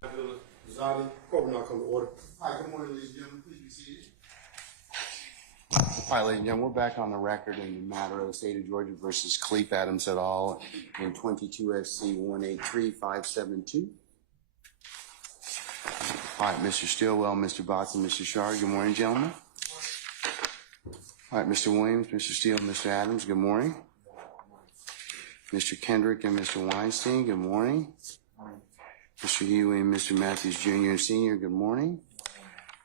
Presiding, court will now come to order. Hi, good morning, ladies and gentlemen. Please be seated. All right, ladies and gentlemen, we're back on the record in the matter of the state of Georgia versus Cleep Adams et al. In 22 SC 183572. All right, Mr. Stillwell, Mr. Botson, Mr. Shard, good morning, gentlemen. All right, Mr. Williams, Mr. Steele, Mr. Adams, good morning. Mr. Kendrick and Mr. Weinstein, good morning. Mr. Huey and Mr. Matthews Jr. and Sr., good morning.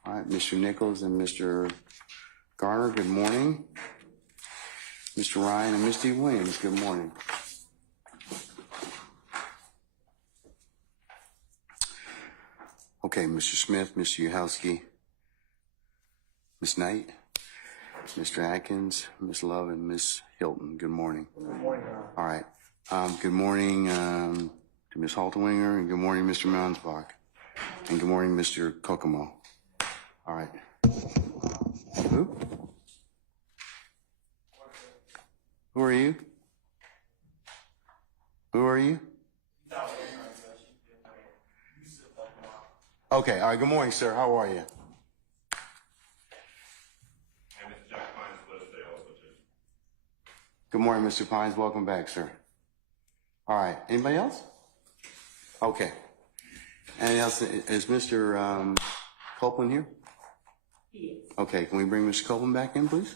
All right, Mr. Nichols and Mr. Garner, good morning. Mr. Ryan and Misty Williams, good morning. Okay, Mr. Smith, Mr. Uhowski, Ms. Knight, Mr. Atkins, Ms. Love, and Ms. Hilton, good morning. Good morning, Your Honor. All right. Good morning to Ms. Halterwinger, and good morning, Mr. Mansbach, and good morning, Mr. Kokomo. All right. Who? Who are you? Who are you? Okay. All right. Good morning, sir. How are you? Good morning, Mr. Pines. Welcome back, sir. All right. Anybody else? Okay. Anything else? Is Mr. Copeland here? Yes. Okay. Can we bring Mr. Copeland back in, please?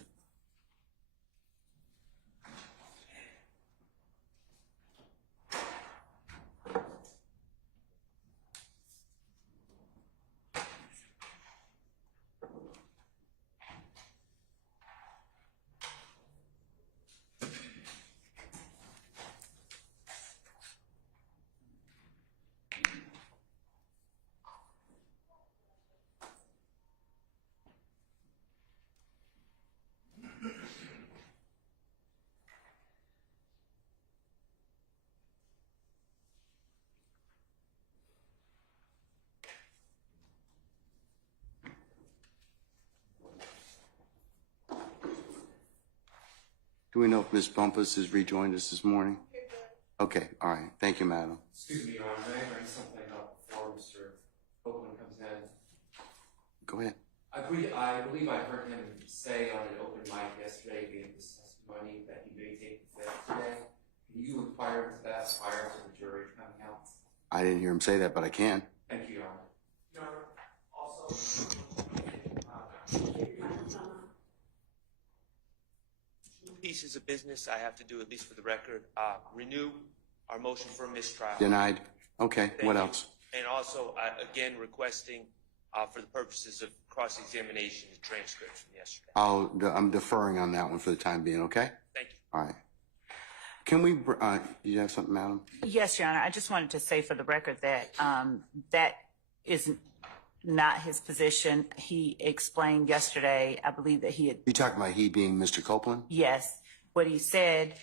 Do we know if Ms. Bumpus has rejoined us this morning? Okay, all right. Thank you, madam. Excuse me, Your Honor, may I bring something up before Mr. Copeland comes in? Go ahead. I believe I heard him say on an open mic yesterday, gave this testimony, that he may take the fifth today. Can you inquire into that prior to the jury coming out? I didn't hear him say that, but I can. Thank you, Your Honor. Your Honor, also... pieces of business I have to do, at least for the record. Renew our motion for mistrial. Denied. Okay, Thank what you. else? And also, again, requesting for the purposes of cross-examination, the transcript from yesterday. I'm deferring on that one for the time being, okay? Thank you. All right. Can we, you have something, madam? Yes, Your Honor. I just wanted to say for the record that that is not his position. He explained yesterday, I believe that he had... You talking about he being Mr. Copeland? Yes. What he said,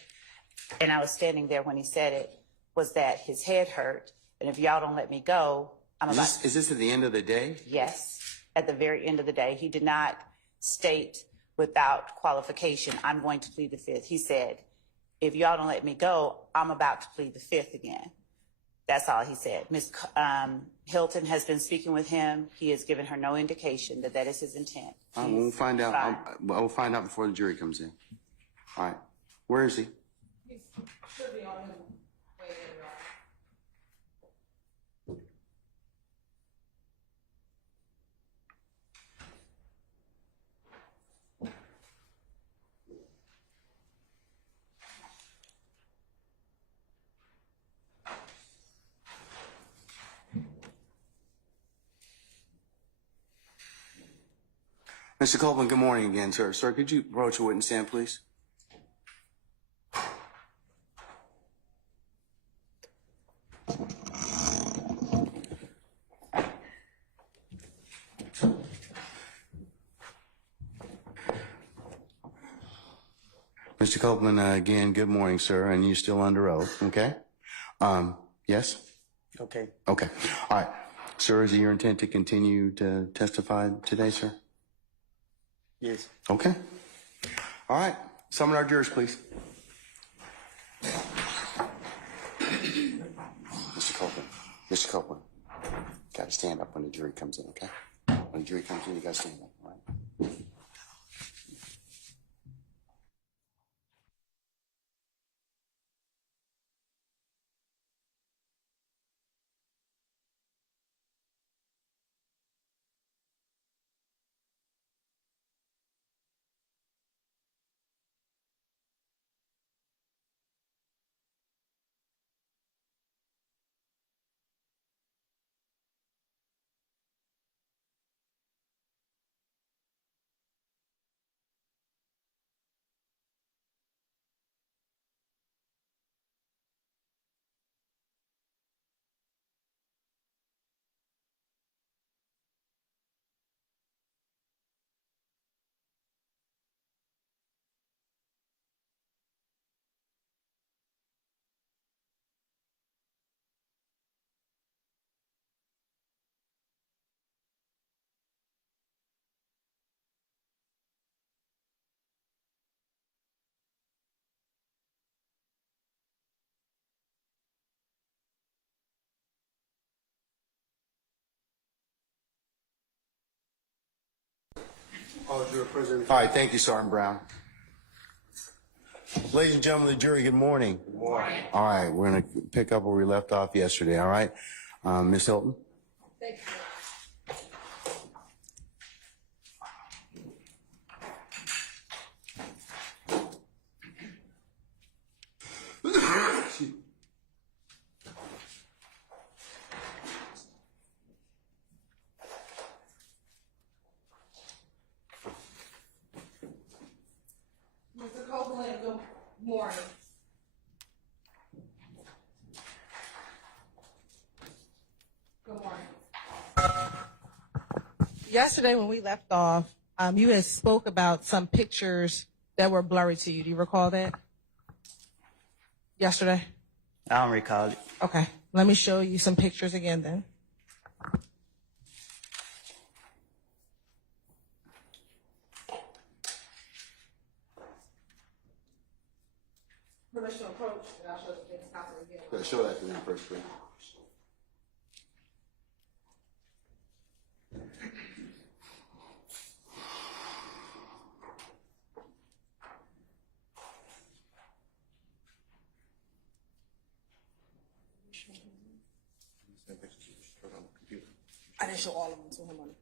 and I was standing there when he said it, was that his head hurt, and if y'all don't let me go, I'm about... Is this at the end of the day? Yes. At the very end of the day. He did not state without qualification, I'm going to plead the fifth. He said, if y'all don't let me go, I'm about to plead the fifth again. That's all he said. Ms. Hilton has been speaking with him. He has given her no indication that that is his intent. We'll find out. We'll find out before the jury comes in. All right. Where is he? He should be on his way in. Mr. Copeland, good morning again, sir. Sir, could you approach the witness stand, please? Mr. Copeland, again, good morning, sir, and you're still under oath, okay? Yes? Okay. Okay. All right. Sir, is it your intent to continue to testify today, sir? Yes. Okay. All right. Summon our jurors, please. Mr. Copeland. Mr. Copeland. Got to stand up when the jury comes in, okay? When the jury comes in, you got to stand up, all right? Oh, you're President. All right, thank you, Sergeant Brown. Ladies and gentlemen of the jury, good morning. Good morning. All right, we're going to pick up where we left off yesterday, all right? Ms. Hilton? Thank you. Mr. Copeland, good morning. Good morning. Yesterday when we left off, you had spoke about some pictures that were blurry to you. Do you recall that? Yesterday? I don't recall it. Okay. Let me show you some pictures again then. Permission to approach, and I'll show the defense counsel again. Yeah, show that to them first, please. I didn't show all of them to him on it.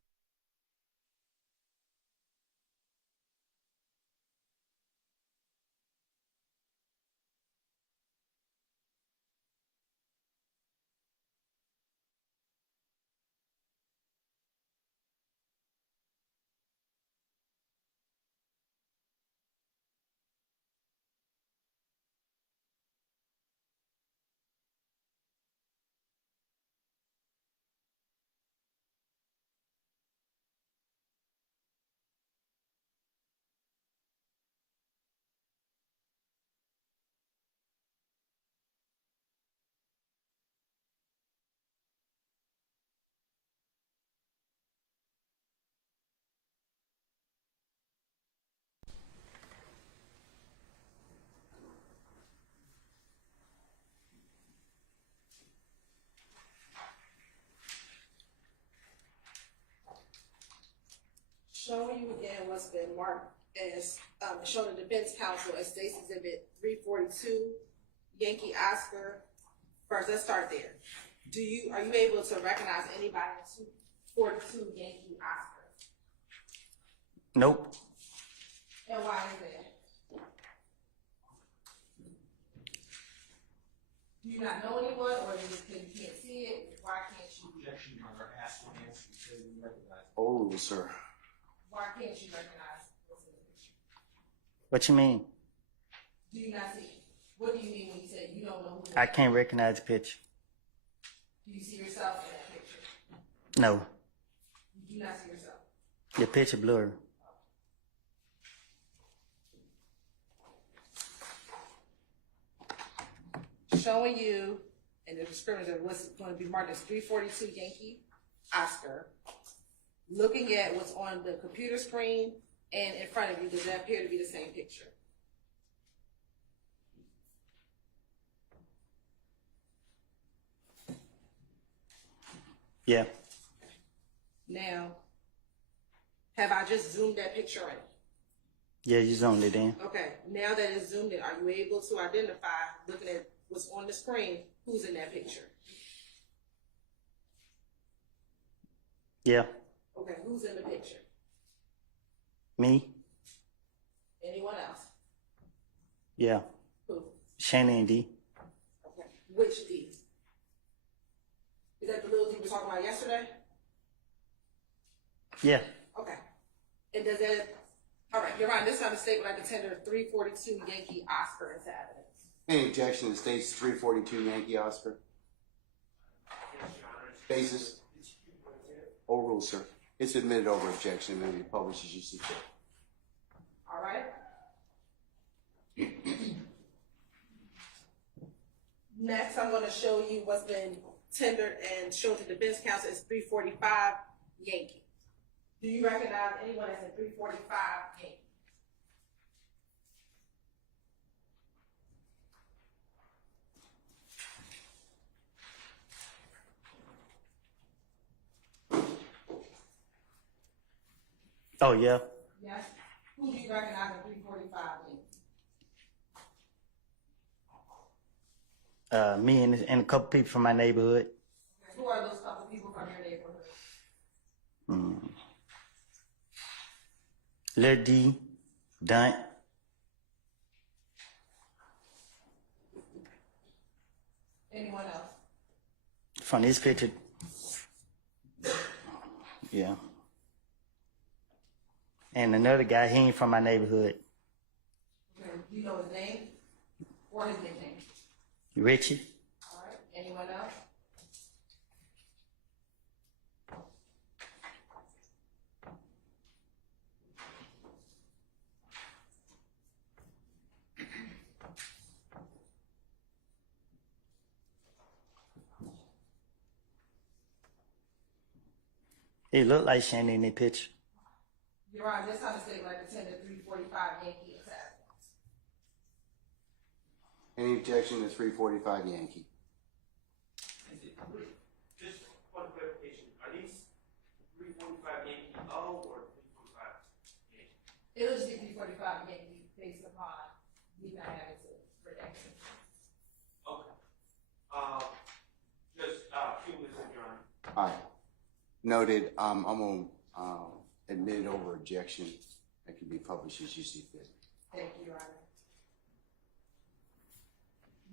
Showing you again what's been marked as, showing the defense counsel as State's Exhibit 342, Yankee Oscar. First, let's start there. Are you able to recognize anybody in 242 Yankee Oscar? Nope. And why is that? Do you not know anyone, or is it because you can't see it? Why can't you? Objection, Your Honor. Ask for answer because we recognize. Oh, sir. Why can't you recognize what's in the picture? What you mean? Do you not see it? What do you mean when you say you don't know who? I can't recognize the picture. Do you see yourself in that picture? No. You do not see yourself. The picture blurry. Showing you, and the description of what's going to be marked as 342 Yankee Oscar. Looking at what's on the computer screen and in front of you, does that appear to be the same picture? Yeah. Now, have I just zoomed that picture in? Yeah, you zoomed it in. Okay, now that it's zoomed in, are you able to identify, looking at what's on the screen, who's in that picture? Yeah, Okay, who's in the picture? me. Anyone else? Yeah, Who? Shannon and D. Okay, which D? Is that the little D we were talking about yesterday? Yeah, Okay. And does that, all right, Your Honor, this time the state would like to tender 342 Yankee Oscar into evidence. Any objection to the state's 342 Yankee Oscar? Basis? Overruled, sir. It's admitted over objection and may be published as you see fit. All right? Next, I'm going to show you what's been tendered and shown to the defense counsel is 345 Yankee. Do you recognize anyone as in 345 Yankee? oh yeah. Yes? Who do you recognize in 345 Yankee? Me and a couple people from my neighborhood. Okay, who are those couple people from your neighborhood? Lil D, Dunt, Anyone else? from this picture. Yeah. And another guy, he ain't from my neighborhood. Okay, do you know his name or his nickname? Richie. All right, anyone else? He looked like Shannon in the picture. Your Honor, this time the state would like to tender 345 Yankee into evidence. Any objection to 345 Yankee? Just one clarification, are these 345 Yankee O or 345 Yankee? It was just 345 Yankee based upon me not having to redact it. Okay. Just, cumulative, Your Honor. All right. Noted. I'm going to admit it over objection. That can be published as you see fit. Thank you, Your Honor.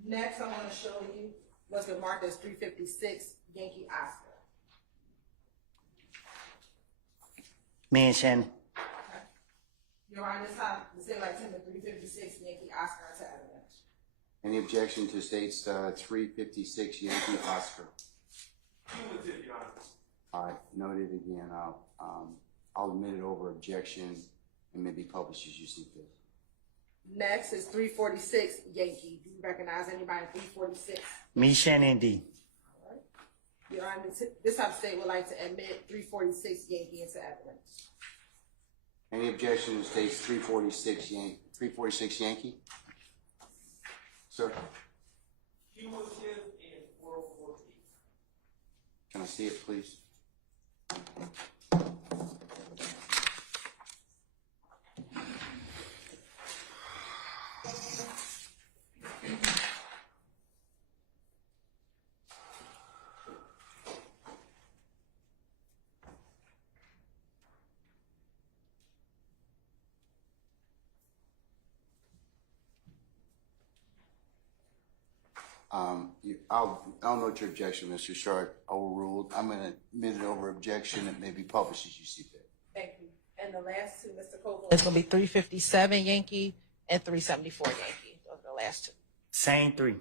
Next, I'm going to show you what's been marked as 356 Yankee Oscar. Me and Shannon. Okay. Your Honor, this time the state would like to tender 356 Yankee Oscar into evidence. Any objection to state's 356 Yankee Oscar? Cumulative, Your Honor. All right. Noted again. I'll admit it over objection and may be published as you see fit. Next is 346 Yankee. Do you recognize anybody in 346? Me, Shannon and D. All right. Your Honor, this time the state would like to admit 346 Yankee into evidence. Any objection to state's 346 Yankee? Sir, Cumulative and 404 P. can I see it, please? I'll note your objection, Mr. Sharp. Overruled. I'm going to admit it over objection. It may be published as you see fit. Thank you. And the last two, Mr. Coble. It's going to be 357 Yankee and 374 Yankee. Those are the last two. Same three.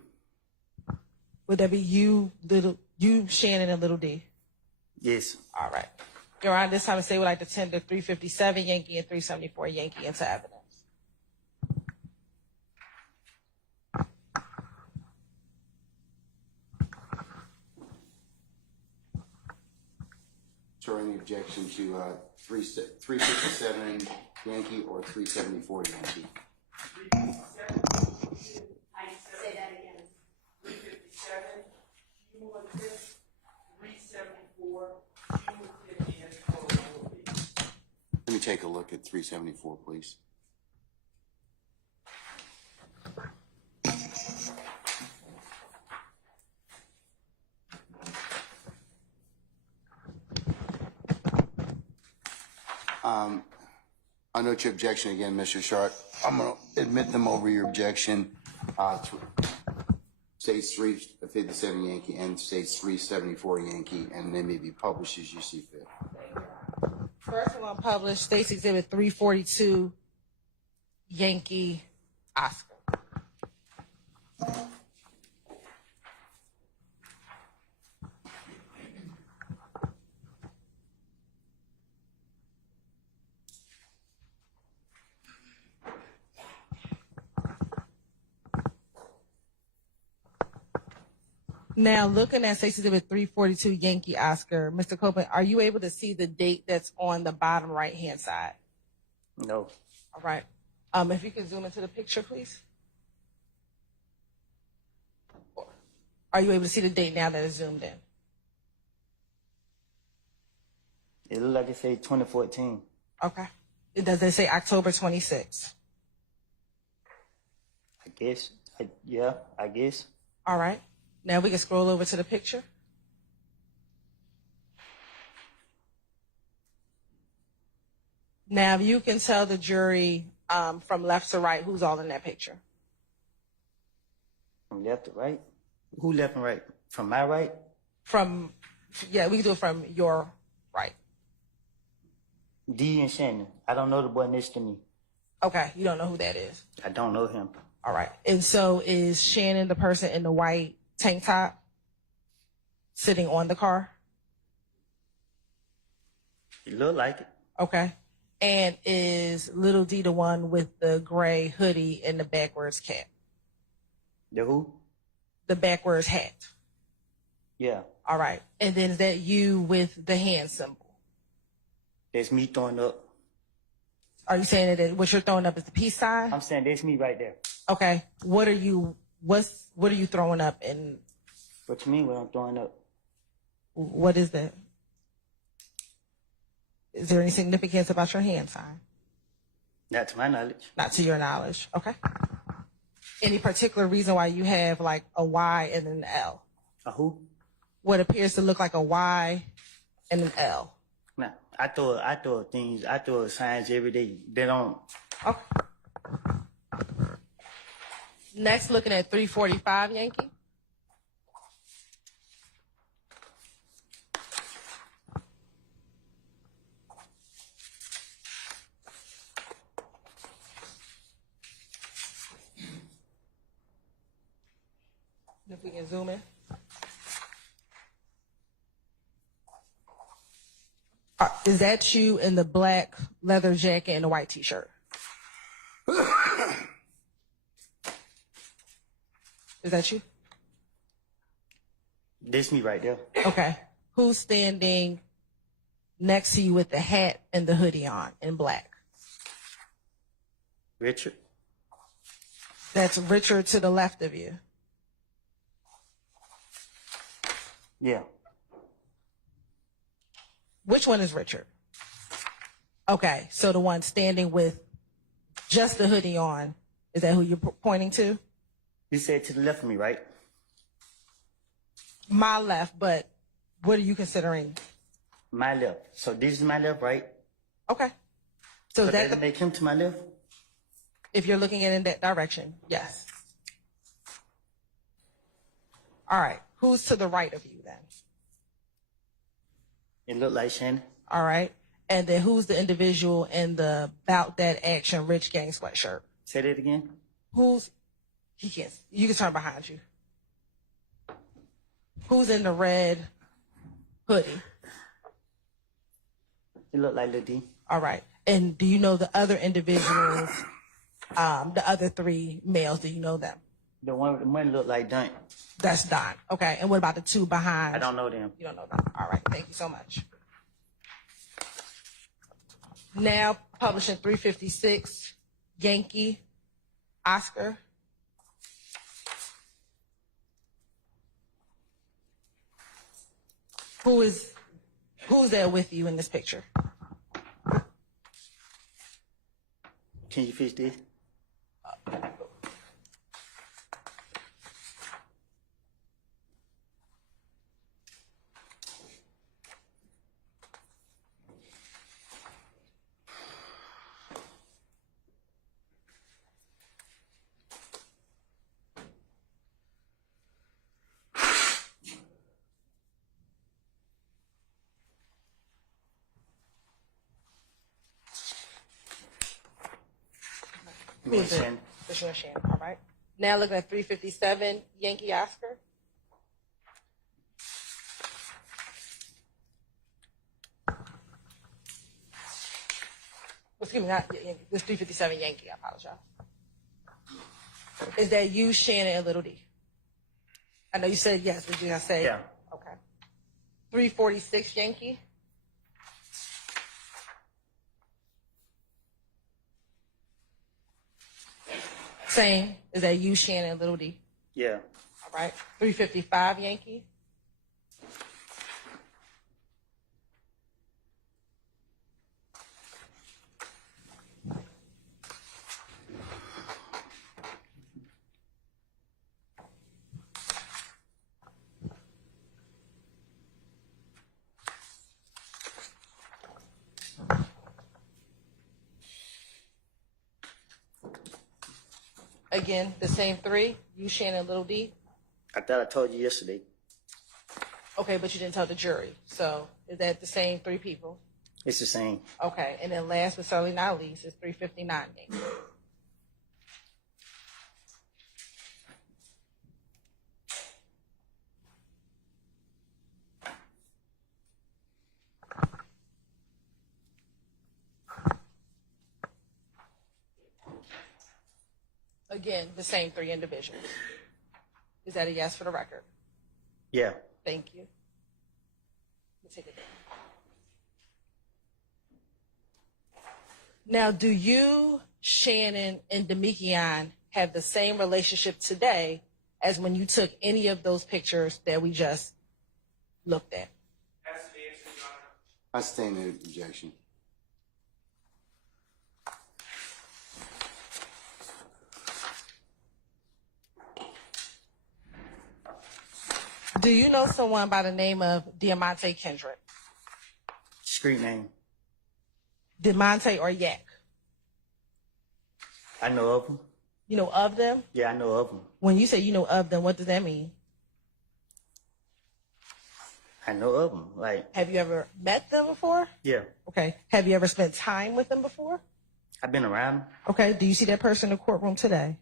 Would that be you, Shannon, and Little D? Yes. All right. Your Honor, this time the state would like to tender 357 Yankee and 374 Yankee into evidence. Sir, any objection to 357 Yankee or 374 Yankee? 357. I say that again. 357. Cumulative. 374. Cumulative and clerk at 374, please. I note your objection again, Mr. Sharp. I'm going to admit them over your objection. States 357 Yankee and States 374 Yankee, and they may be published as you see fit. First one published, State's Exhibit 342, Yankee Oscar. Now, looking at State's Exhibit 342, Yankee Oscar, Mr. Copeland, are you able to see the date that's on the bottom right-hand side? No. All right. If you can zoom into the picture, please. Are you able to see the date now that it's zoomed in? It look like it say 2014. Okay. Does it say October 26th? I guess. Yeah, I guess. All right. Now we can scroll over to the picture. Now you can tell the jury from left to right who's all in that picture. From left to right? Who left and right? From my right? Yeah, we can do it from your right. D and Shannon. I don't know the boy next to me. Okay, you don't know who that is. I don't know him. All right. And so is Shannon the person in the white tank top sitting on the car? It look like it. Okay. And is Little D the one with the gray hoodie and the backwards cap? The who? The backwards hat. Yeah. All right. And then is that you with the hand symbol? That's me throwing up. Are you saying that what you're throwing up is the peace sign? I'm saying that's me right there. Okay. What are you throwing up, and What you mean what I'm throwing up? what is that? Is there any significance about your hand sign? Not to my knowledge. Not to your knowledge. Okay. Any particular reason why you have like a Y and an L? A who? What appears to look like a Y and an L. Nah, I throw signs every day. They don't. Okay. Next, looking at 345 Yankee. If we can zoom in. Is that you in the black leather jacket and the white t-shirt? Is that you? This me right there. Okay. Who's standing next to you with the hat and the hoodie on in black? Richard. That's Richard to the left of you. Yeah. Which one is Richard? Okay, so the one standing with just the hoodie on, is that who you're pointing to? You said to the left of me, right? My left, but what are you considering? My left. So this is my left, right? Okay. So So that that make him to my left? if you're looking in that direction, yes. All right. Who's to the right of you then? It looked like Shannon. All right. And then who's the individual in the Bout That Action Rich Gang sweatshirt? Say that again. He can't. You can turn behind you. Who's in the red hoodie? It looked like Lil D. All right. And do you know the other individuals, the other three males? Do you know them? The one looked like Dunk. That's Don. Okay. And what about the two behind? I don't know them. You don't know them. All right. Thank you so much. Now publishing 356, Yankee, Oscar. Who's there with you in this picture? Can you fix this? Who is it? It's your Shannon, all right. Now looking at 357, Yankee Oscar. Excuse me, not Yankee. This 357 Yankee, I apologize. Is that you, Shannon, and Little D? I know you said yes, but did I say? Yeah. Okay. 346 Yankee. Same. Is that you, Shannon, and Little D? Yeah. All right. 355 Yankee. Again, the same three. You, Shannon, Little D. I thought I told you yesterday. Okay, but you didn't tell the jury. So is that the same three people? It's the same. Okay, and then last but certainly not least is 359 Yankee. Again, the same three individuals. Is that a yes for the record? Yeah. Thank you. Let me take it down. Now, do you, Shannon, and Demikian have the same relationship today as when you took any of those pictures that we just looked at? That's the answer, Your Honor. I stand in objection. Do you know someone by the name of Diamante Kendrick? Street name. Diamante or Yak? I know of them. You know of them? Yeah, I know of them. When you say you know of them, what does that mean? I know of them. Like, Have you ever met them before? yeah. Okay. Have you ever spent time with them before? I've been around them. Okay. Do you see that person in the courtroom today?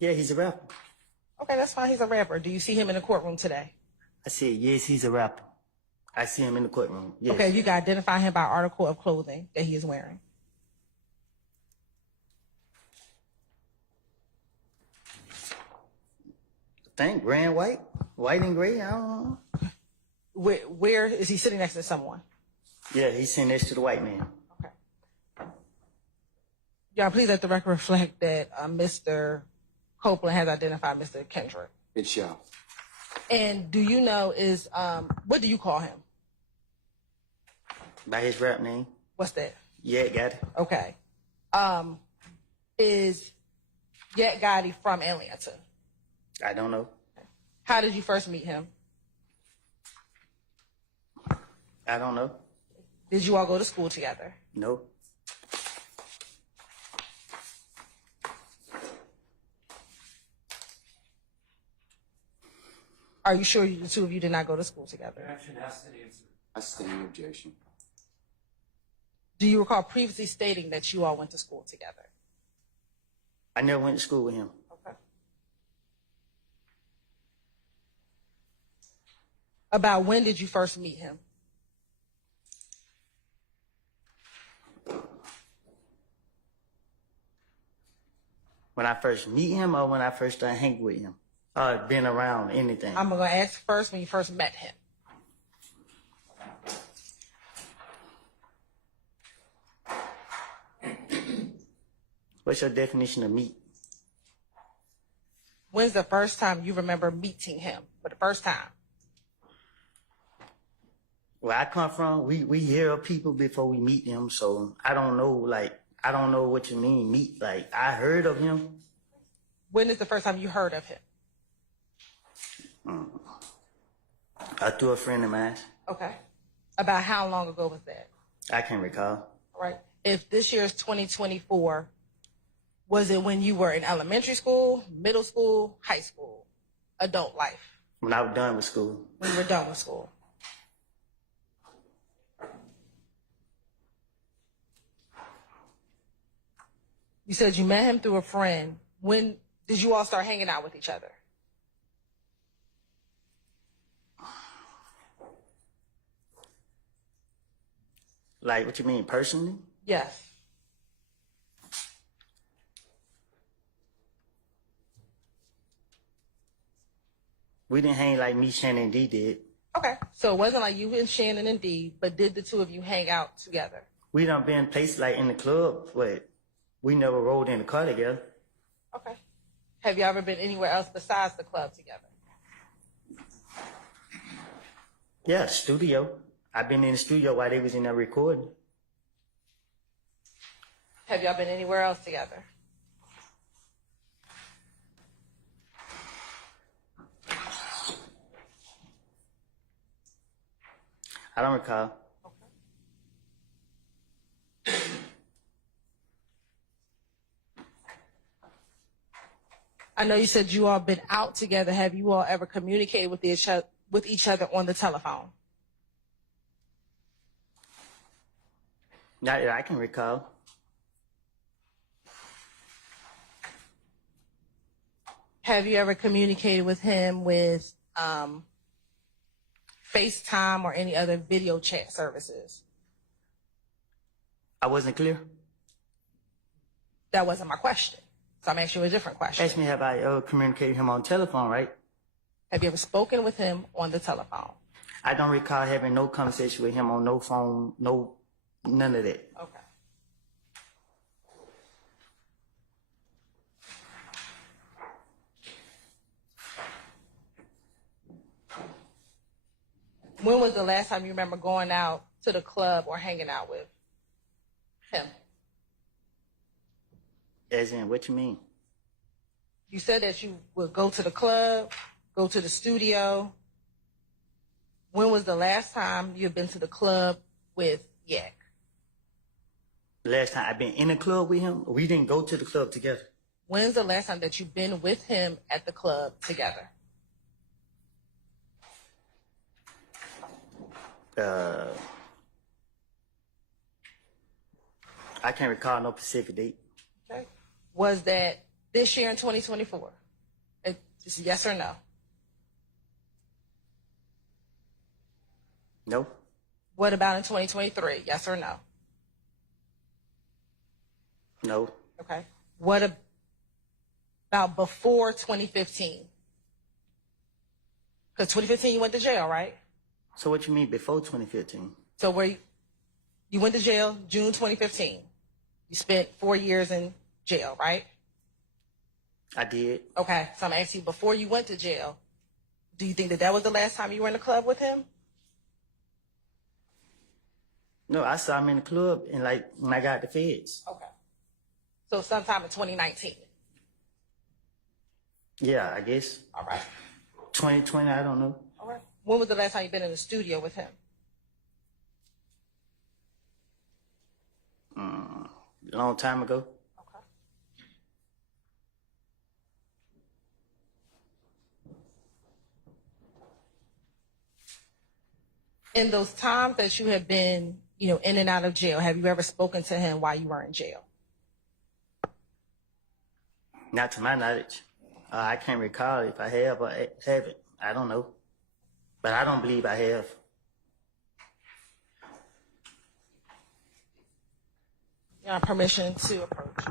Yeah, he's a rapper. Okay, that's fine. He's a rapper. Do you see him in the courtroom today? I said, yes, he's a rapper. I see him in the courtroom. Yes. Okay, you can identify him by article of clothing that he is wearing. I think gray and white. White and gray, I don't know. Where is he sitting next to someone? Yeah, he's sitting next to the white man. Okay. Y'all, please let the record reflect that Mr. Copeland has identified Mr. Kendrick. It shall. And do you know what do you call him? By his rap name. What's that? Yeah, got it. Okay. Is Yak Gotti from Atlanta? I don't know. How did you first meet him? I don't know. Did you all go to school together? No. Are you sure the two of you did not go to school together? Objection, ask and answer. I stand in objection. Do you recall previously stating that you all went to school together? I never went to school with him. Okay. About when did you first meet him? When I first meet him or when I first started hanging with him? Been around anything. I'm going to ask first when you first met him. What's your definition of meet? When's the first time you remember meeting him for the first time? Where I come from, we hear of people before we meet them, so I don't know, I don't know what you mean, meet. Like, I heard of him. When is the first time you heard of him? Through a friend of mine. Okay. About how long ago was that? I can't recall. All right. If this year is 2024, was it when you were in elementary school, middle school, high school, adult life? When I was done with school. When you were done with school. You said you met him through a friend. When did you all start hanging out with each other? Like, what you mean, personally? Yes. We didn't hang like me, Shannon, and Dee did. Okay. So it wasn't like you and Shannon and Dee, but did the two of you hang out together? We done been places like in the club, but we never rode in the car together. Okay. Have you ever been anywhere else besides the club together? Yeah, studio. I've been in the studio while they was in there recording. Have y'all been anywhere else together? I don't recall. I know you said you all been out together. Have you all ever communicated with each other on the telephone? Not that I can recall. Have you ever communicated with him with FaceTime or any other video chat services? I wasn't clear. That wasn't my question. So I'm asking you a different question. Ask me, have I ever communicated with him on telephone, right? Have you ever spoken with him on the telephone? I don't recall having no conversation with him on no phone, none of that. Okay. When was the last time you remember going out to the club or hanging out with him? As in, what you mean? You said that you would go to the club, go to the studio. When was the last time you've been to the club with Yak? Last time I've been in a club with him, we didn't go to the club together. When's the last time that you've been with him at the club together? I can't recall no specific date. Okay. Was that this year in 2024? Just yes or no? No. What about in 2023? Yes or no? No. Okay. What about before 2015? Because 2015 you went to jail, right? So what you mean before 2015? So where you went to jail June 2015. You spent 4 years in jail, right? I did. Okay. So I'm asking you, before you went to jail, do you think that that was the last time you were in the club with him? No, I saw him in the club and like when I got the feds. Okay. So sometime in 2019. Yeah, I guess. All right. 2020, I don't know. All right. When was the last time you've been in the studio with him? A long time ago. Okay. In those times that you have been, in and out of jail, have you ever spoken to him while you were in jail? Not to my knowledge. I can't recall if I have or haven't. I don't know. But I don't believe I have. You have permission to approach.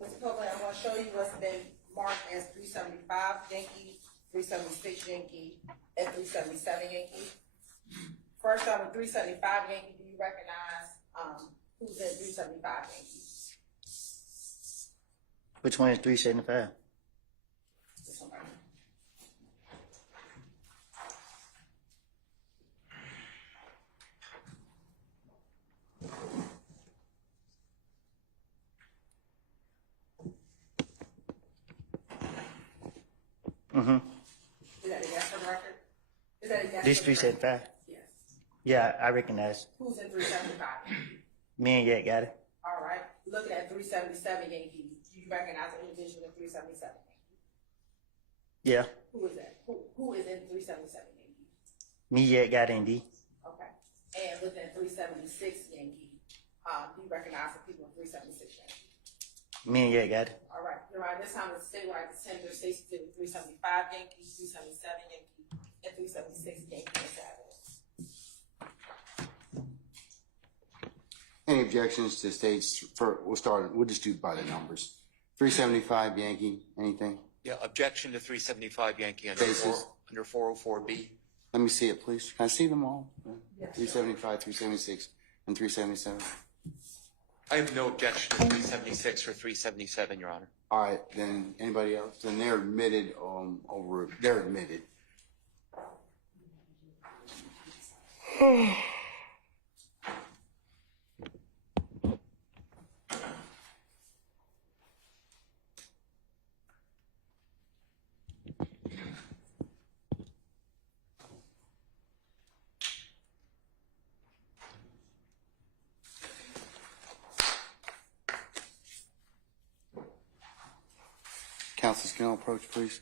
Mr. Copeland, I'm gonna show you what's been marked as 375 Yankee, 376 Yankee, and 377 Yankee. First on with 375 Yankee, do you recognize, who's in 375 Yankee? Which one is 375? This one right here. Mm-hmm. Is that a yes for the record? Is that a yes? This for the record? 375? Yes. Yeah, I recognize. Who's in 375? Me and Yak got it. All right, looking at 377 Yankee, do you recognize the individual in 377 Yankee? Yeah. Who is that? Who is in 377 Yankee? Me, Yak got ND. Okay. And looking at 376 Yankee, do you recognize the people in 376 Yankee? Me and Yak got it. All right, you're right. This time the statewide tender states to 375 Yankee, 377 Yankee, and 376 Yankee and Savage. Any objections to states? We'll just do by the numbers. 375 Yankee, anything? Yeah, objection to 375 Yankee Basis. under 404B. Let me see it, please. Can I see them all? 375, 376, and 377. I have no objection to 376 or 377, Your Honor. All right, then anybody else? Then they're admitted they're admitted. Counsel, can I approach, please?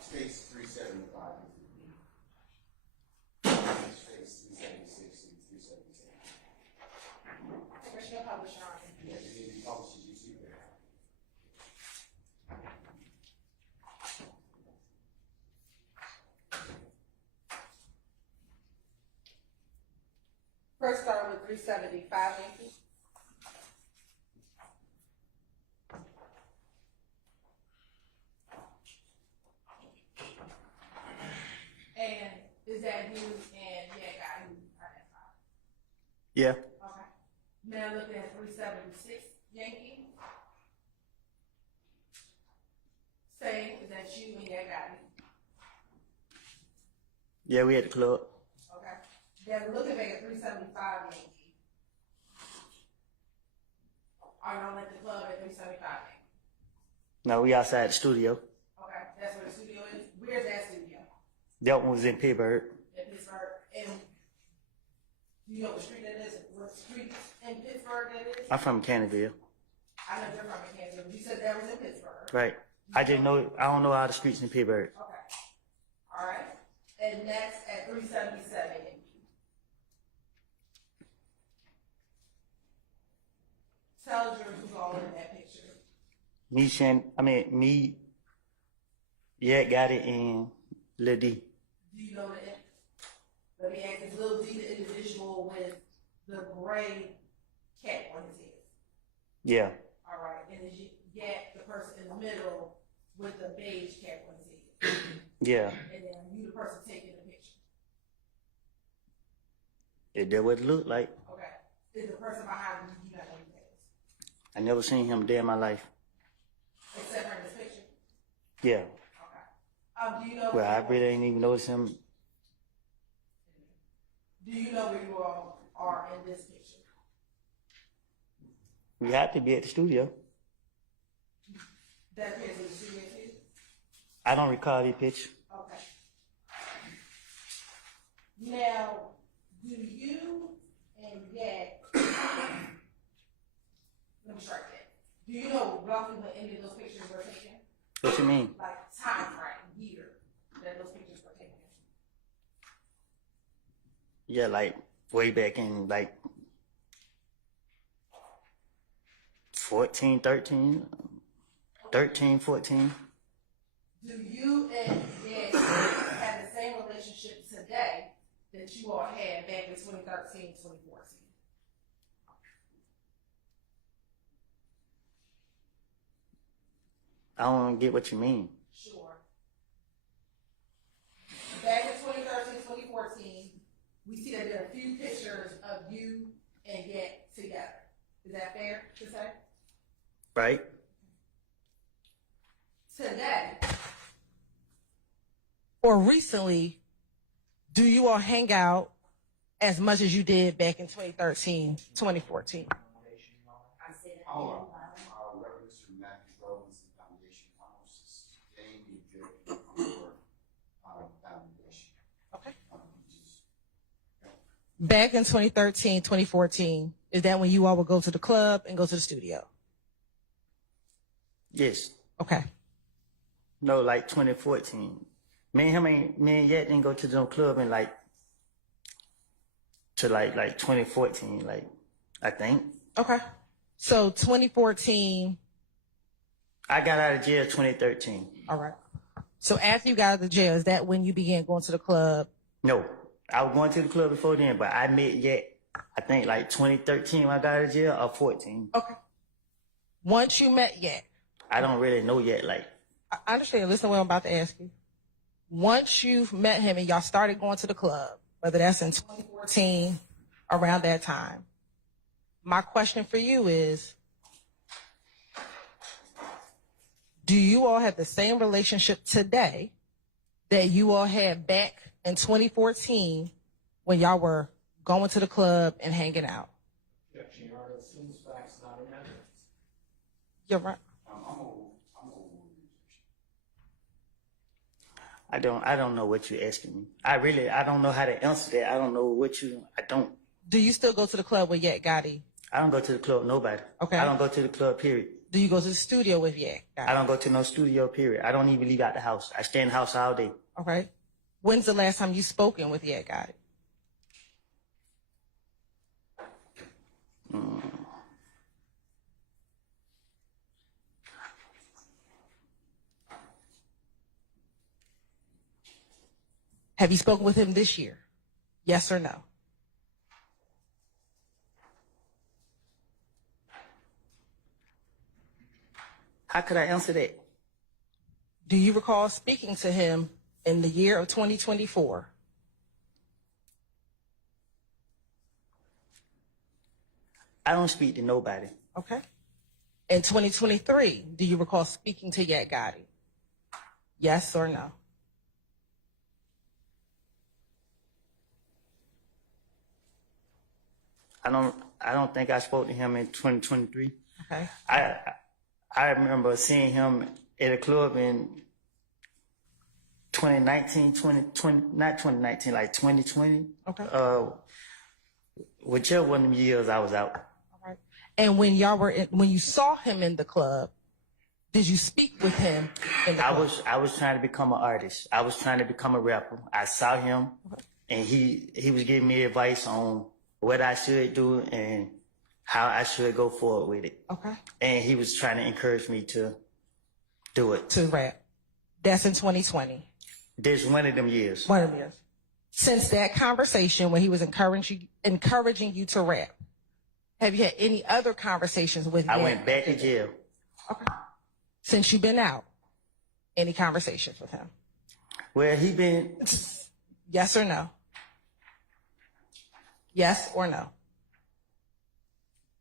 States 375. States 376 and 377. Commissioner Publisher. Yeah, they need to be published as you see there. First start with 375 Yankee. And is that you and guy who identified? Yeah. Okay. Now looking at 376 Yankee. Same, is that you and guy? Yeah, we at the club. Okay. Then looking back at 375 Yankee. Are y'all at the club at 375 Yankee? No, we outside the studio. Okay, that's where the studio is. Where's that studio? That one was in Pittsburgh. In Pittsburgh. And do you know what street that is? What street in Pittsburgh that is? I'm from Canterville. I know you're from Kansas, but you said that was in Pittsburgh. Right. I don't know all the streets in Pittsburgh. Okay. All right. And next at 377 Yankee. Tell us who's all in that picture. Me, yeah, got it in Lil D. Do you know that? Let me ask, is Lil D the individual with the gray cap on his head? Yeah. All right. And is Yet the person in the middle with the beige cap on his head? Yeah. And then you the person taking the picture? Is that what it looked like? Okay. Is the person behind you not know who that is? I never seen him a day in my life. Except for in this picture? Yeah. Okay. Do you know? Well, I really ain't even noticed him. Do you know where you all are in this picture? We have to be at the studio. That appears in the studio too? I don't recall the picture. Okay. Now, do you and Yet, let me strike that. Do you know roughly when any of those pictures were taken? What you mean? Like time frame, year that those pictures were taken? Yeah, like way back in like 14, 13, 14. Do you and Yet have the same relationship today that you all had back in 2013, 2014? I don't get what you mean. Sure. Back in 2013, 2014, we see that there are a few pictures of you and Yet together. Is that fair to say? Right? Today, Or recently, do you all hang out as much as you did back in 2013, 2014? Our reference to Matthew Rollins and Foundation Council gained the objective for foundation. Okay. Back in 2013, 2014, is that when you all would go to the club and go to the studio? Yes. Okay. No, like 2014. Me and Yet didn't go to no club in like 2014, like I think. Okay. So 2014. I got out of jail 2013. All right. So after you got out of the jail, is that when you began going to the club? No, I was going to the club before then, but I met Yet, I think like 2013 when I got out of jail, or 14. Okay. Once you met Yet, I don't really know Yet, like. I understand. Listen to what I'm about to ask you. Once you've met him and y'all started going to the club, whether that's in 2014, around that time, my question for you is, do you all have the same relationship today that you all had back in 2014 when y'all were going to the club and hanging out? Objection, Your Honor, assumes facts not in evidence. You're right. I don't know what you're asking me. I don't know how to answer that. I don't. Do you still go to the club with Yet Gotti? I don't go to the club, nobody. Okay. I don't go to the club, period. Do you go to the studio with Yak? I don't go to no studio, period. I don't even leave out the house. I stay in the house all day. Okay. When's the last time you spoken with Yak Gotti? Have you spoken with him this year? Yes or no? How could I answer that? Do you recall speaking to him in the year of 2024? I don't speak to nobody. Okay. In 2023, do you recall speaking to Yak Gotti? Yes or no? I don't think I spoke to him in 2023. Okay. I remember seeing him at a club in 2019, not 2019, like 2020. Okay. Whichever one of them years I was out. All right. And when when you saw him in the club, did you speak with him in the club? I was trying to become an artist. I was trying to become a rapper. I saw him, and he was giving me advice on what I should do and how I should go forward with it. Okay. And he was trying to encourage me to do it. To rap. That's in 2020. This one of them years. One of them years. Since that conversation when he was encouraging you to rap, have you had any other conversations with him? I went back to jail. Okay. Since you've been out, any conversations with him? Well, he been... Yes or no? Yes or no?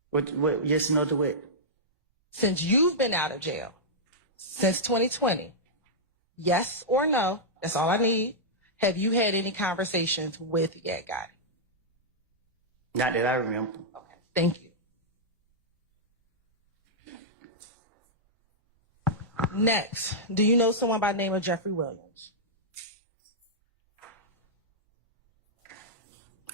What, yes or no to what? Since you've been out of jail, since 2020, yes or no, that's all I need. Have you had any conversations with Yak Gotti? Not that I remember. Okay, thank you. Next, do you know someone by the name of Jeffery Williams?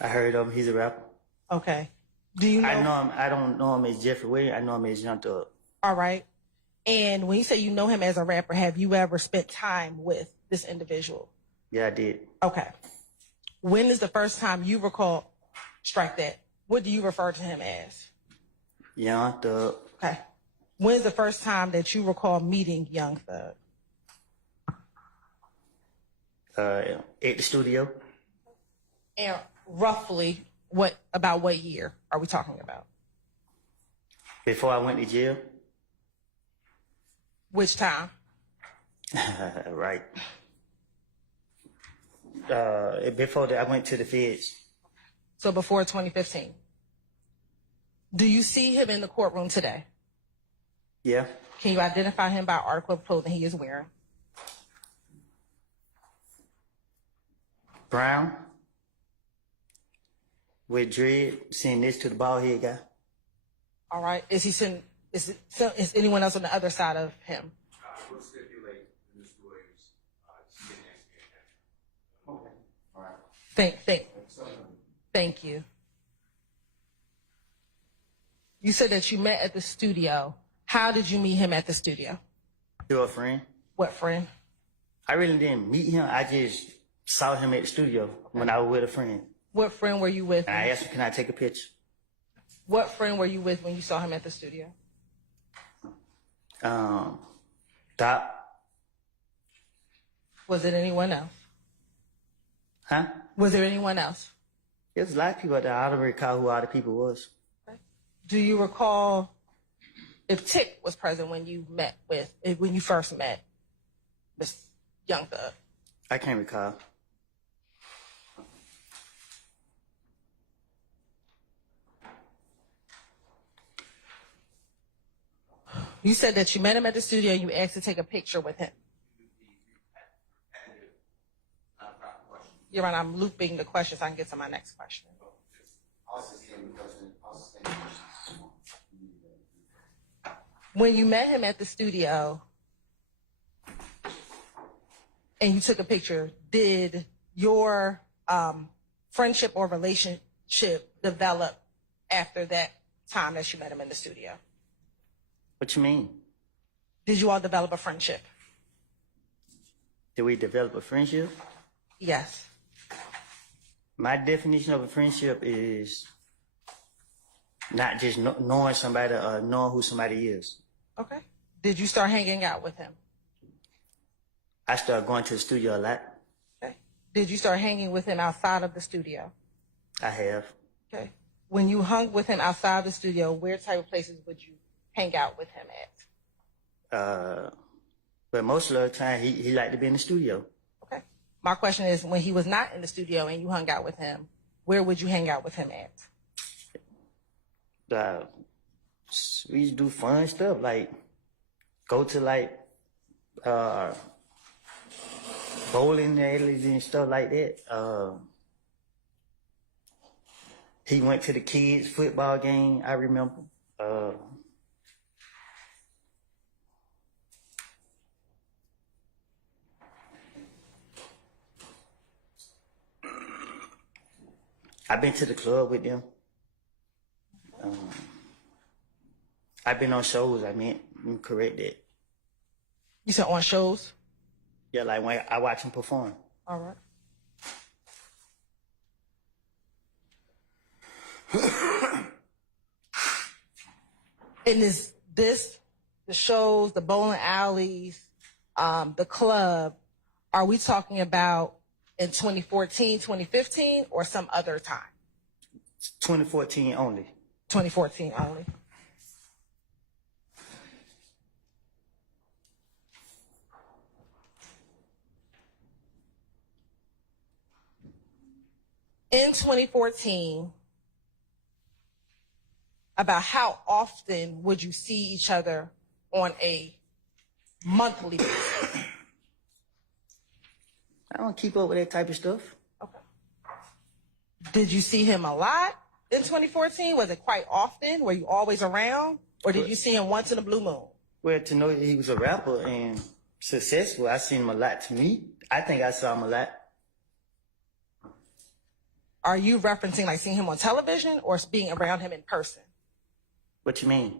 I heard of him. He's a rapper. Okay. Do you know? I know him. I don't know him as Jeffery Williams. I know him as Young Thug. All right. And when you say you know him as a rapper, have you ever spent time with this individual? Yeah, I did. Okay. When is the first time you recall, strike that, what do you refer to him as? Young Thug. Okay. When's the first time that you recall meeting Young Thug? At the studio. And roughly, about what year are we talking about? Before I went to jail. Which time? Right. Before that, I went to the feds. So before 2015. Do you see him in the courtroom today? Yeah. Can you identify him by article of clothing he is wearing? Brown. With dread, sitting next to the bald head guy. All right. Is anyone else on the other side of him? We'll stipulate Mr. Williams. Okay. All right. Thank you. You said that you met at the studio. How did you meet him at the studio? Through a friend. What friend? I really didn't meet him. I just saw him at the studio when I was with a friend. What friend were you with? And I asked him, can I take a picture? What friend were you with when you saw him at the studio? Doc. Was it anyone else? Huh? Was there anyone else? There's a lot of people out there. I don't recall who all the people was. Do you recall if Tick was present when you first met Miss Young Thug? I can't recall. You said that you met him at the studio and you asked to take a picture with him. You're right, I'm looping the question so I can get to my next question. When you met him at the studio and you took a picture, did your friendship or relationship develop after that time that you met him in the studio? What you mean? Did you all develop a friendship? Did we develop a friendship? Yes. My definition of a friendship is not just knowing somebody or knowing who somebody is. Okay. Did you start hanging out with him? I started going to the studio a lot. Okay. Did you start hanging with him outside of the studio? I have. Okay. When you hung with him outside the studio, where type of places would you hang out with him at? But most of the time, he liked to be in the studio. Okay. My question is, when he was not in the studio and you hung out with him, where would you hang out with him at? We used to do fun stuff, like go to like bowling alleys and stuff like that. He went to the kids' football game, I remember. I've been to the club with them. I've been on shows, I meant, correct that. You said on shows? Yeah, like when I watch him perform. All right. And is this, the shows, the bowling alleys, the club, are we talking about in 2014, 2015, or some other time? 2014 only. 2014 only. In 2014, about how often would you see each other on a monthly basis? I don't keep up with that type of stuff. Okay. Did you see him a lot in 2014? Was it quite often? Were you always around? Or did you see him once in a blue moon? Well, to know that he was a rapper and successful, I seen him a lot. To me, I think I saw him a lot. Are you referencing like seeing him on television or being around him in person? What you mean?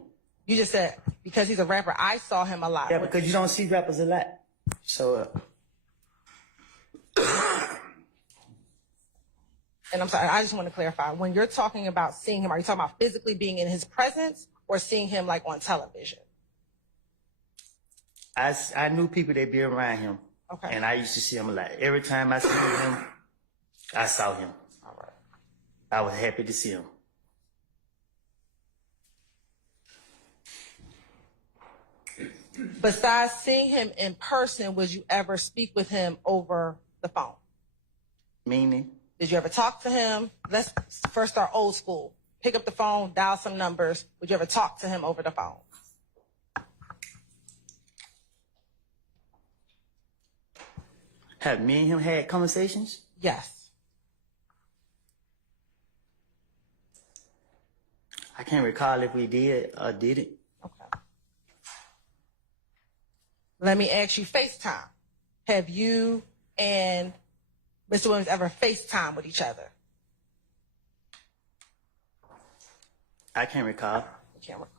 You just said, because he's a rapper, I saw him a lot. Yeah, because you don't see rappers a lot. So, and I'm sorry, I just want to clarify. When you're talking about seeing him, are you talking about physically being in his presence or seeing him like on television? I knew people that be around him. Okay. And I used to see him a lot. Every time I see him, I saw him. All right. I was happy to see him. Besides seeing him in person, would you ever speak with him over the phone? Meaning? Did you ever talk to him? Let's first start old school. Pick up the phone, dial some numbers. Would you ever talk to him over the phone? Have me and him had conversations? Yes. I can't recall if we did or didn't. Okay. Let me ask you FaceTime. Have you and Mr. Williams ever FaceTime with each other? I can't recall. I can't recall.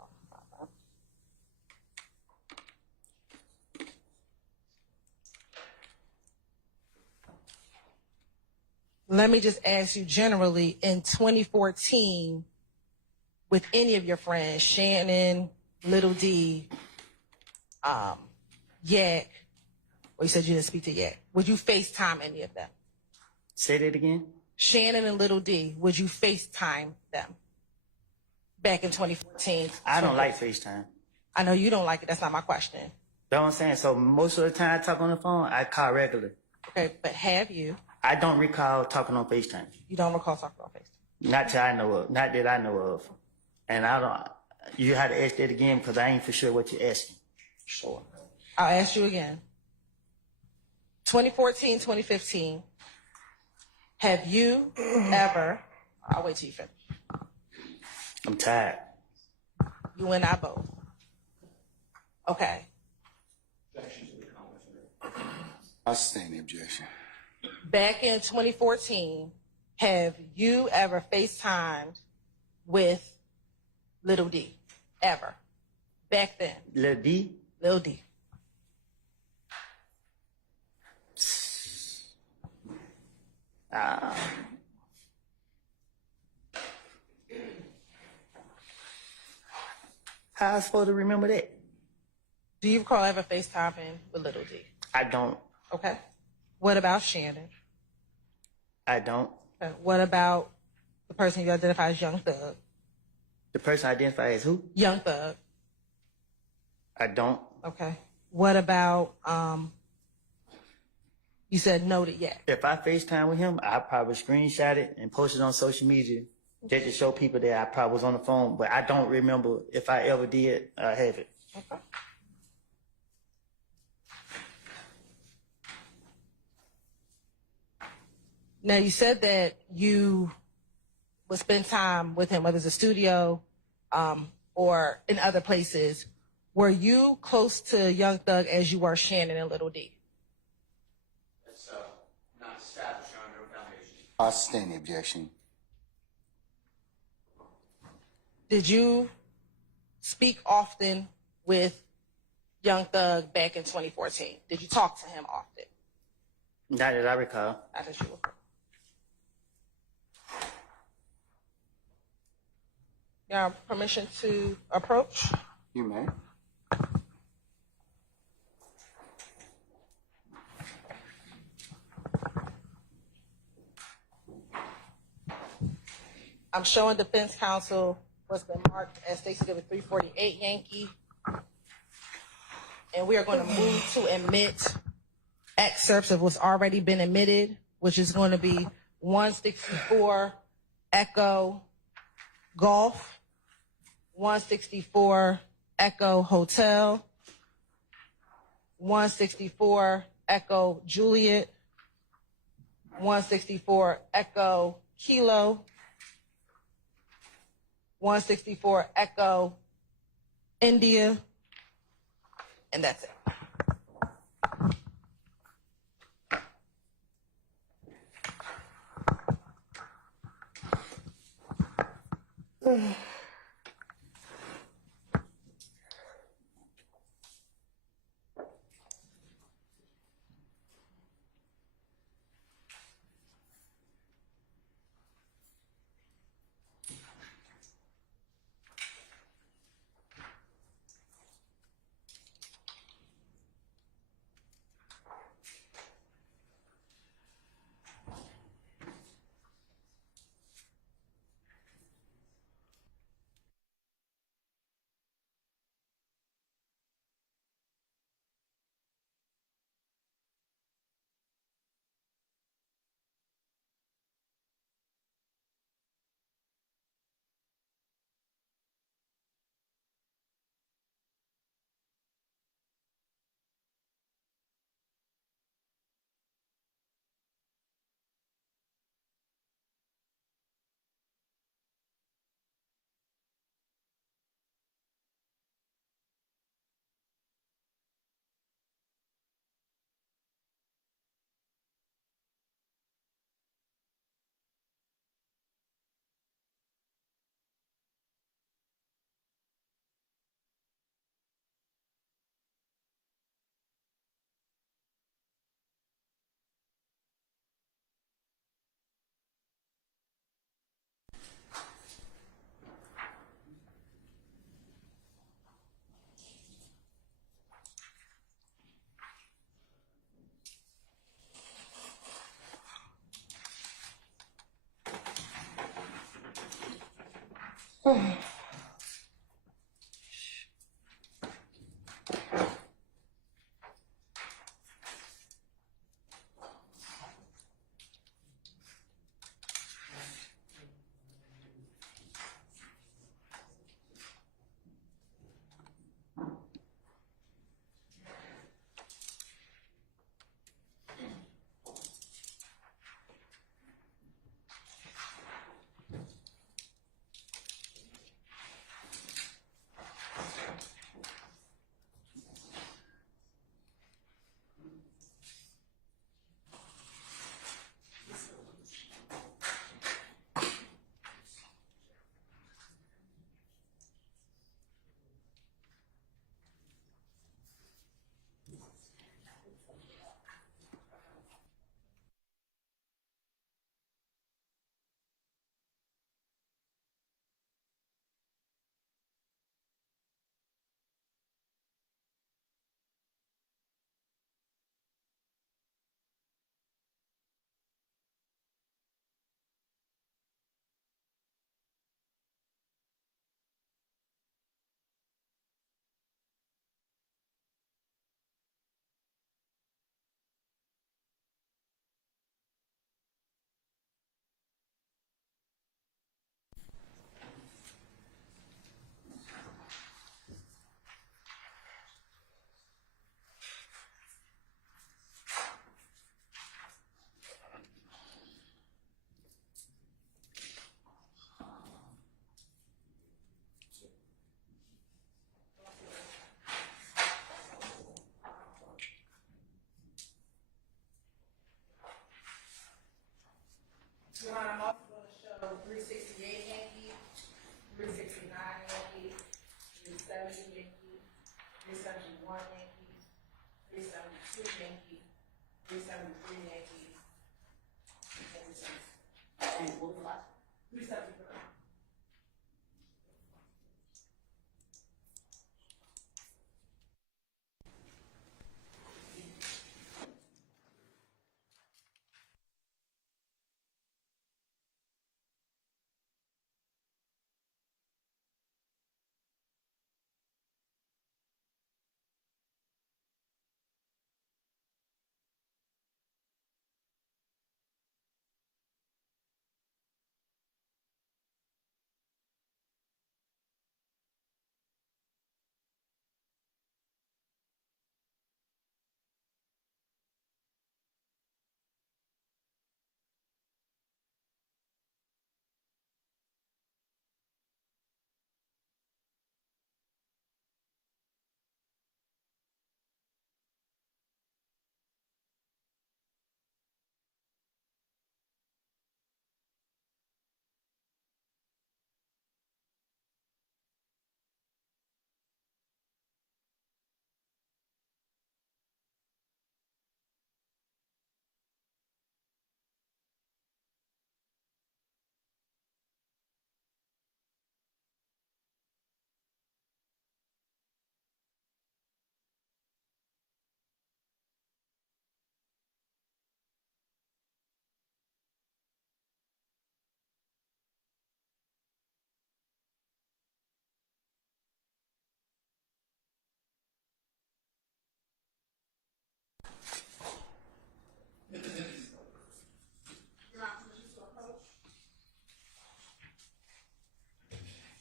Let me just ask you generally, in 2014, with any of your friends, Shannon, Little D, Yak, or you said you didn't speak to Yak, would you FaceTime any of them? Say that again? Shannon and Little D, would you FaceTime them back in 2014? I don't like FaceTime. I know you don't like it. That's not my question. That's what I'm saying. So most of the time I talk on the phone, I call regular. Okay, but have you? I don't recall talking on FaceTime. You don't recall talking on FaceTime? Not that I know of. Not that I know of. And I don't, you have to ask that again because I ain't for sure what you're asking. Sure. I'll ask you again. 2014, 2015, have you ever, I'll wait till you finish. I'm tired. You and I both. Okay. I sustain the objection. Back in 2014, have you ever FaceTimed with Little D? Ever? back then? Lil D, Lil D. how I supposed to remember that? Do you recall ever FaceTiming with Little D? I don't. Okay. What about Shannon? I don't. Okay. What about the person you identify as Young Thug? The person identified as who? Young Thug. I don't. Okay. What about, you said noted yet. If I FaceTime with him, I probably screenshot it and post it on social media just to show people that I probably was on the phone, but I don't remember if I ever did have it. Okay. Now, you said that you would spend time with him, whether it's a studio or in other places. Were you close to Young Thug as you were Shannon and Little D? That's not established on no foundation. I sustain the objection. Did you speak often with Young Thug back in 2014? Did you talk to him often? Not that I recall. Not that you were. You have permission to approach? You may. I'm showing defense counsel what's been marked as Stacey Exhibit 348 Yankee. And we are going to move to admit excerpts of what's already been admitted, which is going to be 164 Echo Golf, 164 Echo Hotel, 164 Echo Juliet, 164 Echo Kilo, 164 Echo India, and that's it.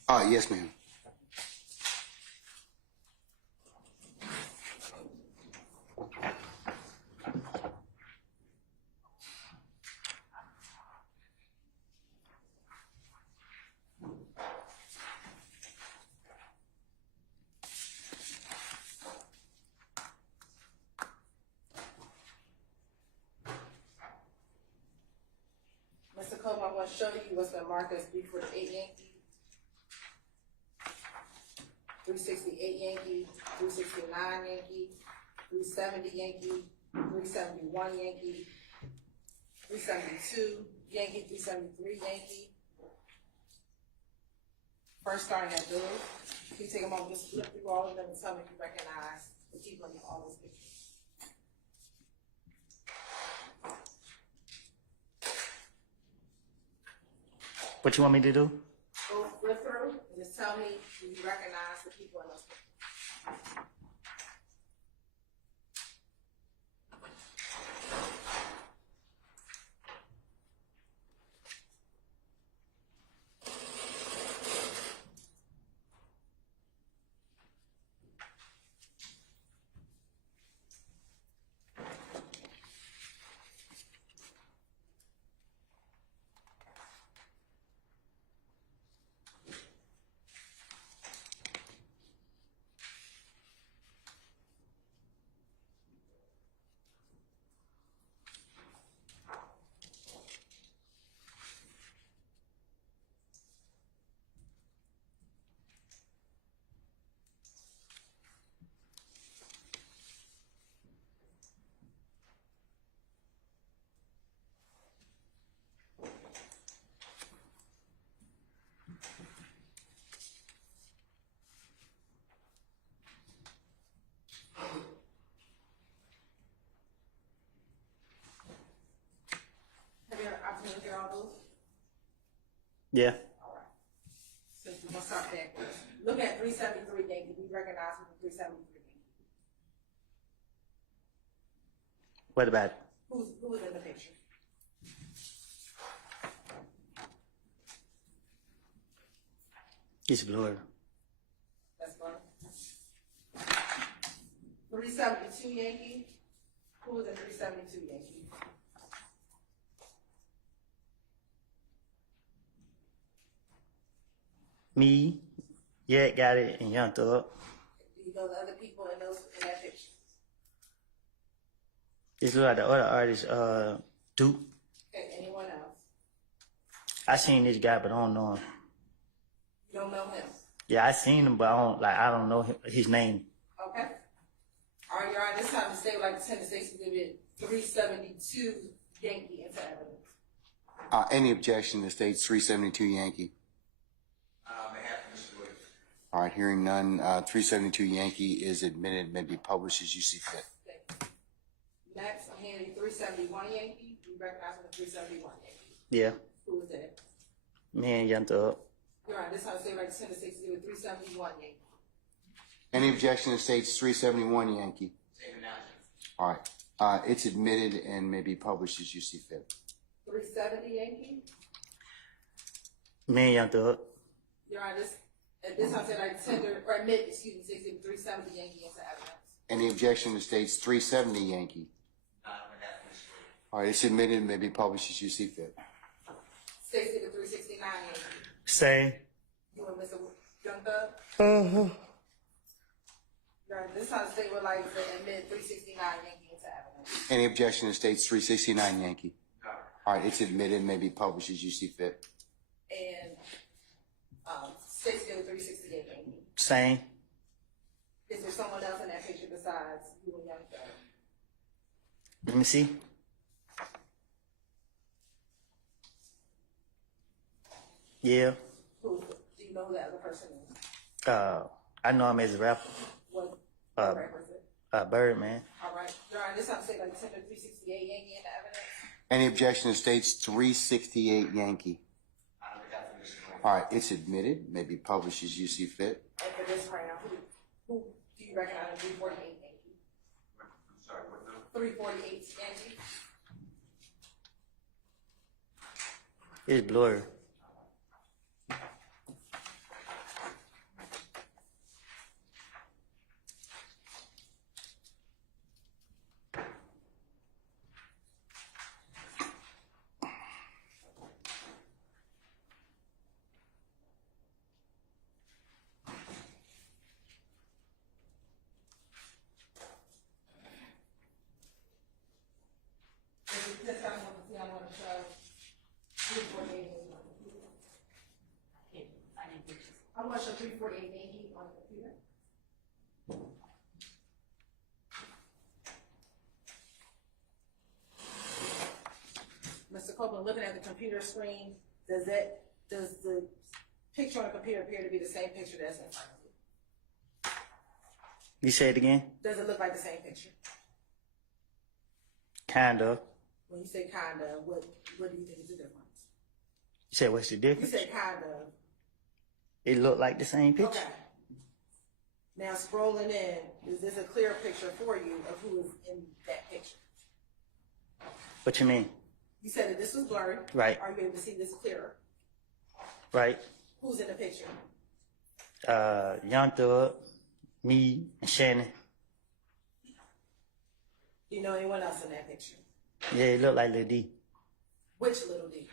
Yes, ma'am. Mr. Coleman, I want to show you what's been marked as 348 Yankee, 368 Yankee, 369 Yankee, 370 Yankee, 371 Yankee, 372 Yankee, 373 Yankee. First starting at Bill. Can you take a moment, just flip through all of them and tell me if you recognize the people in all those pictures? What you want me to do? Go flip through and just tell me if you recognize the people in those pictures. Have you had an opportunity to hear all those? Yeah. So we're gonna start backwards. Look at 373 Yankee. We recognize who the 373 Yankee. What about it? Who was in the picture? It's blurry. That's fine. 372 Yankee. Who was in 372 Yankee? Me, yeah, got it, and Young Thug. Do you know the other people in that picture? It's like the other artist, Duke. Okay, anyone else? I seen this guy, but I don't know him. You don't know him? Yeah, I seen him, but I don't know his name. Okay. All right, Your Honor, this time the state would like to send the state's exhibit 372 Yankee into evidence. Any objection to states 372 Yankee? All right, hearing none, 372 Yankee is admitted, may be published as you see fit. Thank you. Next, I'm handing you 371 Yankee. You recognize the 371 Yankee. Yeah, Who was that? me and Young Thug. Your Honor, this time the state would like to send the state's exhibit 371 Yankee. Any objection to states 371 Yankee? All right, it's admitted and may be published as you see fit. 370 Yankee. Me and Young Thug. Your Honor, this time the state would like to tender or admit, excuse me, the exhibit 370 Yankee into evidence. Any objection to states 370 Yankee? All right, it's admitted and may be published as you see fit. State exhibit 369 Yankee. Same. You and Mr. Young Thug? Uh-huh. Your Honor, this time the state would like to admit 369 Yankee into evidence. Any objection to states 369 Yankee? All right, it's admitted and may be published as you see fit. And state exhibit 368 Yankee. Same. Is there someone else in that picture besides you and Young Thug? Let me see. Yeah. Do you know who the other person is? I know him as a rapper. What Uh, rapper is it? Birdman. All right. Your Honor, this time say like tender 368 Yankee into evidence. Any objection to states 368 Yankee? All right, it's admitted, may be published as you see fit. And for this round, who do you recognize in 348 Yankee? I'm sorry, what number? 348 Yankee. It's blurry. I'm gonna show 348 Yankee on the computer. Mr. Copeland, looking at the computer screen, does the picture on the computer appear to be the same picture that's in front of you? You say it again? Does it look like the same picture? Kind of. When you say kinda, what do you think is the difference? You said what's the You difference? said kinda. It looked like the same picture. Okay. Now scrolling in, is this a clear picture for you of who is in that picture? What you mean? You said that this was blurry. Right. Are you able to see this clearer? Right? Who's in the picture? Young Thug, me, and Shannon. Do you know anyone else in that picture? Yeah, it looked like Lil D. Which little D?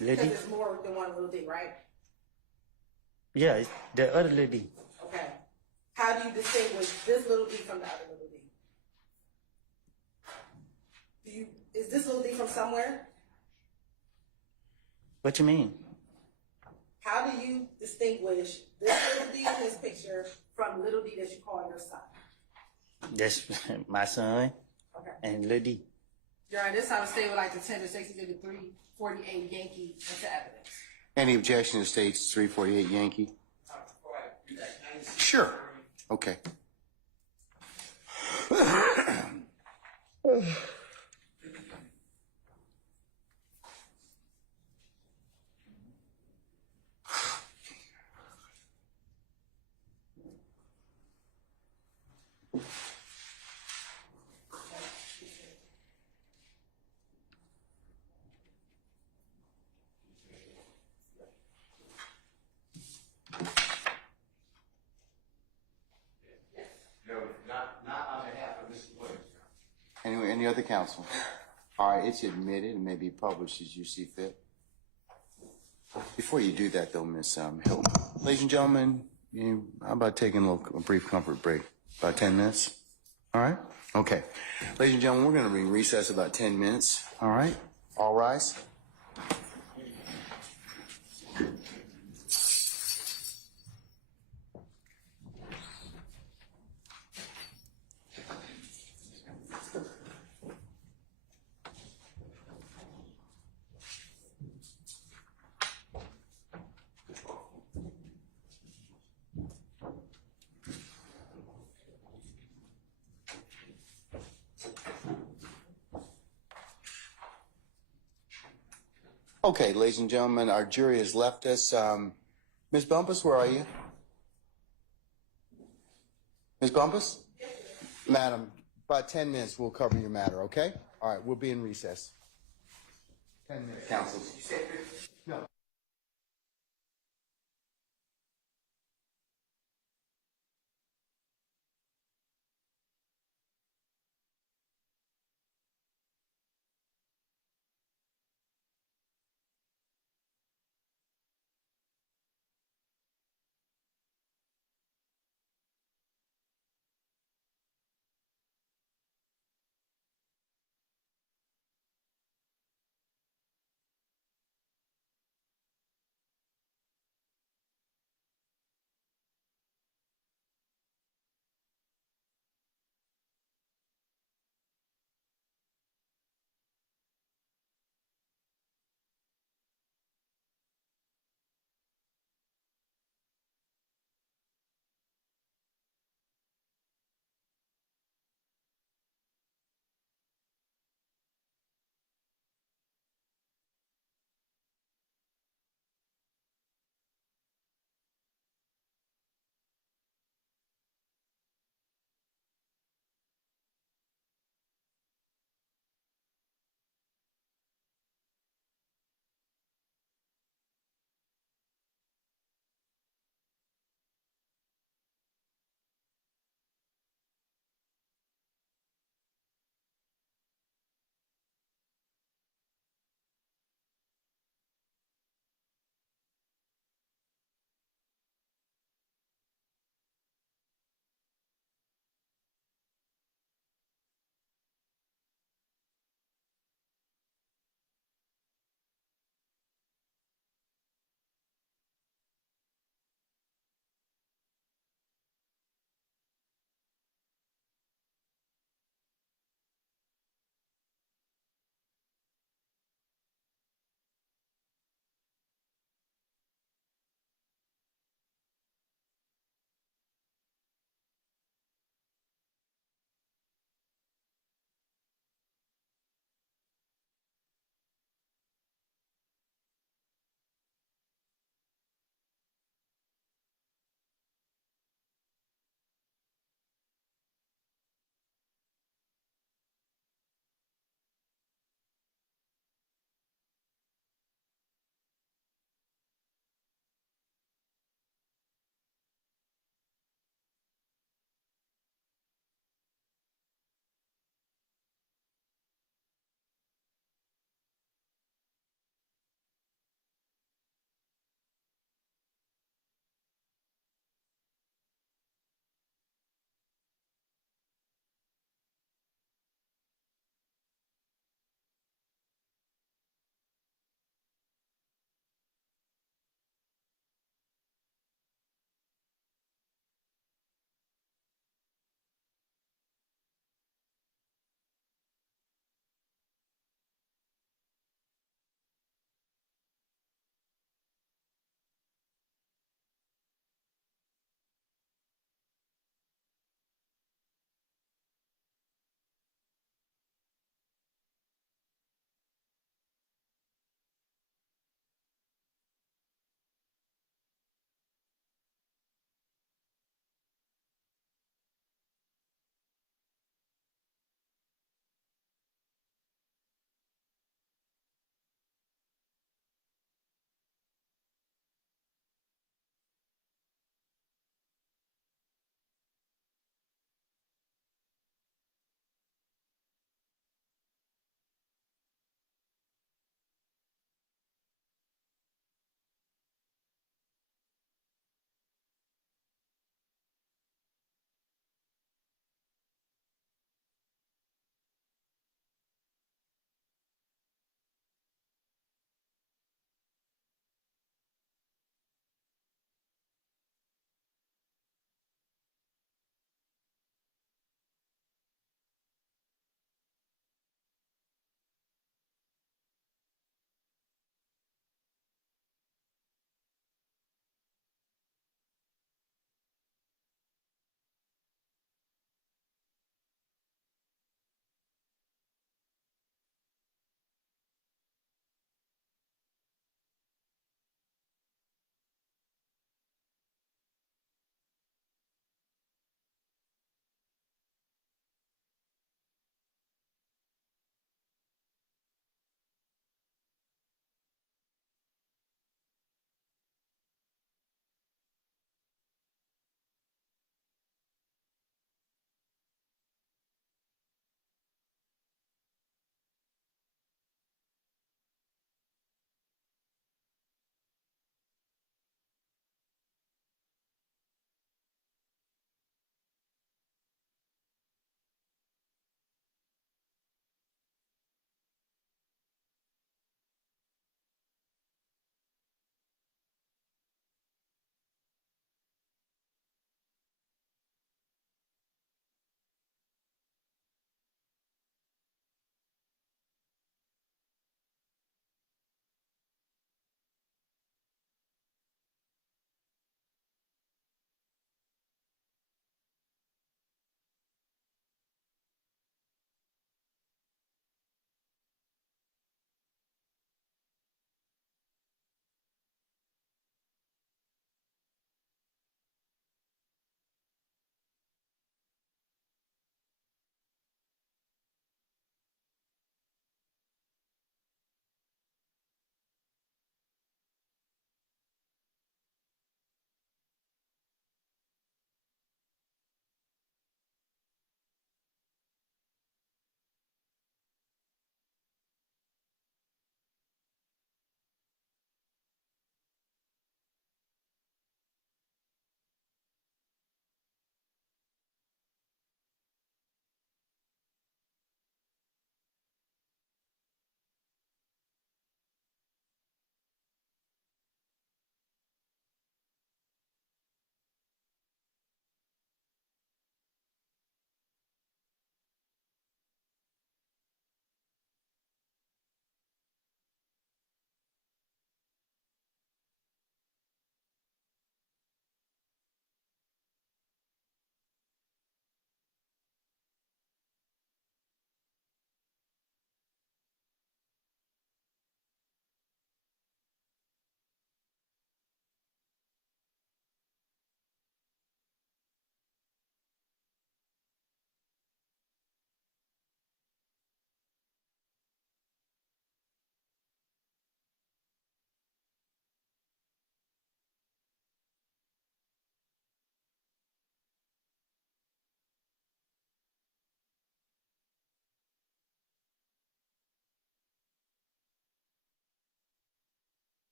Lil Because D? there's more than one little D, right? Yeah, it's the other Lil D. Okay. How do you distinguish this little D from the other little D? Is this little D from somewhere? What you mean? How do you distinguish this little D in this picture from little D that you call your son? That's my son Okay. and Lil D. Your Honor, this time the state would like to tender 348 Yankee into evidence. Any objection to states 348 Yankee? Sure. Okay. Any other counsel? All right, it's admitted and may be published as you see fit. Before you do that, though, Miss Hilton, ladies and gentlemen, how about taking a brief comfort break? About 10 minutes? All right? Okay. Ladies and gentlemen, we're going to be in recess about 10 minutes. All right? All rise. Okay, ladies and gentlemen, our jury has left us. Ms. Bumpus, where are you? Ms. Bumpus? Madam, about 10 minutes we'll cover your matter, okay? All right, we'll be in recess. 10 minutes. Counsel. No.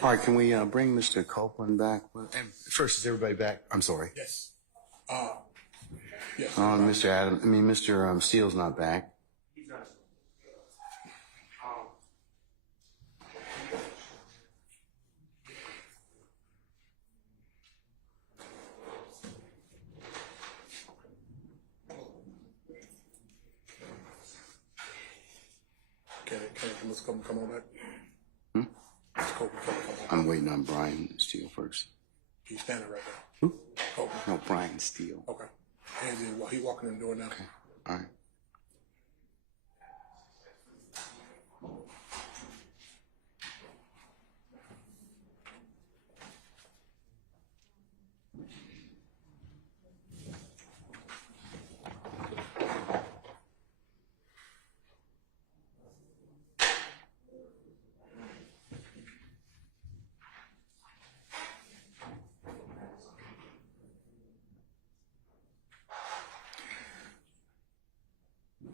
All right, can we bring Mr. Copeland back? And first, is everybody back? I'm sorry. Yes. Yes. Mr. Steele's not back. He's not. Can Mr. Copeland come on back? Mr. Copeland, come on. I'm waiting on Brian Steele first. He's standing right there. Who? Copeland. No, Brian Steele. Okay. Hands in while he walking in the door now. Okay, all right.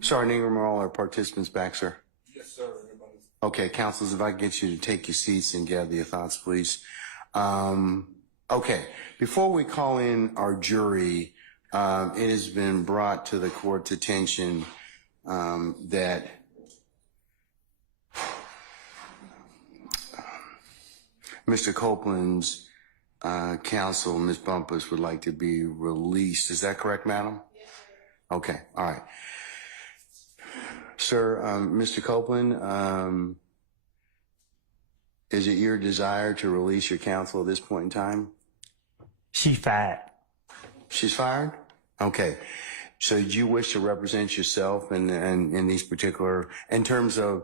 Sergeant Ingram, are all our participants back, sir? Yes, sir. Everybody's. Okay, councilors, if I could get you to take your seats and gather your thoughts, please. Okay, before we call in our jury, it has been brought to the court's attention that Mr. Copeland's counsel, Ms. Bumpus, would like to be released. Is that correct, madam? Yes, sir. Okay, all right. Sir, Mr. Copeland, is it your desire to release your counsel at this point in time? She fired. She's fired? Okay. So do you wish to represent yourself in these particular, in terms of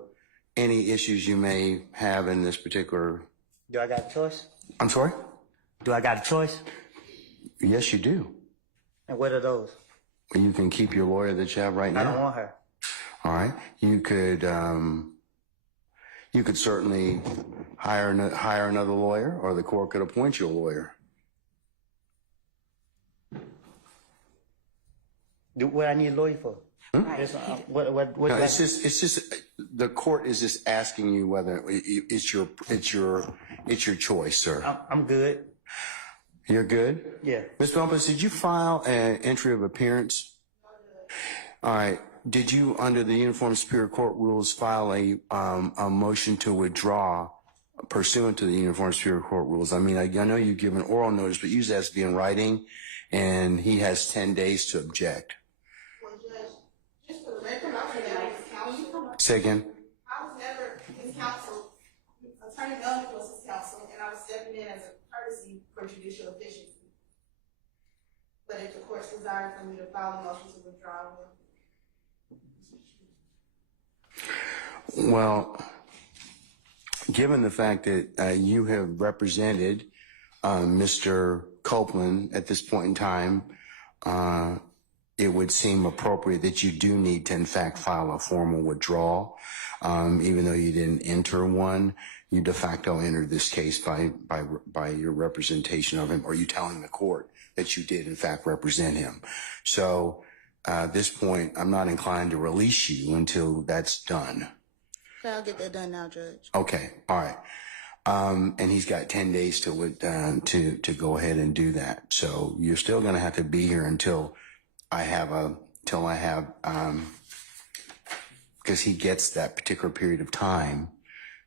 any issues you may have in this particular? Do I got a choice? I'm sorry? Do I got a choice? Yes, you do. And what are those? You can keep your lawyer that you have right now. I don't want her. All right. You could certainly hire another lawyer, or the court could appoint you a lawyer. What I need a lawyer for? Yes, what No, it's just the court is just asking you whether it's your choice, sir. I'm good. You're good? Yeah. Ms. Bumpus, did you file an entry of appearance? All right. Did you, under the Uniform Superior Court rules, file a motion to withdraw pursuant to the Uniform Superior Court rules? I mean, I know you give an oral notice, but usually it has to be in writing, and he has 10 days to object. Well, Judge, just for the record, I was never his counsel. Say again? I was never his counsel. Attorney Melnick was his counsel, and I was stepping in as a courtesy for judicial efficiency. But if the court's desire for me to file a motion to withdraw, I will. Well, given the fact that you have represented Mr. Copeland at this point in time, it would seem appropriate that you do need to, in fact, file a formal withdrawal. Even though you didn't enter one, you de facto entered this case by your representation of him, or you telling the court that you did, in fact, represent him. So at this point, I'm not inclined to release you until that's done. I'll get that done now, Judge. Okay, all right. And he's got 10 days to go ahead and do that. So you're still going to have to be here until because he gets that particular period of time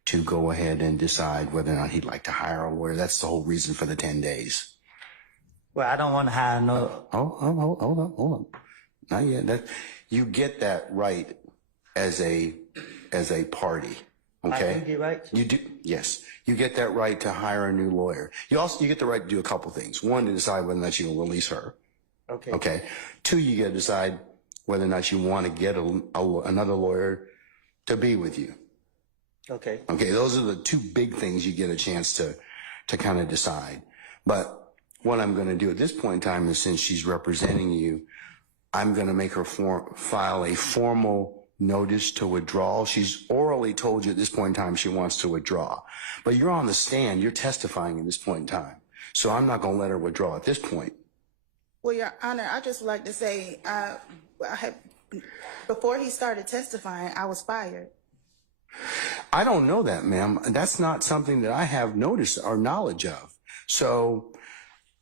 to go ahead and decide whether or not he'd like to hire a lawyer. That's the whole reason for the 10 days. Well, I don't want to hire no. Hold on. Not yet. You get that right as a party. Okay. I do get right. You do. Yes. You get that right to hire a new lawyer. You get the right to do a couple things. One, to decide whether or not you can release her. Okay. Okay. Two, you get to decide whether or not you want to get another lawyer to be with you. Okay. Okay. Those are the two big things you get a chance to kind of decide. But what I'm going to do at this point in time is, since she's representing you, I'm going to make her file a formal notice to withdraw. She's orally told you at this point in time she wants to withdraw. But you're on the stand. You're testifying at this point in time. So I'm not going to let her withdraw at this point. Well, Your Honor, I just like to say, before he started testifying, I was fired. I don't know that, ma'am. That's not something that I have notice or knowledge of. So,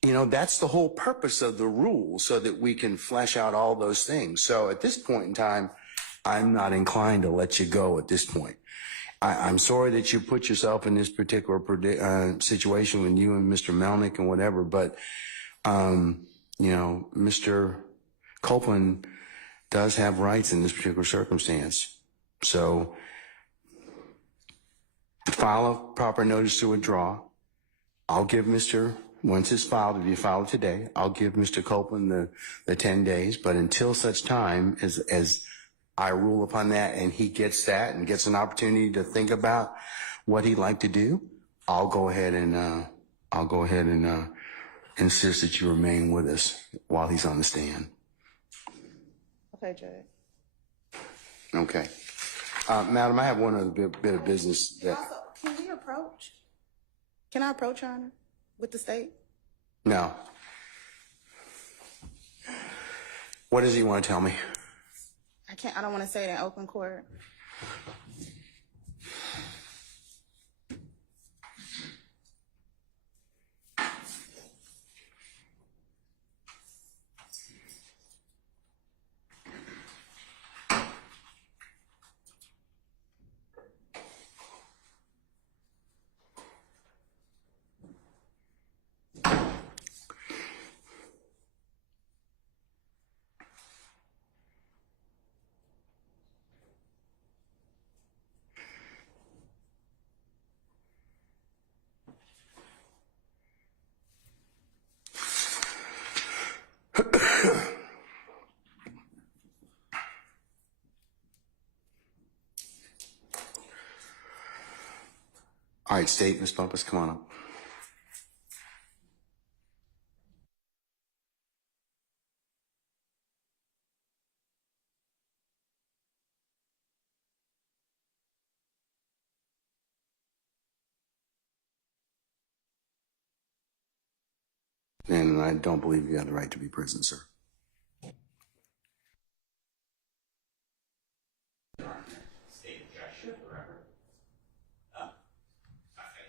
you know, that's the whole purpose of the rule, so that we can flesh out all those things. So at this point in time, I'm not inclined to let you go at this point. I'm sorry that you put yourself in this particular situation with you and Mr. Melnick and whatever, but, you know, Mr. Copeland does have rights in this particular circumstance. So file a proper notice to withdraw. I'll give once it's filed, if you file it today, I'll give Mr. Copeland the 10 days, but until such time as I rule upon that and he gets that and gets an opportunity to think about what he'd like to do, I'll go ahead and insist that you remain with us while he's on the stand. Okay, Judge. Okay. Madam, I have one other bit of business that... Also, can we approach? Can I approach, Your Honor, with the state? No. What does he want to tell me? I don't want to say it in open court. All right, State, Ms. Bumpus, come on up. And I don't believe you have the right to be present, sir. State objection for the record. I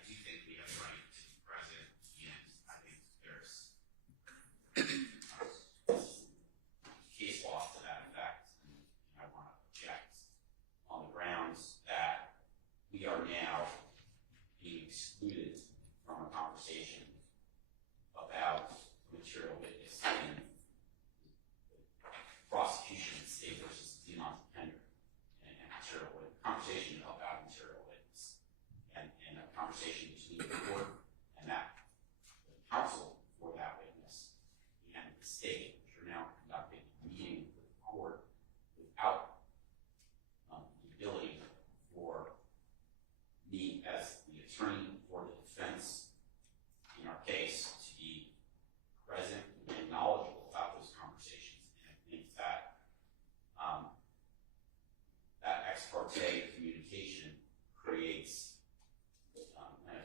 do think we have the right to be present, and I think there's case law to that effect, and I want to object on the grounds that we are now being excluded from a conversation about material witness in the prosecution of state versus Demont Tender and material witness, conversation about material witness, and a conversation between the court and the counsel for that witness and the state, which are now conducting a meeting with the court without the ability for me as the attorney for the defense in our case to be present and knowledgeable about those conversations. And I think that that ex parte communication creates an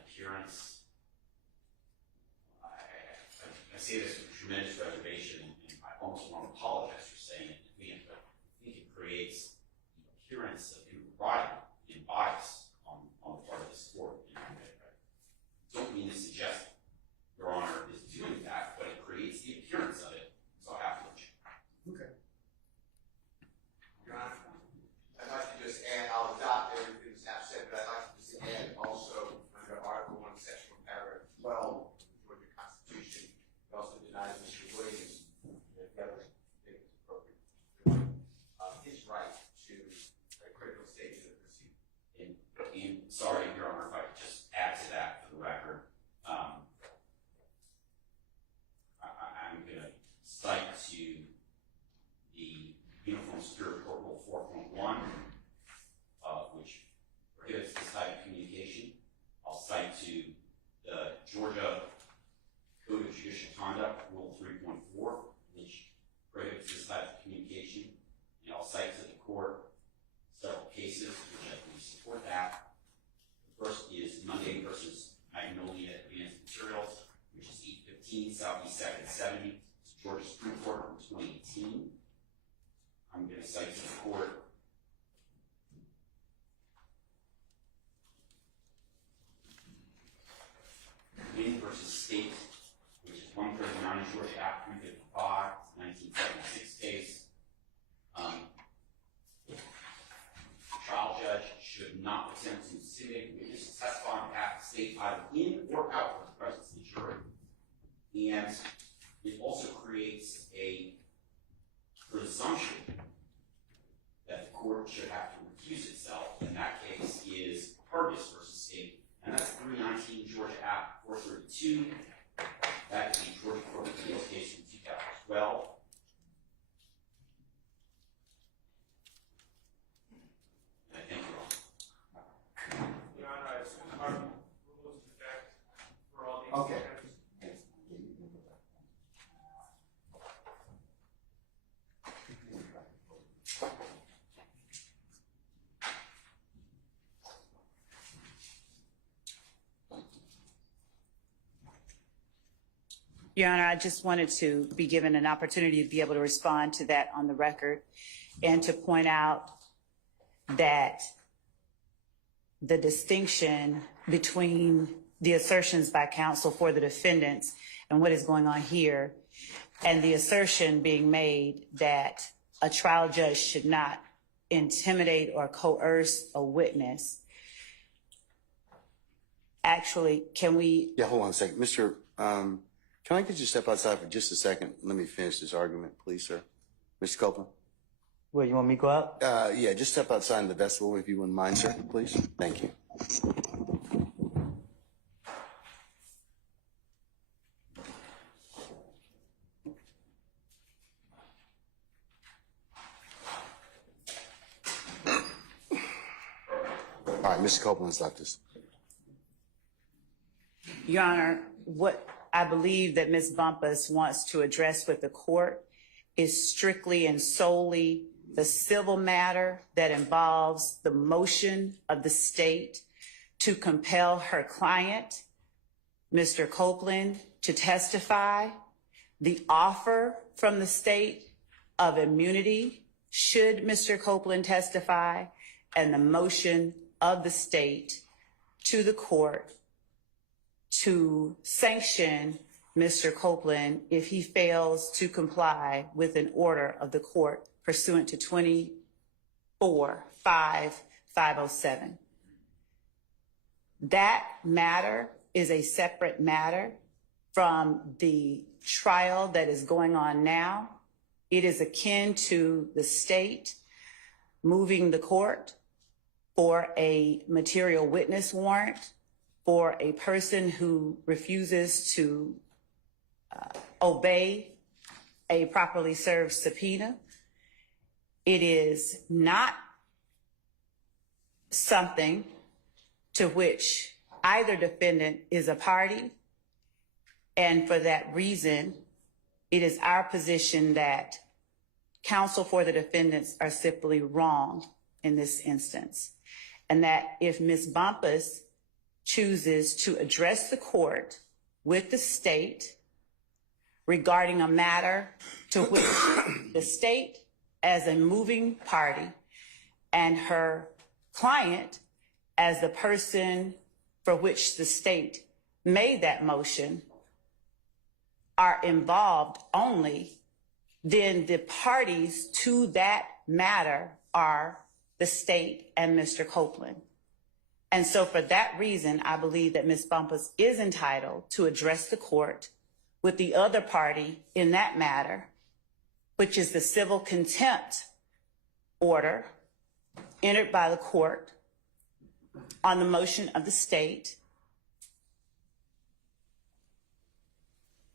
should not attempt to intimidate a witness to testify on behalf of the state either in or out of the presence of the jury. And it also creates a presumption that the court should have to recuse itself. In that case is Purvis versus State, and that's 319 Georgia Act 432. That is the Georgia Court of Appeals case from 2012. I thank you all. Your Honor, I assume our rules in effect for all these. Okay. Your Honor, I just wanted to be given an opportunity to be able to respond to that on the record and to point out that the distinction between the assertions by counsel for the defendants and what is going on here, and the assertion being made that a trial judge should not intimidate or coerce a witness. Actually, can we? Yeah, hold on a second. Mr. Can I get you to step outside for just a second? Let me finish this argument, please, sir. Mr. Copeland? Where, you want me to go out? Yeah, just step outside in the vestibule if you wouldn't mind, sir, please. Thank you. All right, Mr. Copeland's left us. Your Honor, what I believe that Ms. Bumpus wants to address with the court is strictly and solely the civil matter that involves the motion of the state to compel her client, Mr. Copeland, to testify, the offer from the state of immunity should Mr. Copeland testify, and the motion of the state to the court to sanction Mr. Copeland if he fails to comply with an order of the court pursuant to 24-5-507. That matter is a separate matter from the trial that is going on now. It is akin to the state moving the court for a material witness warrant for a person who refuses to obey a properly served subpoena. It is not something to which either defendant is a party, and for that reason, it is our position that counsel for the defendants are simply wrong in this instance, and that if Ms. Bumpus chooses to address the court with the state regarding a matter to which the state as a moving party and her client as the person for which the state made that motion are involved only, then the parties to that matter are the state and Mr. Copeland. And so for that reason, I believe that Ms. Bumpus is entitled to address the court with the other party in that matter, which is the civil contempt order entered by the court on the motion of the state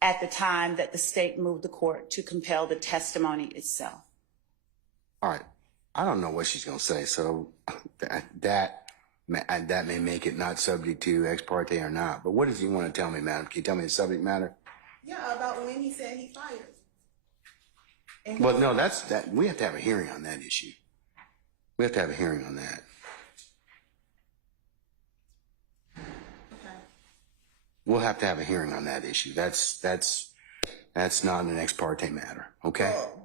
at the time that the state moved the court to compel the testimony itself. All right. I don't know what she's going to say, so that may make it not subject to ex parte or not. But what does he want to tell me, madam? Can you tell me the subject matter? Yeah, about when he said he fired. Well, no, that. We have to have a hearing on that issue. We have to have a hearing on that. Okay. We'll have to have a hearing on that issue. That's not an ex parte matter. Okay. Well,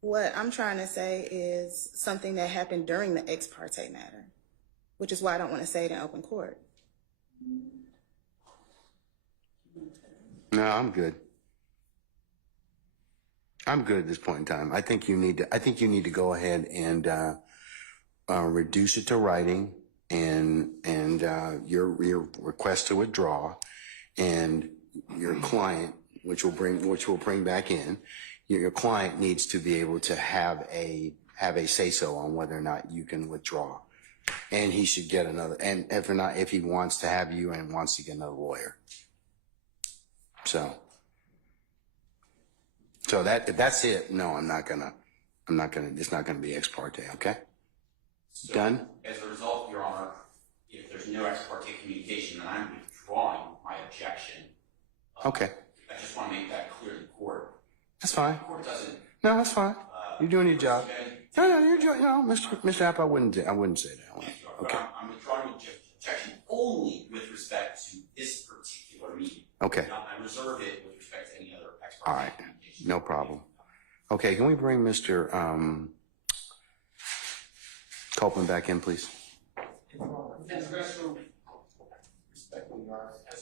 what I'm trying to say is something that happened during the ex parte matter, which is why I don't want to say it in open court. No, I'm good. I'm good at this point in time. I think you need to go ahead and reduce it to writing and your request to withdraw, and your client, which will bring back in, your client needs to be able to have a say-so on whether or not you can withdraw. And he should get another, and if he wants to have you and wants to get another lawyer. So if that's it, no, it's not gonna be ex parte, okay? So, Done? As a result, Your Honor, if there's no ex parte communication, then I'm withdrawing my objection. Okay. I just want to make that clear to the court. That's fine. The court doesn't. No, that's fine. You're doing your job. Okay. No, Mr. App, I wouldn't say that. But Okay. I'm withdrawing my objection only with respect to this particular meeting. Okay. I reserve it with respect to any other ex All parte right. communication. No problem. Okay, can we bring Mr. Copeland back in, please? As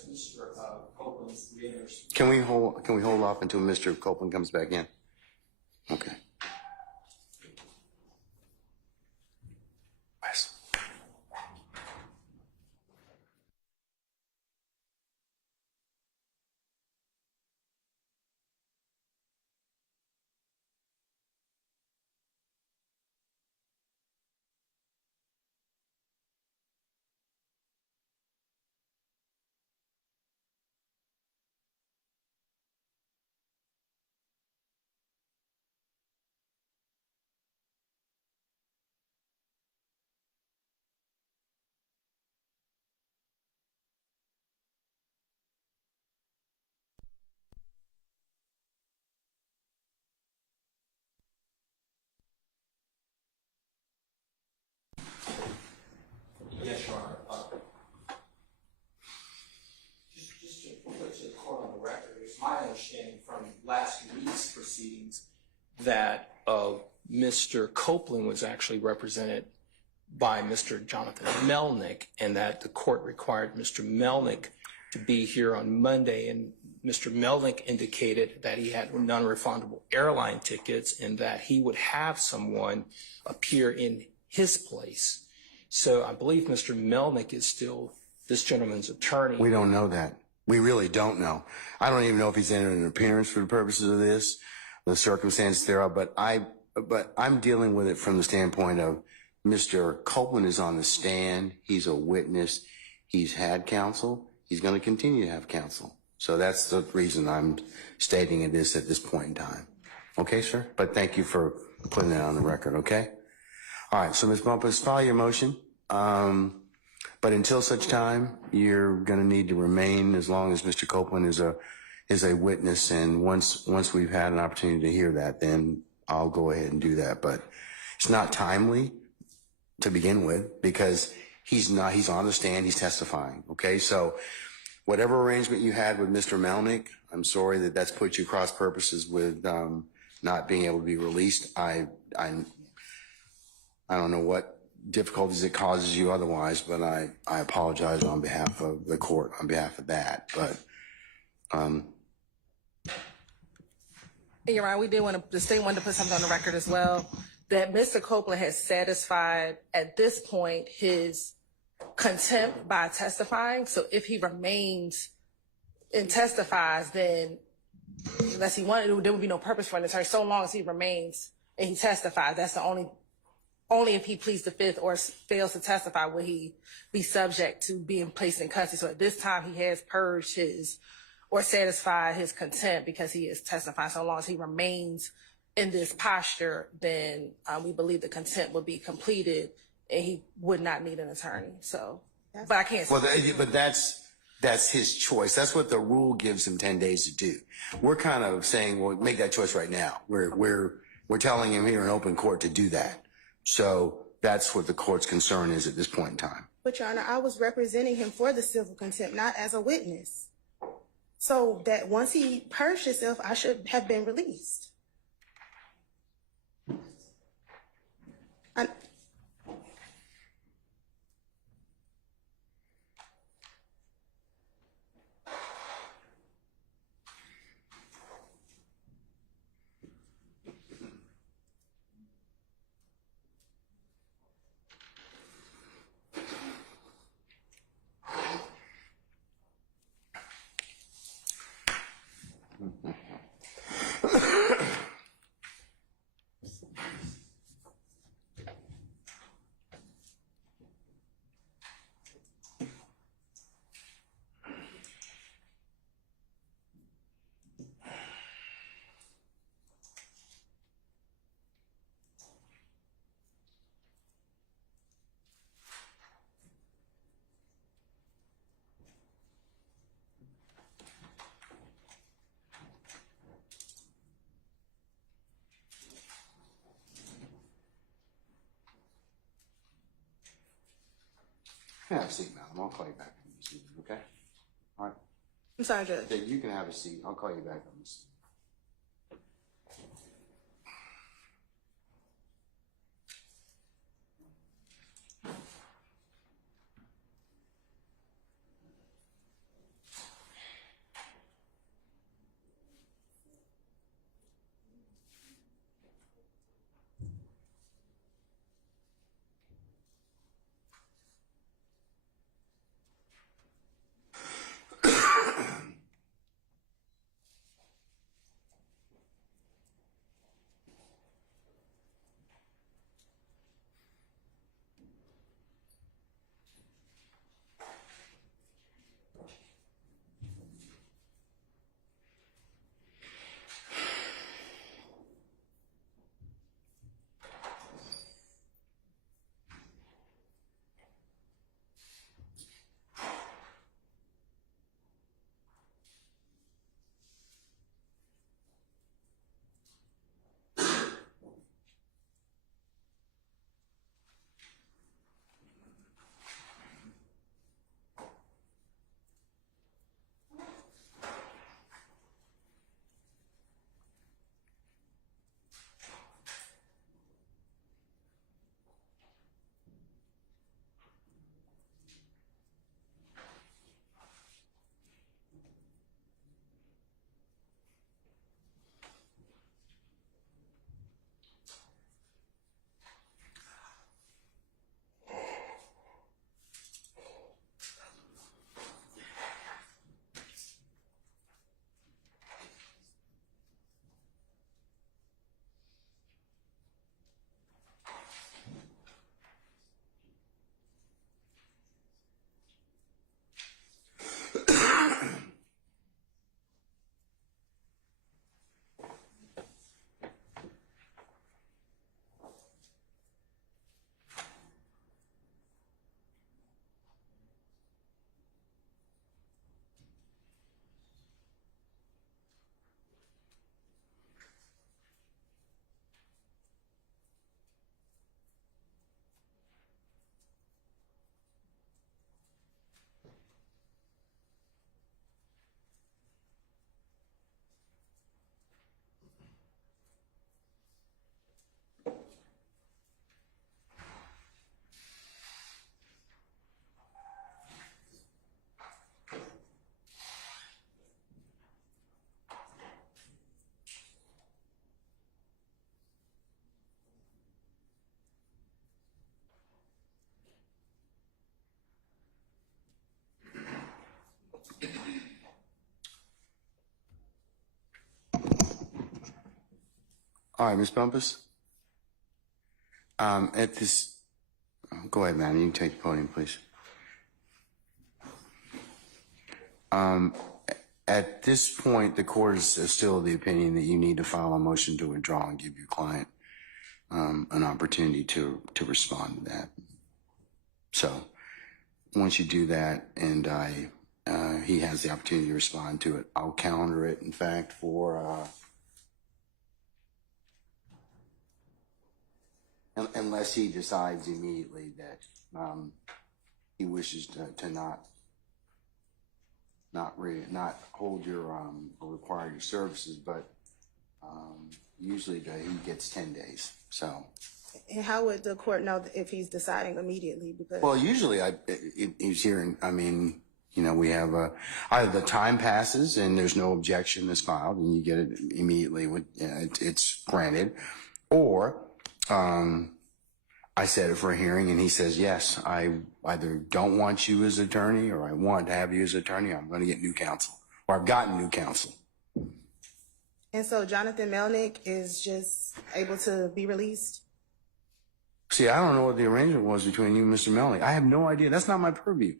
Mr. Copeland's readers. Can we hold off until Mr. Copeland comes back in? Okay. Wes. Yes, Your Honor. Just to put the court on the record, it's my understanding from last week's proceedings that Mr. Copeland was actually represented by Mr. Jonathan Melnick, and that the court required Mr. Melnick to be here on Monday, and Mr. Melnick indicated that he had non-refundable airline tickets and that he would have someone appear in his place. So I believe Mr. Melnick is still this gentleman's attorney. We don't know that. We really don't know. I don't even know if he's entered an appearance for the purposes of this, the circumstances thereof, but I'm dealing with it from the standpoint of Mr. Copeland is on the stand. He's a witness. He's had counsel. He's going to continue to have counsel. So that's the reason I'm stating it is at this point in time. Okay, sir? But thank you for putting that on the record, okay? All right, so Ms. Bumpus, file your motion. But until such time, you're going to need to remain as long as Mr. Copeland is a witness. And once we've had an opportunity to hear that, then I'll go ahead and do that. But it's not timely to begin with because he's on the stand, he's testifying. Okay, so whatever arrangement you had with Mr. Melnick, I'm sorry that that's put you cross purposes with not being able to be released. I don't know what difficulties it causes you otherwise, but I apologize on behalf of the court, on behalf of that. But You're right. We did the state wanted to put something on the record as well, that Mr. Copeland has satisfied at this point his contempt by testifying. So if he remains and testifies, then unless he wanted, there would be no purpose for an attorney. So long as he remains and he testifies, that's the only if he pleads the fifth or fails to testify will he be subject to being placed in custody. So at this time, he has purged or satisfied his contempt because he is testifying. So long as he remains in this posture, then we believe the contempt will be completed and he would not need an attorney. So, but I can't. Well, but that's his choice. That's what the rule gives him 10 days to do. We're kind of saying, well, make that choice right now. We're telling him here in open court to do that. So that's what the court's concern is at this point in time. But Your Honor, I was representing him for the civil contempt, not as a witness. So that once he purged himself, I should have been released. You can have a seat, madam. I'll call you back on this evening, okay? All right. I'm sorry, Judge. Yeah, you can have a seat. I'll call you back on this. All right, Ms. Bumpus. At this, go ahead, ma'am. You can take the podium, please. At this point, the court is still of the opinion that you need to file a motion to withdraw and give your client an opportunity to respond to that. So once you do that, and he has the opportunity to respond to it, I'll calendar it, in fact, for unless he decides immediately that he wishes to not hold your or require your services, but usually he gets 10 days. So. And how would the court know if he's deciding immediately? Because Well, usually he's hearing. I mean, we have either the time passes and there's no objection is filed, and you get it immediately when it's granted, or I set it for a hearing and he says, yes, I either don't want you as attorney or I want to have you as attorney. I'm going to get new counsel, or I've gotten new counsel. and so Jonathan Melnick is just able to be released. See, I don't know what the arrangement was between you and Mr. Melnick. I have no idea. That's not my purview.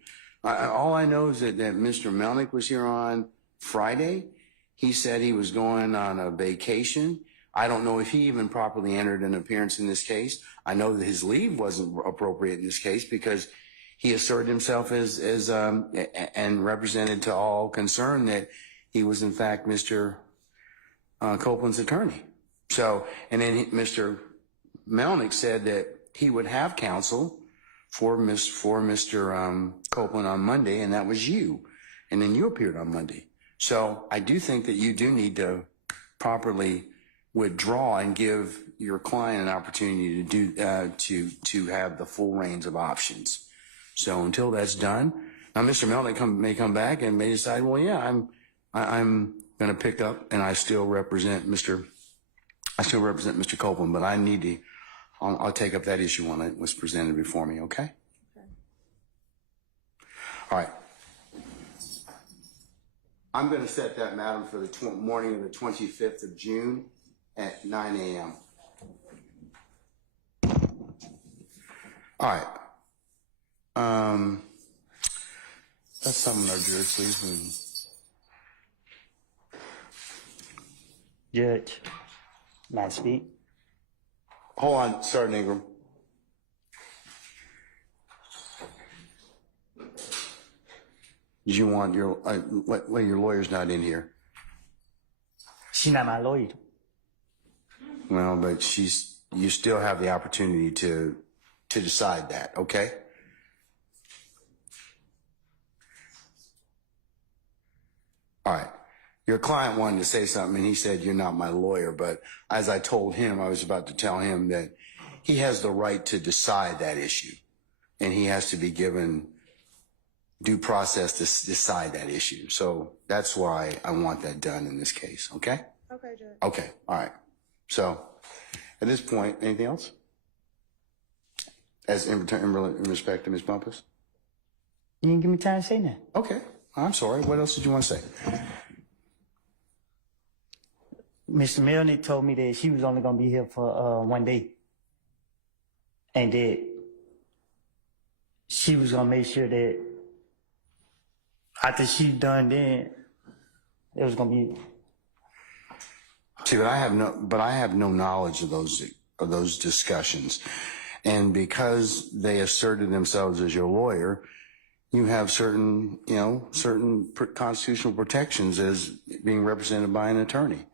All I know is that Mr. Melnick was here on Friday. He said he was going on a vacation. I don't know if he even properly entered an appearance in this case. I know that his leave wasn't appropriate in this case because he asserted himself as and represented to all concerned that he was in fact Mr. Copeland's attorney. So, and then Mr. Melnick said that he would have counsel for Mr. Copeland on Monday, and that was you. And then you appeared on Monday. So I do think that you do need to properly withdraw and give your client an opportunity to do to have the full range of options. So until that's done, now Mr. Melnick may come back and may decide, well, yeah, I'm going to pick up, and I still represent Mr. Copeland, but I need to. I'll take up that issue when it was presented before me. Okay. All right. I'm going to set that, madam, for the morning of the 25th of June at 9 a.m. All right. Let's summon our judge, please. Judge, may I speak? Hold on, Sergeant Ingram. Did you want your your lawyer's not in here? She not my lawyer. Well, but you still have the opportunity to decide that, okay? All right. Your client wanted to say something, and he said, you're not my lawyer. But as I told him, I was about to tell him that he has the right to decide that issue, and he has to be given due process to decide that issue. So that's why I want that done in this case, okay? Okay, Judge. Okay, all right. So at this point, anything else? As in respect to Ms. Bumpus? You didn't give me time to say that. Okay, I'm sorry. What else did you want to say? Mr. Melnick told me that she was only going to be here for 1 day. And that she was going to make sure that after she's done, then it was going to be. See, but I have no knowledge of those discussions. And because they asserted themselves as your lawyer, you have certain constitutional protections as being represented by an attorney.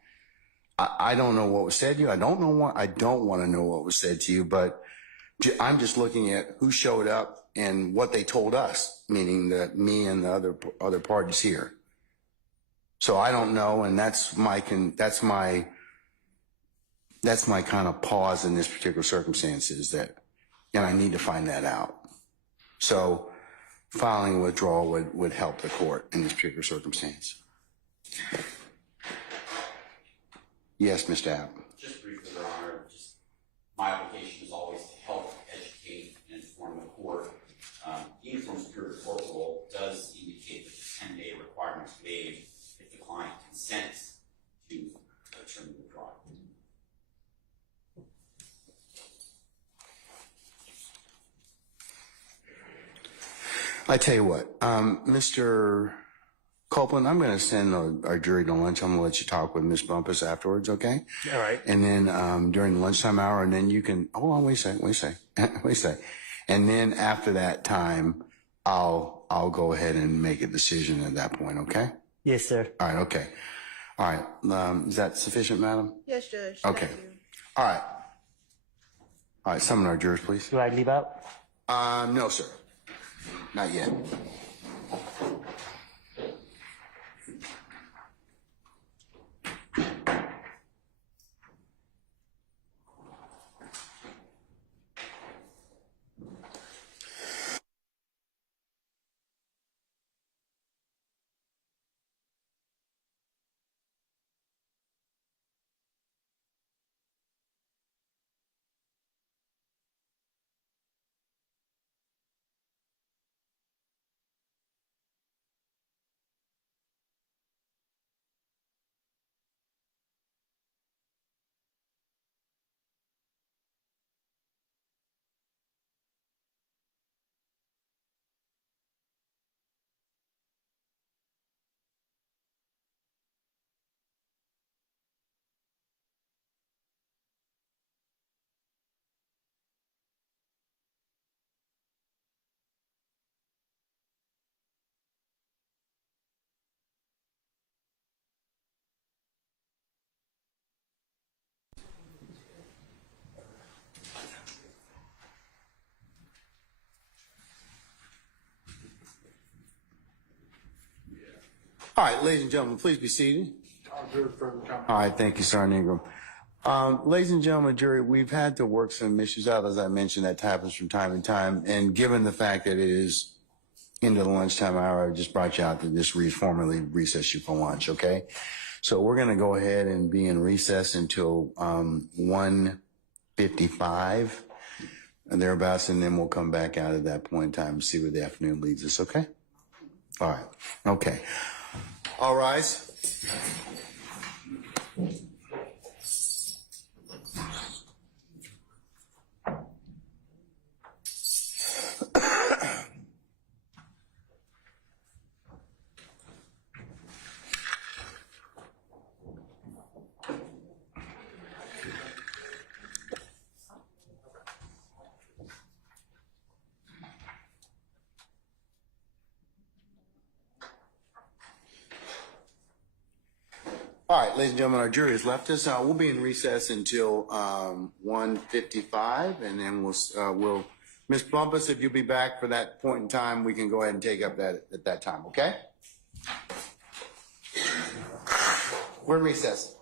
I don't know what was said to you. I don't want to know what was said to you, but I'm just looking at who showed up and what they told us, meaning that me and the other parties here. So I don't know, and that's my kind of pause in this particular circumstance is that, and I need to find that out. So filing a withdrawal would help the court in this particular circumstance. Yes, Mr. Abb. Just briefly, Your Honor, my application is always to help educate and inform the court. The uniform superior court rule does indicate that the 10-day requirement is waived if the client consents to determine the withdrawal. I tell you what, Mr. Copeland, I'm going to send our jury to lunch. I'm going to let you talk with Ms. Bumpus afterwards, okay? All right. And then during the lunchtime hour, and then you can, hold on, wait a second. And then after that time, I'll go ahead and make a decision at that point, okay? Yes, sir. All right, okay. All right, is that sufficient, madam? Yes, Judge. Okay. Thank you. All right. All right, summon our jurors, please. Do I leave out? No, sir. Not yet. All right, ladies and gentlemen, please be seated. All right, thank you, Sergeant Ingram. Ladies and gentlemen, jury, we've had to work some issues out, as I mentioned, that happens from time to time. And given the fact that it is into the lunchtime hour, I just brought you out to just formally recess you for lunch, okay? So we're going to go ahead and be in recess until 1:55 and thereabouts, and then we'll come back out at that point in time and see where the afternoon leads us, okay? All right, okay. All rise. All right, ladies and gentlemen, our jury has left us. We'll be in recess until 1:55, and then we'll Ms. Bumpus, if you'll be back for that point in time, we can go ahead and take up that at that time, okay? We're in recess.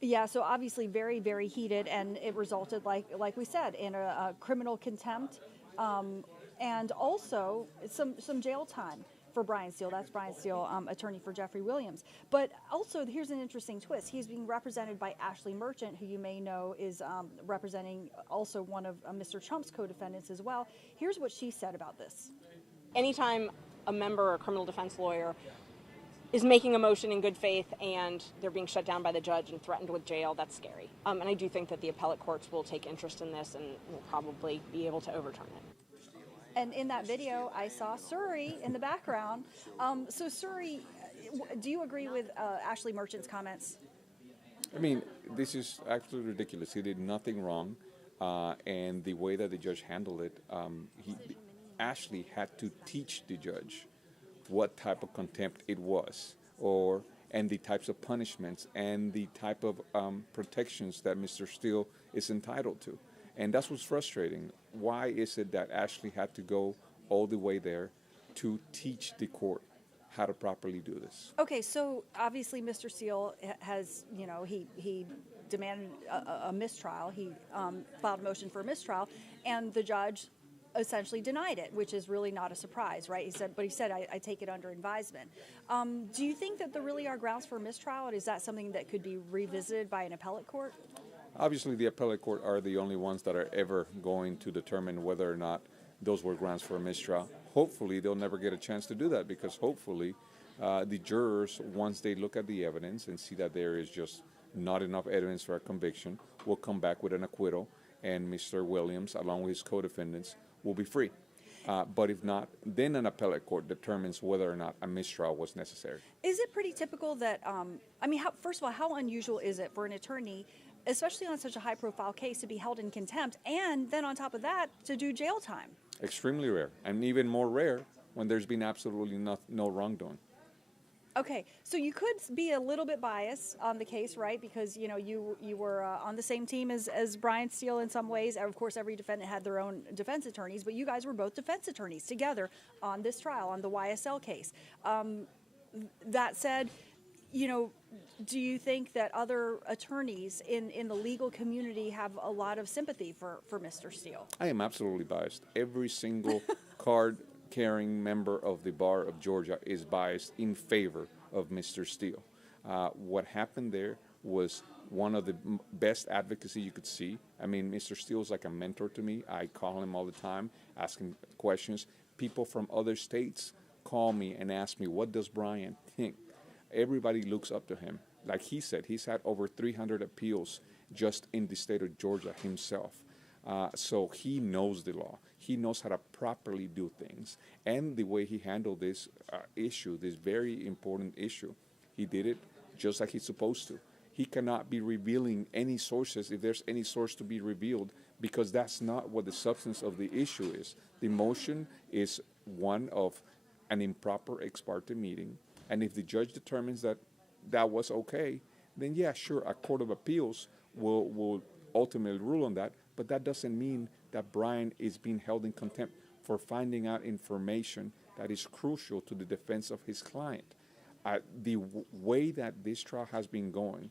Yeah, so obviously very, very heated, and it resulted, like we said, in a criminal contempt, and also some jail time for Brian Steele. That's Brian Steele, attorney for Jeffery Williams. But also, here's an interesting twist. He's being represented by Ashley Merchant, who you may know is representing also one of Mr. Trump's co-defendants as well. Here's what she said about this. Anytime a member or criminal defense lawyer is making a motion in good faith and they're being shut down by the judge and threatened with jail, that's scary. And I do think that the appellate courts will take interest in this and will probably be able to overturn it. And in that video, I saw Surrey in the background. So Surrey, do you agree with Ashley Merchant's comments? I mean, this is absolutely ridiculous. He did nothing wrong, and the way that the judge handled it, Ashley had to teach the judge what type of contempt it was, and the types of punishments and the type of protections that Mr. Steele is entitled to. And that's what's frustrating. Why is it that Ashley had to go all the way there to teach the court how to properly do this? Okay, so obviously Mr. Steele has, he demanded a mistrial. He filed a motion for a mistrial, and the judge essentially denied it, which is really not a surprise, right? He said, I take it under advisement. Do you think that there really are grounds for mistrial, and is that something that could be revisited by an appellate court? Obviously, the appellate court are the only ones that are ever going to determine whether or not those were grounds for a mistrial. Hopefully, they'll never get a chance to do that, because hopefully the jurors, once they look at the evidence and see that there is just not enough evidence for a conviction, will come back with an acquittal, and Mr. Williams, along with his co-defendants, will be free. But if not, then an appellate court determines whether or not a mistrial was necessary. Is it pretty typical that, first of all, how unusual is it for an attorney, especially on such a high-profile case, to be held in contempt, and then on top of that, to do jail time? Extremely rare, and even more rare when there's been absolutely no wrongdoing. Okay, so you could be a little bit biased on the case, right? Because you were on the same team as Brian Steele in some ways. Of course, every defendant had their own defense attorneys, but you guys were both defense attorneys together on this trial, on the YSL case. That said, do you think that other attorneys in the legal community have a lot of sympathy for Mr. Steele? I am absolutely biased. Every single card-carrying member of the Bar of Georgia is biased in favor of Mr. Steele. What happened there was one of the best advocacy you could see. I mean, Mr. Steele is like a mentor to me. I call him all the time, ask him questions. People from other states call me and ask me, what does Brian think? Everybody looks up to him. Like he said, he's had over 300 appeals just in the state of Georgia himself. So he knows the law. He knows how to properly do things. And the way he handled this issue, this very important issue, he did it just like he's supposed to. He cannot be revealing any sources if there's any source to be revealed, because that's not what the substance of the issue is. The motion is one of an improper ex parte meeting. And if the judge determines that that was okay, then yeah, sure, a court of appeals will ultimately rule on that. But that doesn't mean that Brian is being held in contempt for finding out information that is crucial to the defense of his client. The way that this trial has been going,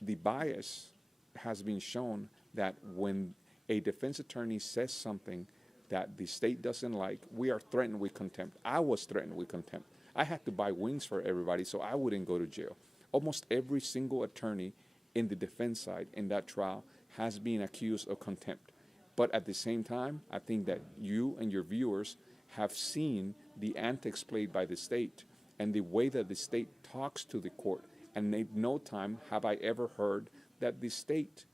the bias has been shown that when a defense attorney says something that the state doesn't like, we are threatened with contempt. I was threatened with contempt. I had to buy wings for everybody so I wouldn't go to jail. Almost every single attorney in the defense side in that trial has been accused of contempt. But at the same time, I think that you and your viewers have seen the antics played by the state and the way that the state talks to the court. And at no time have I ever heard that the state,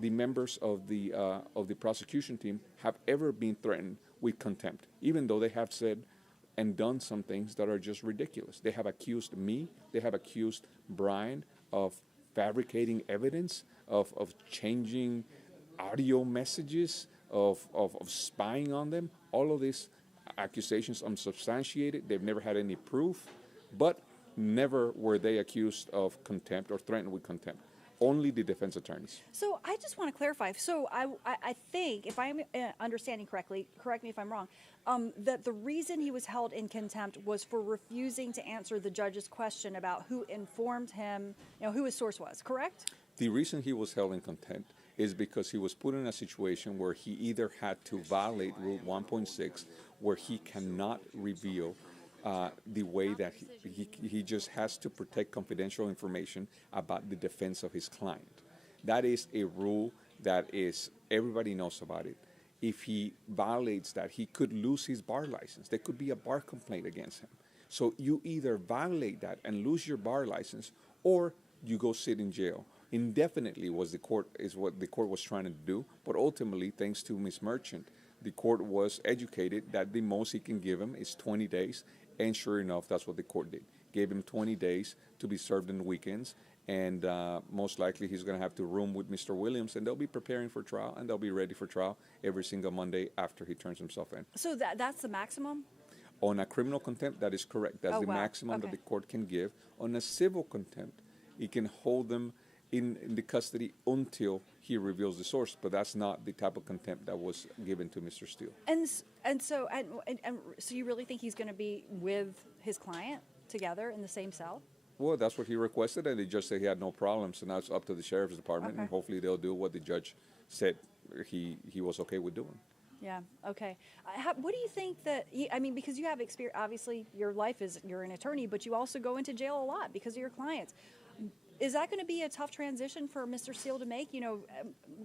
the members of the prosecution team, have ever been threatened with contempt, even though they have said and done some things that are just ridiculous. They have accused me, they have accused Brian of fabricating evidence, of changing audio messages, of spying on them. All of these accusations unsubstantiated. They've never had any proof, but never were they accused of contempt or threatened with contempt. Only the defense attorneys. So I just want to clarify. So I think, if I'm understanding correctly, correct me if I'm wrong, that the reason he was held in contempt was for refusing to answer the judge's question about who informed him, who his source was, correct? The reason he was held in contempt is because he was put in a situation where he either had to violate Rule 1.6, where he cannot reveal the way that he just has to protect confidential information about the defense of his client. That is a rule that is, everybody knows about it. If he violates that, he could lose his bar license. There could be a bar complaint against him. So you either violate that and lose your bar license, or you go sit in jail. Indefinitely is what the court was trying to do, but ultimately, thanks to Ms. Merchant, the court was educated that the most he can give him is 20 days, and sure enough, that's what the court did. Gave him 20 days to be served in the weekends, and most likely he's going to have to room with Mr. Williams, and they'll be preparing for trial, and they'll be ready for trial every single Monday after he turns himself in. So that's the maximum? On a criminal contempt, that is correct. That's the maximum that the court can give. On a civil contempt, it can hold them in the custody until he reveals the source, but that's not the type of contempt that was given to Mr. Steele. And so you really think he's going to be with his client together in the same cell? Well, that's what he requested, and the judge said he had no problems, and that's up to the sheriff's department, and hopefully they'll do what the judge said he was okay with doing. Yeah. Okay. What do you think that? I mean, because you have experience. Obviously, your life is you're an attorney, but you also go into jail a lot because of your clients. Is that going to be a tough transition for Mr. Steele to make? You know,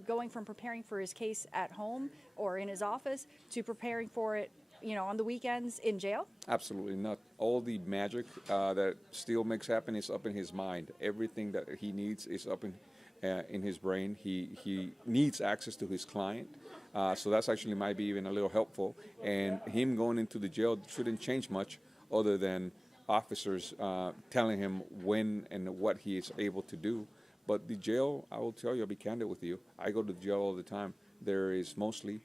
going from preparing for his case at home or in his office to preparing for it, you know, on the weekends in jail? Absolutely not. All the magic that Steele makes happen is up in his mind. Everything that he needs is up in his brain. He needs access to his client. So that's actually might be even a little helpful. And him going into the jail shouldn't change much other than officers telling him when and what he is able to do. But the jail, I will tell you, I'll be candid with you, I go to the jail all the time. There is mostly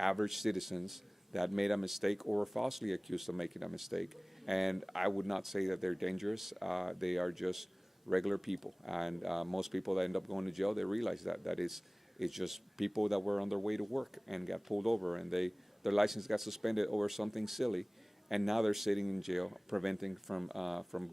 average citizens that made a mistake or are falsely accused of making a mistake. And I would not say that they're dangerous. They are just regular people. And most people that end up going to jail, they realize that it's just people that were on their way to work and got pulled over, and their license got suspended over something silly, and now they're sitting in jail, preventing from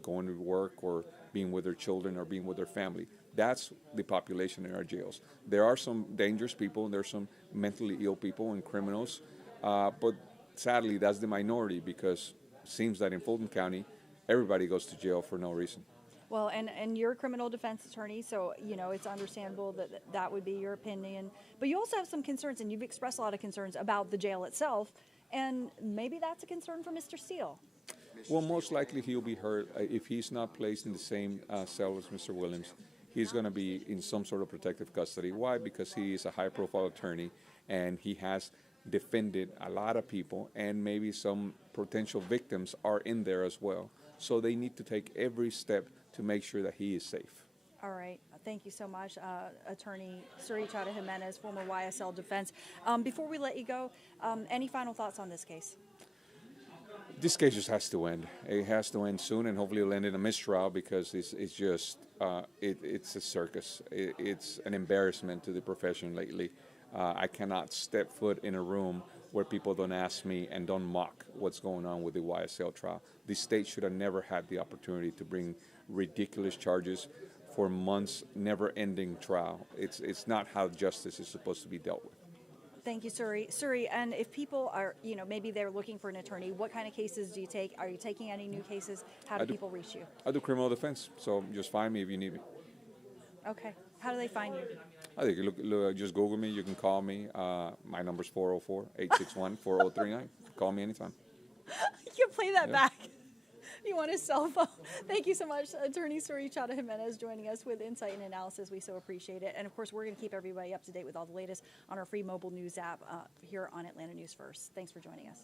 going to work or being with their children or being with their family. That's the population in our jails. There are some dangerous people, and there's some mentally ill people and criminals, but sadly that's the minority, because it seems that in Fulton County, everybody goes to jail for no reason. Well, and you're a criminal defense attorney, so, you know, it's understandable that would be your opinion. But you also have some concerns, and you've expressed a lot of concerns about the jail itself, and maybe that's a concern for Mr. Steele. Well, most likely he'll be hurt. If he's not placed in the same cell as Mr. Williams, he's going to be in some sort of protective custody. Why? Because he is a high-profile attorney, and he has defended a lot of people, and maybe some potential victims are in there as well. So they need to take every step to make sure that he is safe. All right. Thank you so much, Attorney Suri Chata Jimenez, former YSL defense. Before we let you go, any final thoughts on this case? This case just has to end. It has to end soon, and hopefully it'll end in a mistrial, because it's just, it's a circus. It's an embarrassment to the profession lately. I cannot step foot in a room where people don't ask me and don't mock what's going on with the YSL trial. The state should have never had the opportunity to bring ridiculous charges for months, never-ending trial. It's not how justice is supposed to be dealt with. Thank you, Suri. Suri, and if people are, you know, maybe they're looking for an attorney, what kind of cases do you take? Are you taking any new cases? How do people reach you? I do criminal defense, so just find me if you need me. Okay. How do they find you? I think look, just Google me. You can call me. My number's 404-861-4039. Call me anytime. You can play that back. You want his cell phone. Thank you so much, Attorney Suri Chata Jimenez, joining us with insight and analysis. We so appreciate it. And of course, we're going to keep everybody up to date with all the latest on our free mobile news app here on Atlanta News First. Thanks for joining us.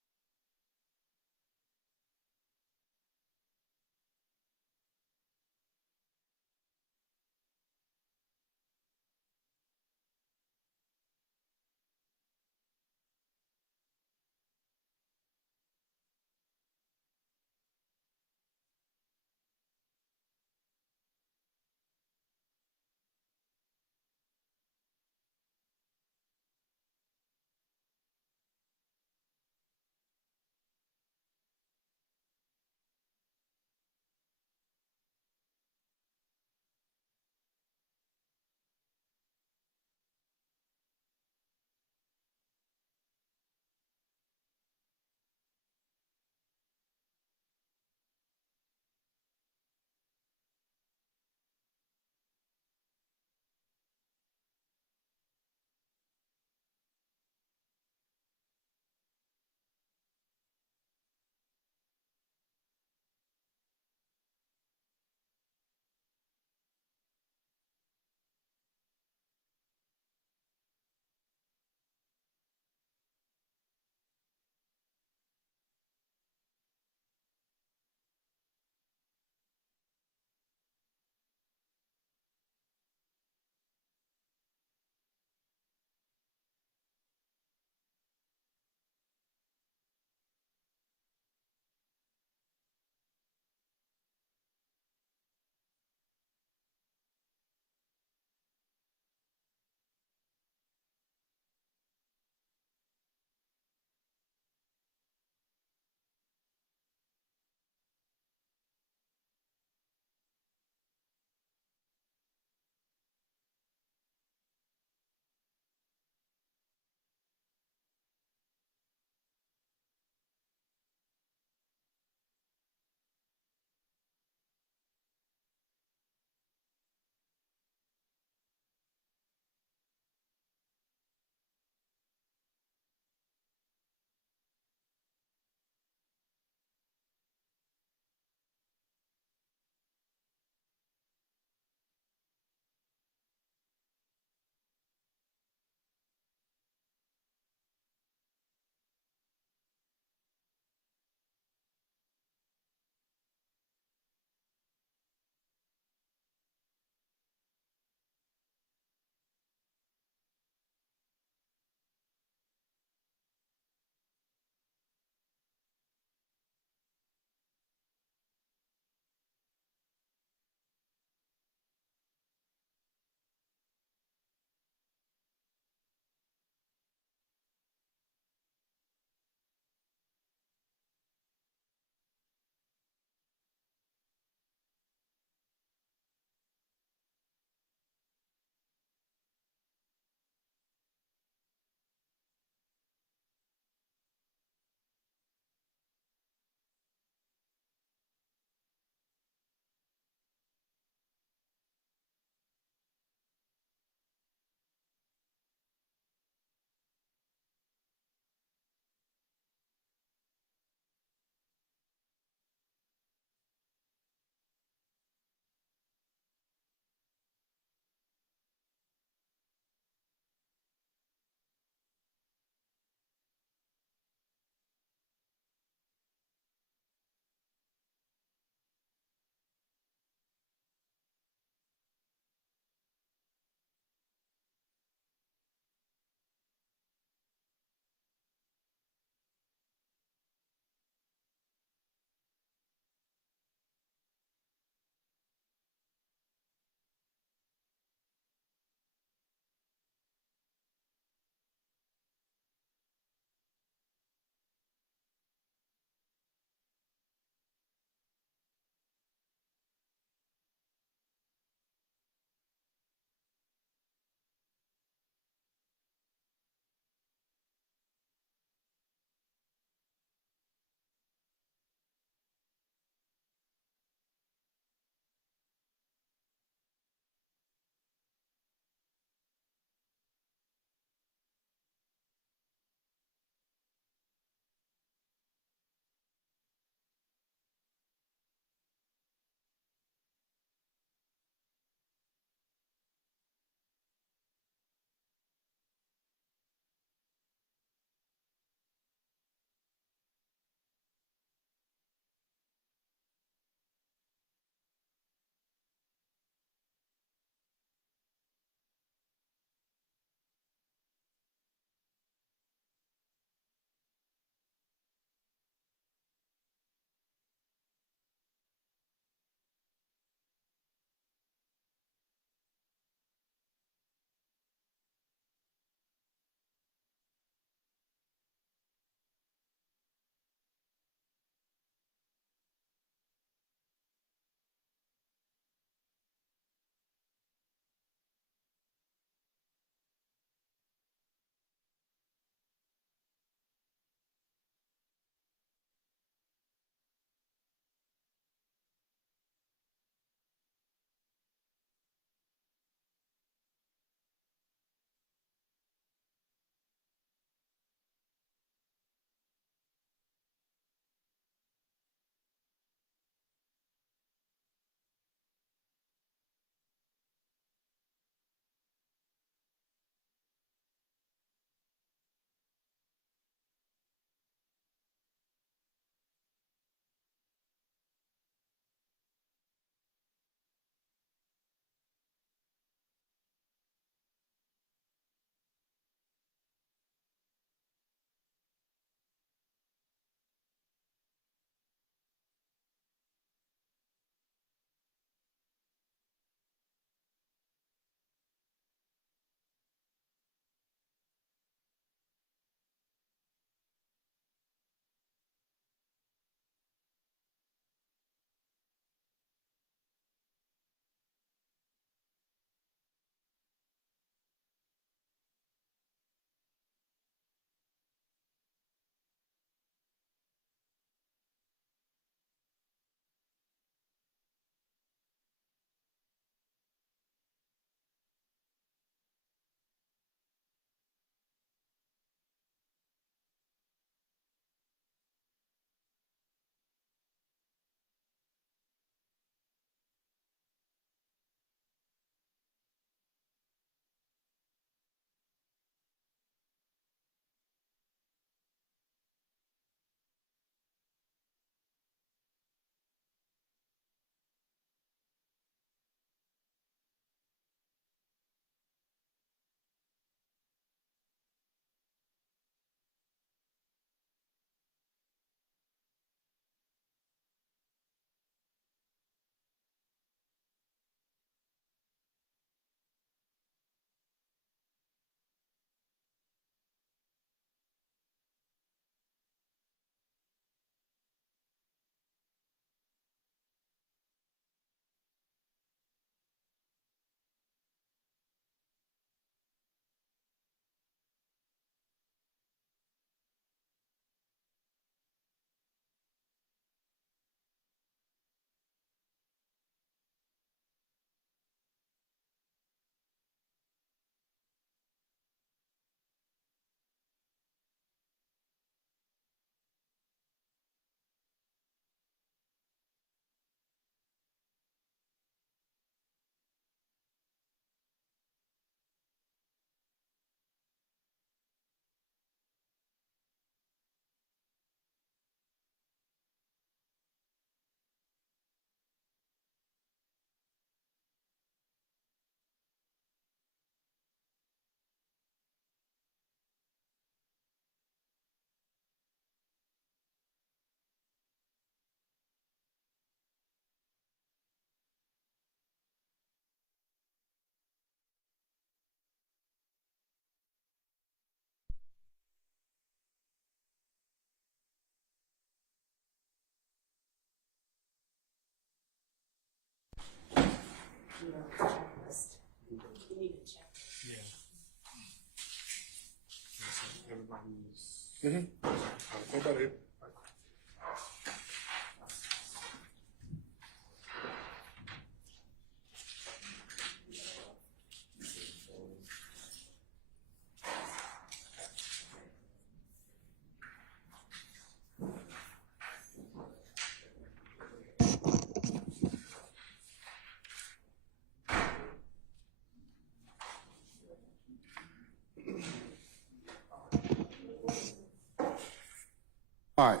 All right.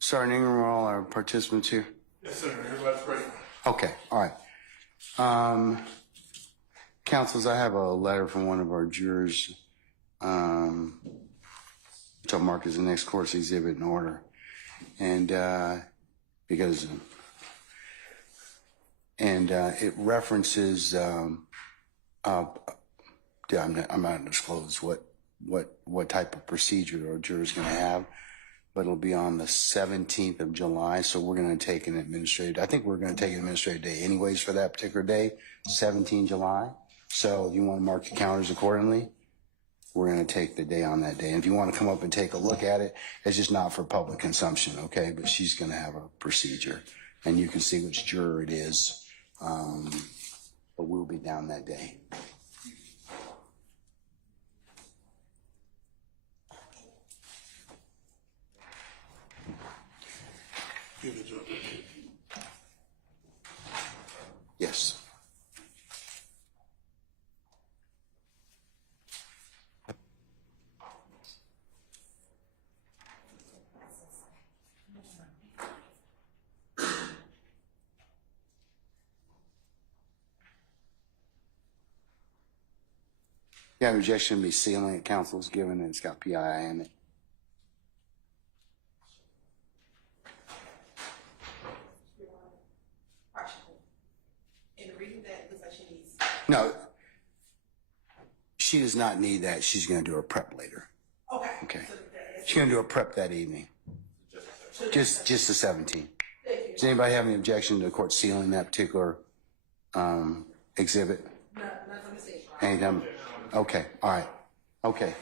Sergeant Ingram, are all our participants here? Yes, sir. Everybody's great. Okay, all right. Counsels, I have a letter from one of our jurors, which I'll mark as the next court's exhibit in order. And it references, I'm not gonna disclose what type of procedure our juror's gonna have, but it'll be on the 17th of July, so we're gonna take an administrative, I think we're gonna take an administrative day anyways for that particular day, 17 July. So if you wanna mark your calendars accordingly, we're gonna take the day on that day. And if you wanna come up and take a look at it, it's just not for public consumption, okay? But she's gonna have a procedure, and you can see which juror it is, but we'll be down that day. Yes. Yeah, rejection be sealing it, counsel's given, and it's got PII in it. In the reading that, looks like she needs. No, she does not need that. She's going to do her prep later. Okay. Okay. She's going to do her prep that evening. Just the 17th. Does anybody have any objection to the court sealing that particular exhibit? No, nothing to say. Anytime? Okay. All right. Okay.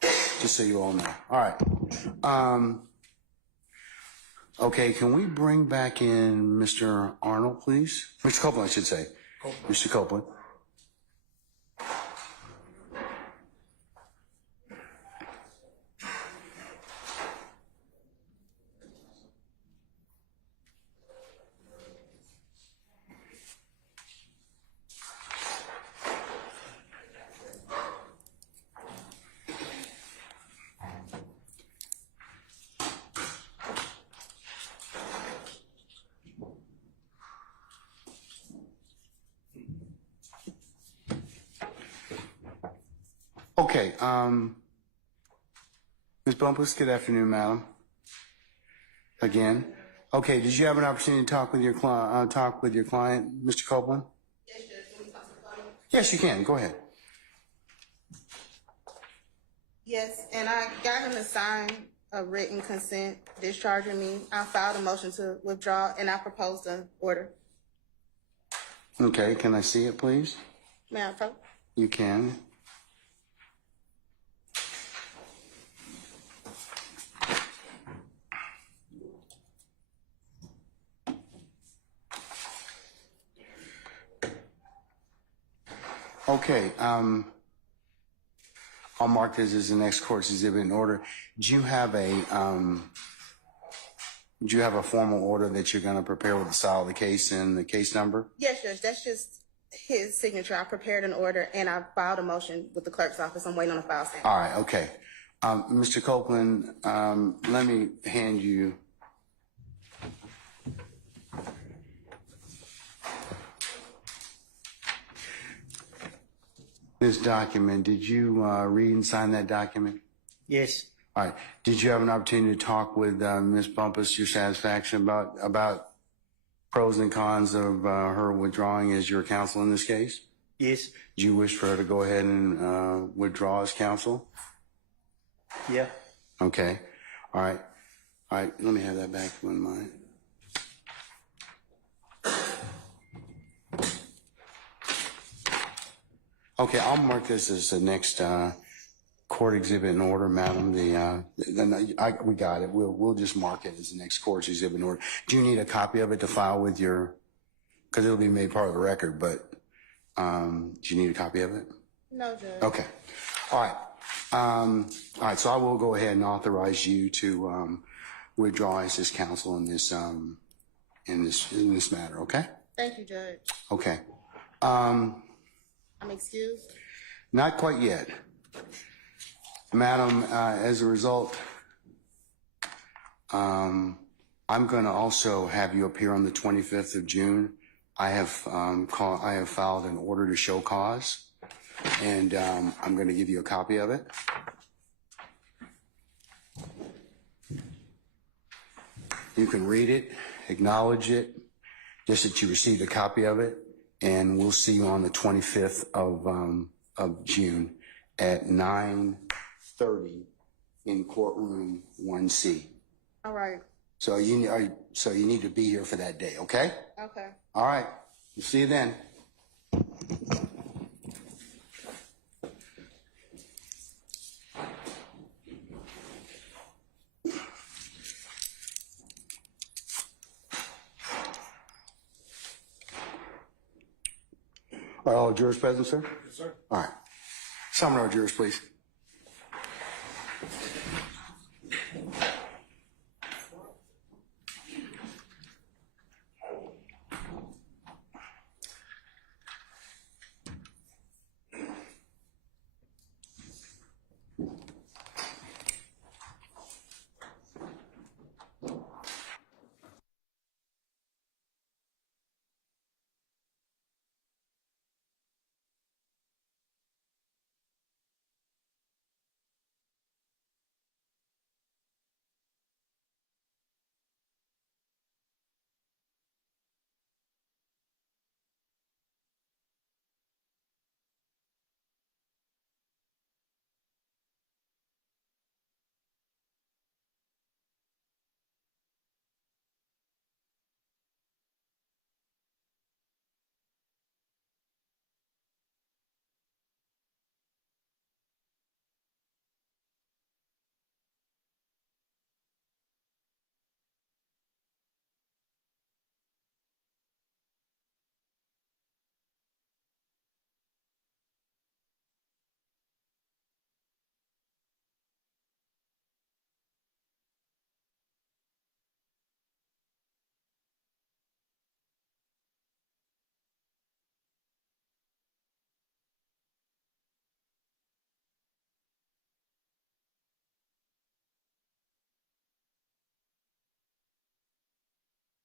Just so you all know. All right. Okay, can we bring back in Mr. Arnold, please? Mr. Copeland, I should say. Mr. Copeland. Okay, Ms. Bumpus, good afternoon, madam. Again. Okay, did you have an opportunity to talk with your client, Mr. Copeland? Yes, Judge. Can we talk to the phone? Yes, you can. Go ahead. Yes, and I got him to sign a written consent discharging me. I filed a motion to withdraw, and I proposed an order. Okay, can I see it, please? May I approach? You can. Okay, I'll mark this as the next court's exhibit in order. Do you have a formal order that you're going to prepare with the style of the case and the case number? Yes, Judge. That's just his signature. I prepared an order, and I filed a motion with the clerk's office. I'm waiting on a file stamp. All right, okay. Mr. Copeland, let me hand you. This document, did you read and sign that document? Yes. All right. Did you have an opportunity to talk with Ms. Bumpus, your satisfaction about pros and cons of her withdrawing as your counsel in this case? Yes. Do you wish for her to go ahead and withdraw as counsel? Yeah. Okay. All right. All right. Let me have that back in mind. Okay, I'll mark this as the next court exhibit in order, madam. We got it. We'll just mark it as the next court exhibit in order. Do you need a copy of it to file with your? Because it'll be made part of the record. But do you need a copy of it? No, Judge. Okay. All right. All right. So I will go ahead and authorize you to withdraw as his counsel in this matter. Okay. Thank you, Judge. Okay. I'm excused. Not quite yet. Madam, as a result, I'm going to also have you appear on the 25th of June. I have filed an order to show cause, and I'm going to give you a copy of it. You can read it, acknowledge it, just that you received a copy of it, and we'll see you on the 25th of June at 9:30 in courtroom 1C. All right. So you need to be here for that day, okay? Okay. All right. We'll see you then. Are all jurors present, sir? Yes, sir. All right. Summon our jurors, please.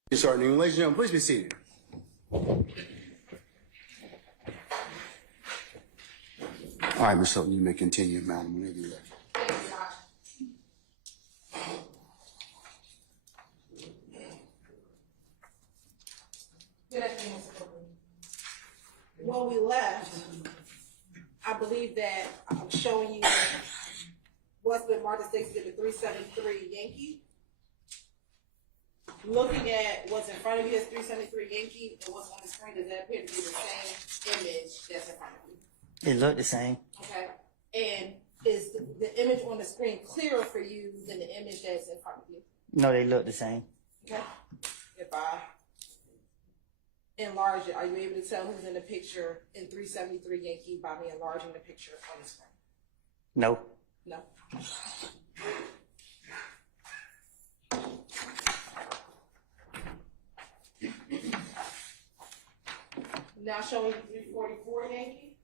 Yes, sir. Ladies and gentlemen, please be seated. All right, Ms. Hilton, you may continue, madam, whenever you're ready. Good afternoon, Mr. Copeland. When we left, I believe that I'm showing you what's been marked as Exhibit 373 Yankee. Looking at what's in front of you as 373 Yankee and what's on the screen, does that appear to be the same image that's in front of you? It looked the same. Okay. And is the image on the screen clearer for you than the image that's in front of you? No, they look the same. Okay. If I enlarge it, are you able to tell who's in the picture in 373 Yankee by me enlarging the picture on the screen? No. No. Now showing you 344 Yankee.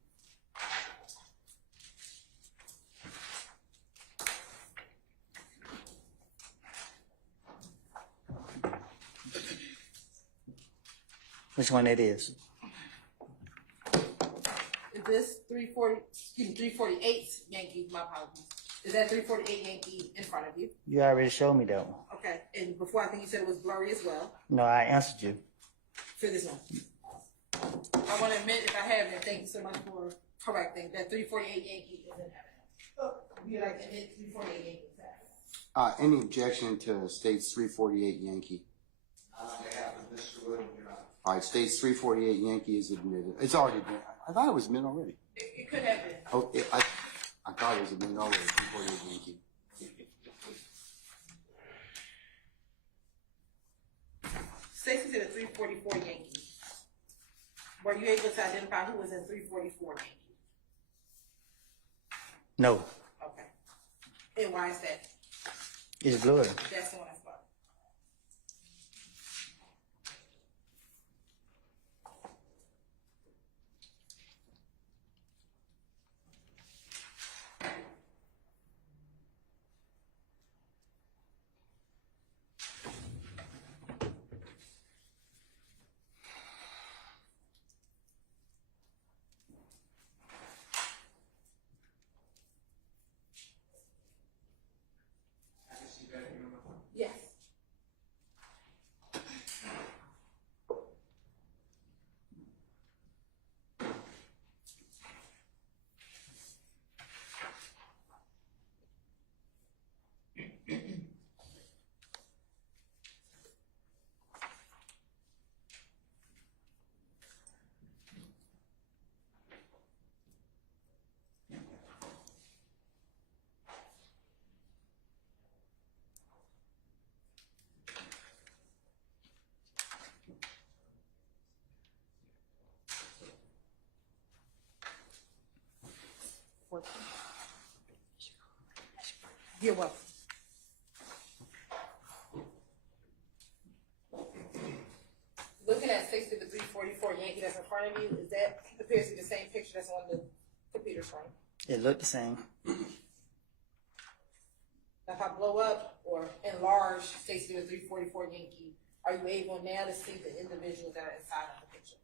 Which one it is? Is this 348 Yankee? My apologies. Is that 348 Yankee in front of you? You already showed me that one. Okay. And before, I think you said it was blurry as well. No, I answered you. For this one. I want to admit if I haven't, thank you so much for correcting that 348 Yankee isn't having it. Oh, you like to admit 348 Yankee is having it. Any objection to States 348 Yankee? On behalf of Mr. Williams, Your Honor. All right, States 348 Yankee is admitted. It's already been. I thought it was admitted already. It could have been. Oh, I thought it was a bingo or 348 Yankee. Stacy said a 344 Yankee. Were you able to identify who was in 344 Yankee? No, Okay. And why is that? it's blurry. That's the one I thought. Yes. You're welcome. Looking at 60 to 344 Yankee that's in front of you, is that appears to be the same picture that's on the computer screen? It looked the same. Now, if I blow up or enlarge Stacy with 344 Yankee, are you able now to see the individuals that are inside of the picture?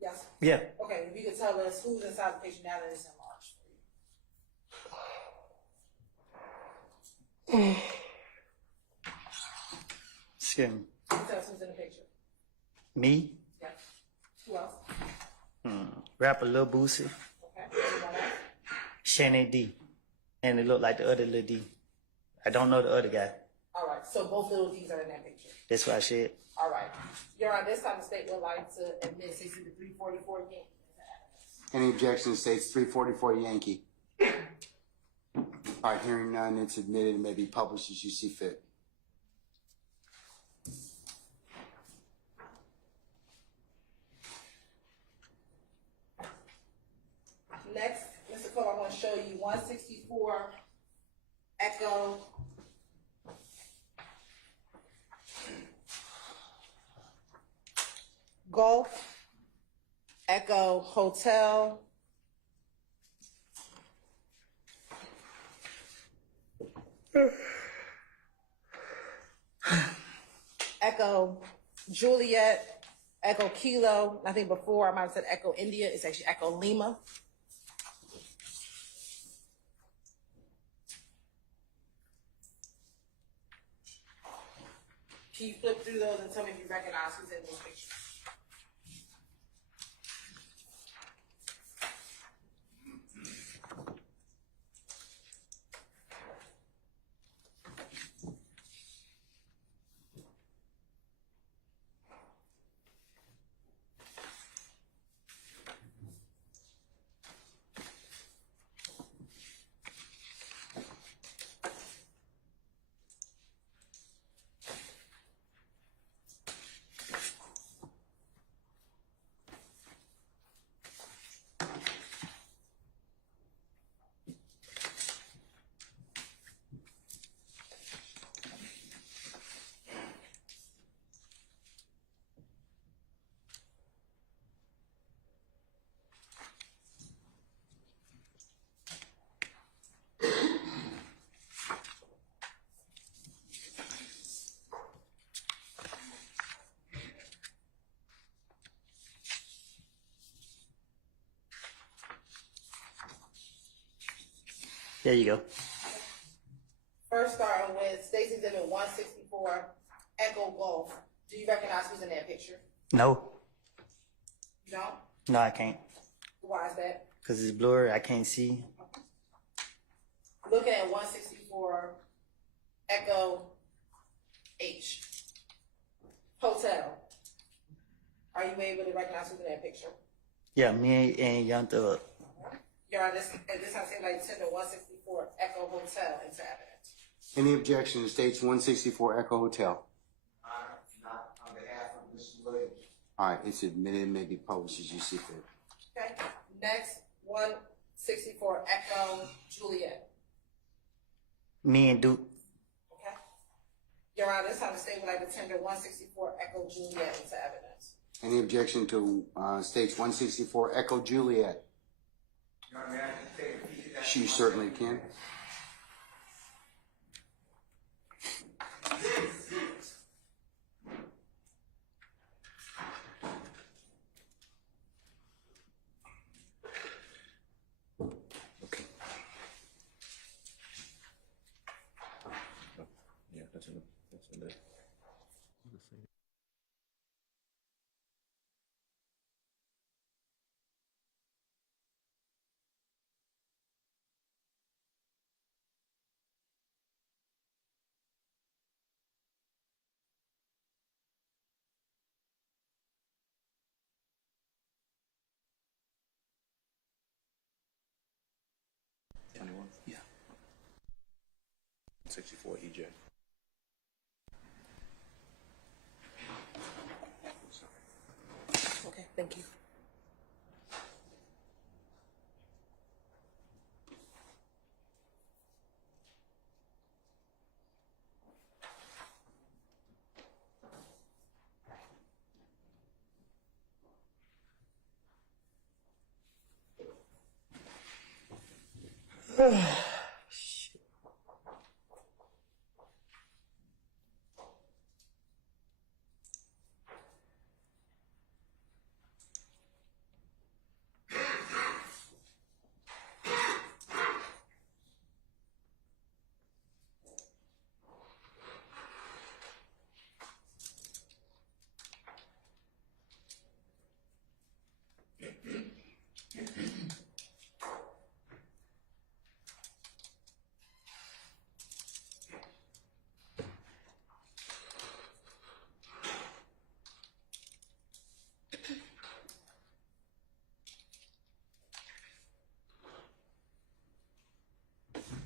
Yes? Yeah. Okay, if you could tell us who's inside the picture now that it's enlarged for you. Excuse me. Can you tell us who's in the picture? Me? Yes. Who else? Rapper Lil Boosie, Okay. Anyone else? Shannon D. And it looked like the other Lil D. I don't know the other guy. All right, so both little D's are in that picture. That's what I said. All right. Your Honor, this time the state would like to admit 60 to 344 Yankee. Any objection states 344 Yankee. All right, hearing none, it's admitted and may be published as you see fit. Next, Mr. Cole, I want to show you 164 Echo Golf, Echo Hotel, Echo Juliet, Echo Kilo. I think before I might have said Echo India. It's actually Echo Lima. Can you flip through those and tell me if you recognize who's in those pictures? There you go. First, starting with Stacy's Exhibit 164, Echo Golf. Do you recognize who's in that picture? No. You don't? No, I can't. Why is that? Because it's blurry. I can't see. Looking at 164, Echo H. Hotel. Are you able to recognize who's in that picture? Yeah, me and Young Thug. Your Honor, this has seemed like tender 164 Echo Hotel into evidence. Any objection to States 164 Echo Hotel? Not on behalf of Mr. Williams. All right, it's admitted and may be published as you see fit. Okay. Next, 164 Echo Juliet. Me and Duke. Okay. Your Honor, this time the state would like to tender 164 Echo Juliet into evidence. Any objection to States 164 Echo Juliet? Your Honor, may I take a peek at that? She certainly can. Yeah, that's in there. Yeah. 64 EJ. Okay, thank you.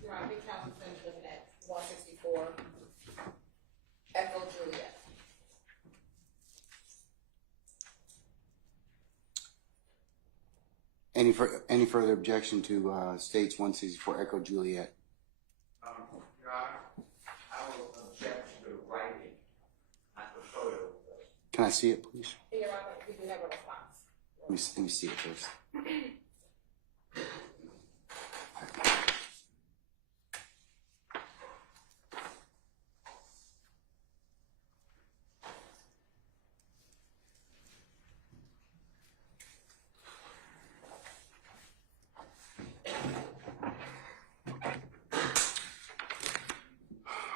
Your Honor, big counsel finished looking at 164 Echo Juliet. Any further objection to States 164 Echo Juliet? Your Honor, I will object to the writing, not the photo. Can I see it, please? Your Honor, we do have a response. Let me see it first.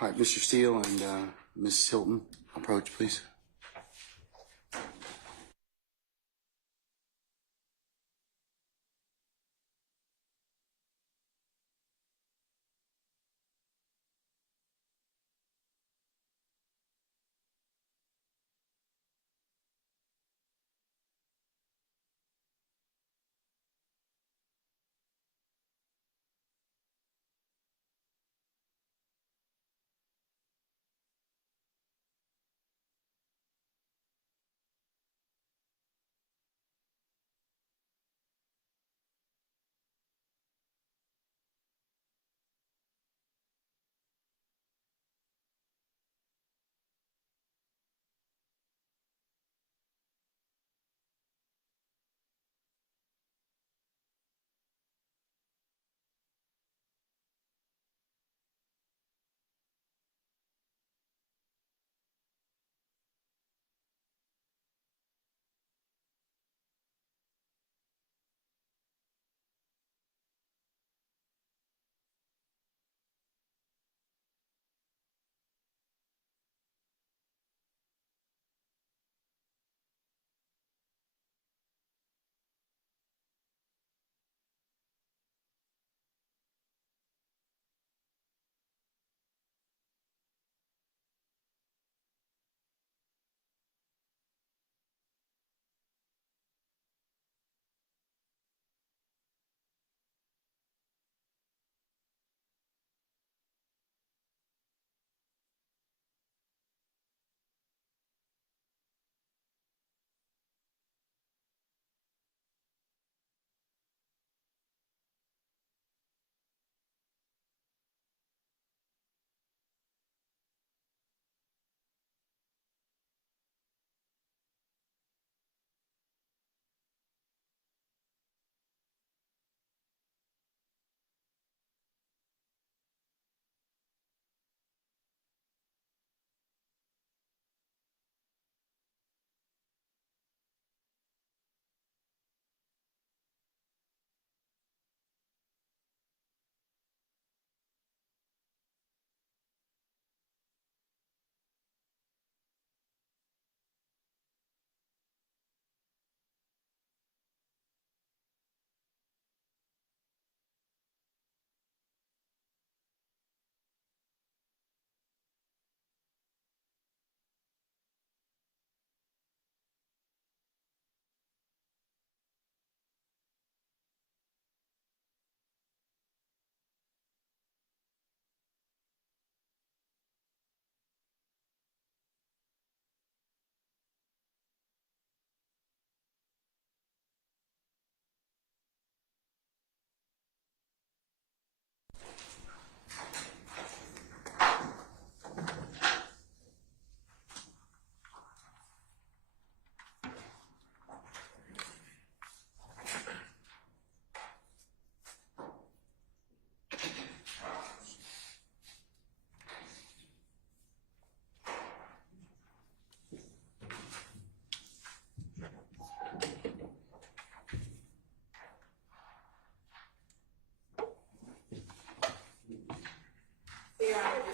All right, Mr. Steele and Ms. Hilton, approach, please.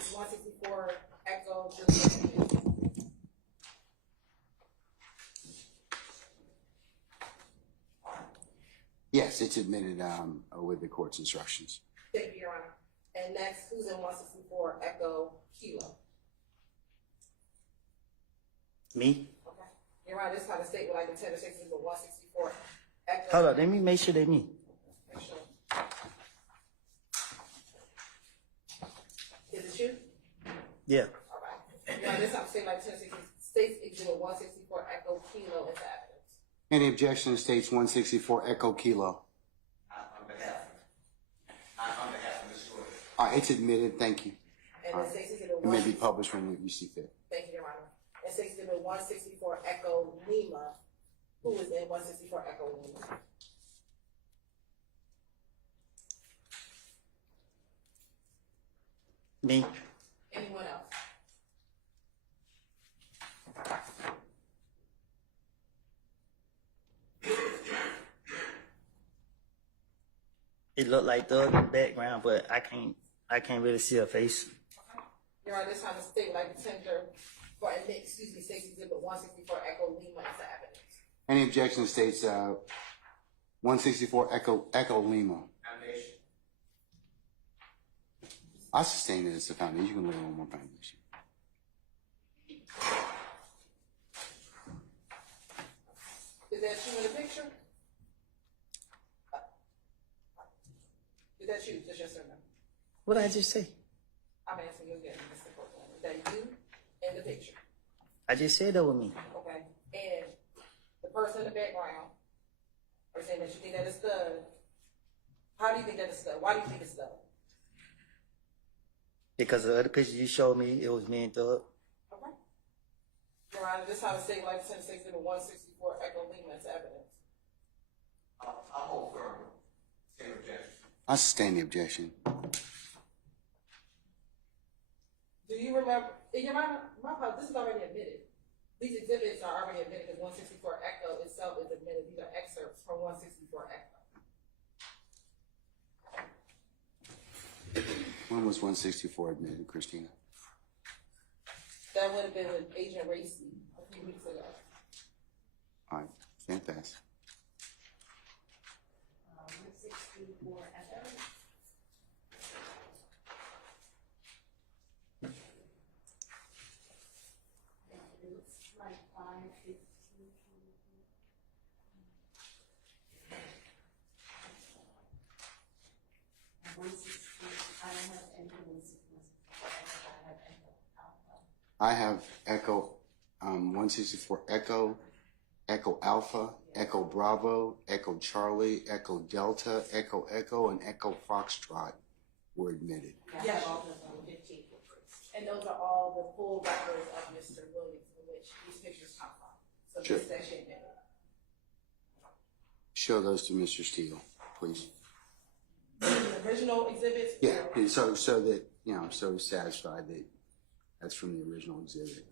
is 164 Echo Juliet. Yes, it's admitted with the court's instructions. Thank you, Your Honor. And next, who's in 164 Echo Kilo? Me? Okay. Your Honor, this time the state would like to tender 164 Echo. Hold up, let me make sure they me. Make sure. Is it you? Yeah. All right. Your Honor, this time the state would like to tender States Exhibit 164 Echo Kilo into evidence. Any objection to states 164 Echo Kilo? On behalf of Mr. Williams. All right, it's admitted. Thank you. And All then right. States Exhibit It may be published when you see fit. Thank you, Your Honor. And States Exhibit 164 Echo Lima. Who is in 164 Echo Lima? Me? Anyone else? It looked like Doug in the background, but I can't really see her face. Your Honor, this time the state would like to tender for States Exhibit 164 Echo Lima into evidence. Any objection to states 164 Echo Lima? Foundation. I sustain it as a foundation. You can look at one more foundation. Is that you in the picture? Is that you? Just yes or no? What did I just say? I'm asking you again, Mr. Copeland. Is that you in the picture? I just said that was me. Okay. And the person in the background are saying that you think that it's Doug. How do you think that it's Doug? Why do you think it's Doug? Because the other picture you showed me, it was me and Doug. Okay. Your Honor, this time the state would like to send Exhibit 164 Echo Lima into evidence. I'll hold firm. Same objection. I sustain the objection. Do you remember, in your mind, my apologies, this is already admitted. These exhibits are already admitted because 164 Echo itself is admitted. These are excerpts from 164 Echo. When was 164 admitted, Christina? That would have been with Agent Racy a few weeks ago. All right, stand fast. 164 Echo. It's like 5:15. I have Echo 164 Echo, Echo Alpha, Echo Bravo, Echo Charlie, Echo Delta, Echo Echo, and Echo Foxtrot were admitted. Yes. And those are all the full records of Mr. Williams in which these pictures come from. So Sure. this section admitted. Show those to Mr. Steele, please. The original exhibits? Yeah, and so that, you know, I'm so satisfied that that's from the original exhibit.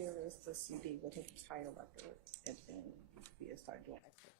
here is the CD with his entire record, and then we start doing excerpts.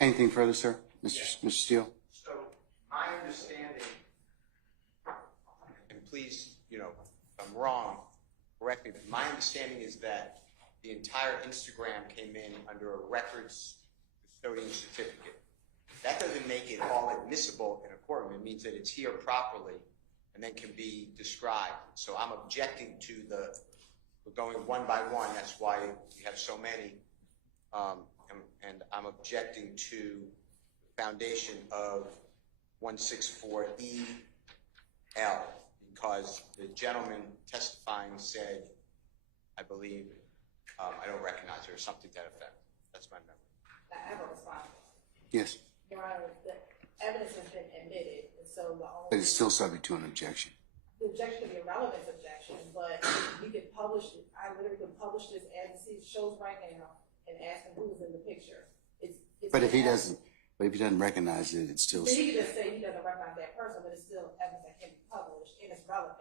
Anything further, sir? Mr. Steele? So my understanding, and please, if I'm wrong, correct me, but my understanding is that the entire Instagram came in under a records custodian certificate. That doesn't make it all admissible in a courtroom. It means that it's here properly and then can be described. So I'm objecting to we're going one by one. That's why we have so many. And I'm objecting to the foundation of 164EL because the gentleman testifying said, I believe, I don't recognize her, or something to that effect. That's my memory. I have a response. Yes. Your Honor, the evidence has been admitted, and so the only... But it's still subject to an objection. The objection could be a relevance objection, but we could publish it. I literally could publish this as it shows right now and ask him who's in the picture. But if he doesn't recognize it, it's still... Then he could just say he doesn't recognize that person, but it's still evidence that can be published, and it's relevant.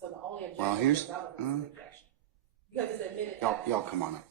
So the only objection is a relevance objection. Because it's admitted... Y'all come on up.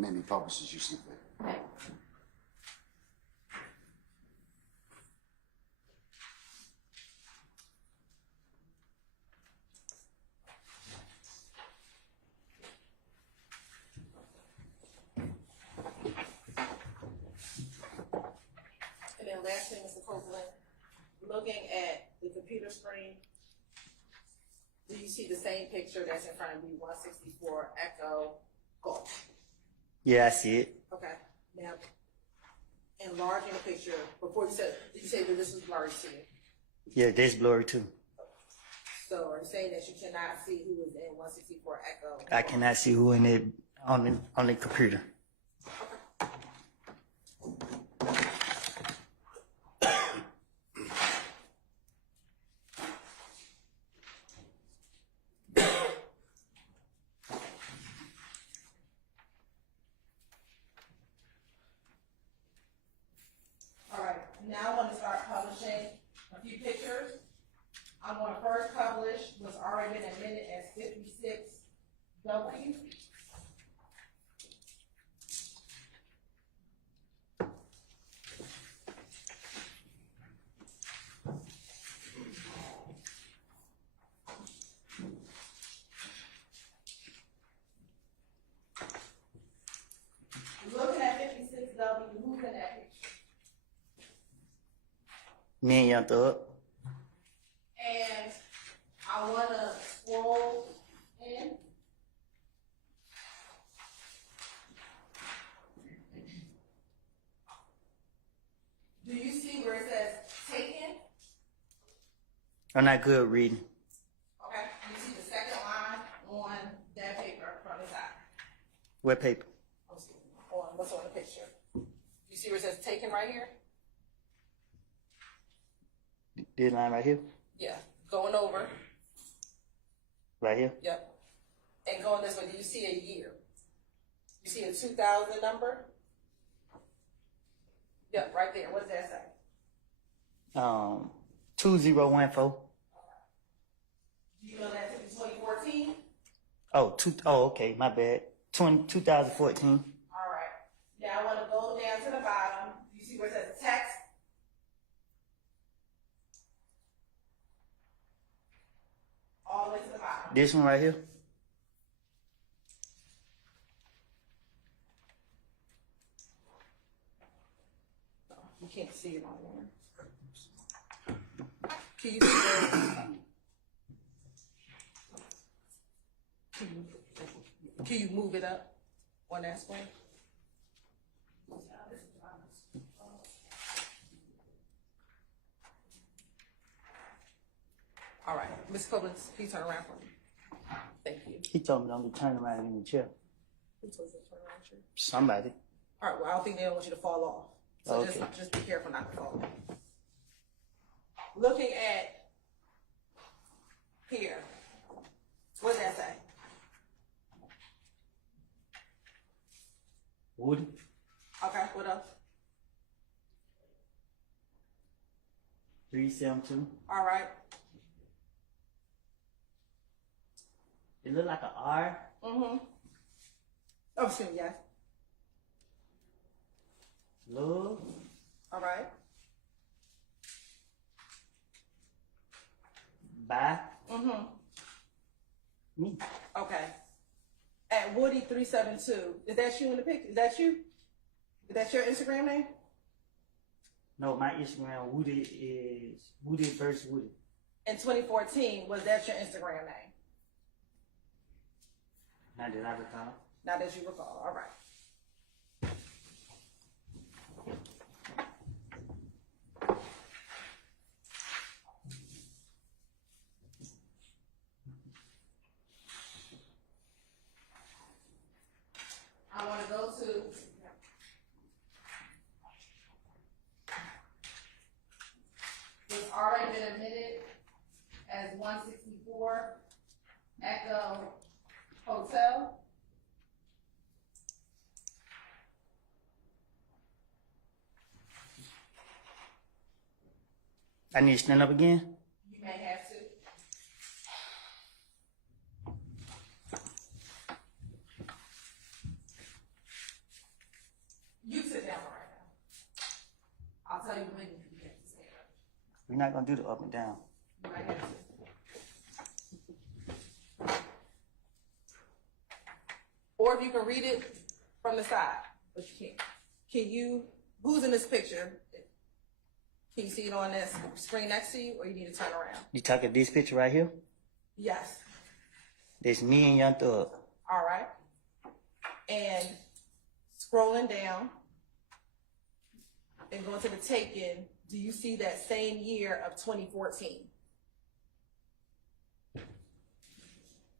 May be published as you see fit. And then last thing, Mr. Copeland, looking at the computer screen, do you see the same picture that's in front of you, 164 Echo Golf? Yeah, I see it. Okay, now, enlarging the picture, before you said, did you say that this was blurry to you? Yeah, that's blurry too. So are you saying that you cannot see who is in 164 Echo? I cannot see who in it on the computer. All right, now I want to start publishing a few pictures. I'm going to first publish what's already been admitted as 56W. Looking at 56W, who's in that picture? Me and Young Thug. And I want to scroll in. Do you see where it says taken? I'm not good reading. Okay, you see the second line on that paper from the side. What paper? On what's on the picture? You see where it says taken right here? This line right here? Yeah, going over. Right here? Yep. And going this way, do you see a year? You see a 2000 number? Yep, right there. What does that say? 2014. Do you know that to be 2014? Oh, okay, my bad. 2014. All right. Now I want to go down to the bottom. You see where it says text? All the way to the bottom. This one right here? You can't see it on there. Can you see that? Can you move it up on that screen? All right, Ms. Copeland, please turn around for me. Thank you. He told me don't be turning around in the chair. Who told you to turn around, Shirley? Somebody. All right, well, I don't think they don't want you to fall off. So Okay. just be careful not to fall off. Looking at here, what does that say? Woody? Okay, what else? 372. All right. It look like an R. Mm-hmm. Oh, excuse me, yes. Love. All right. Bye. Mm-hmm. Me. Okay. At Woody 372, is that you in the picture? Is that you? Is that your Instagram name? No, my Instagram Woody is Woody versus Woody. In 2014, was that your Instagram name? Not that I recall. Not that you recall. All right. I want to go to what's already been admitted as 164 Echo Hotel. I need to stand up again. You may have to. We're not gonna do the up and down. You might have to. Or if you can read it from the side, but you can't. Can you, who's in this picture? Can you see it on this screen next to you, or you need to turn around? You talking this picture right here? Yes. There's me and Young Thug. All right. And scrolling down and going to the take-in, do you see that same year of 2014?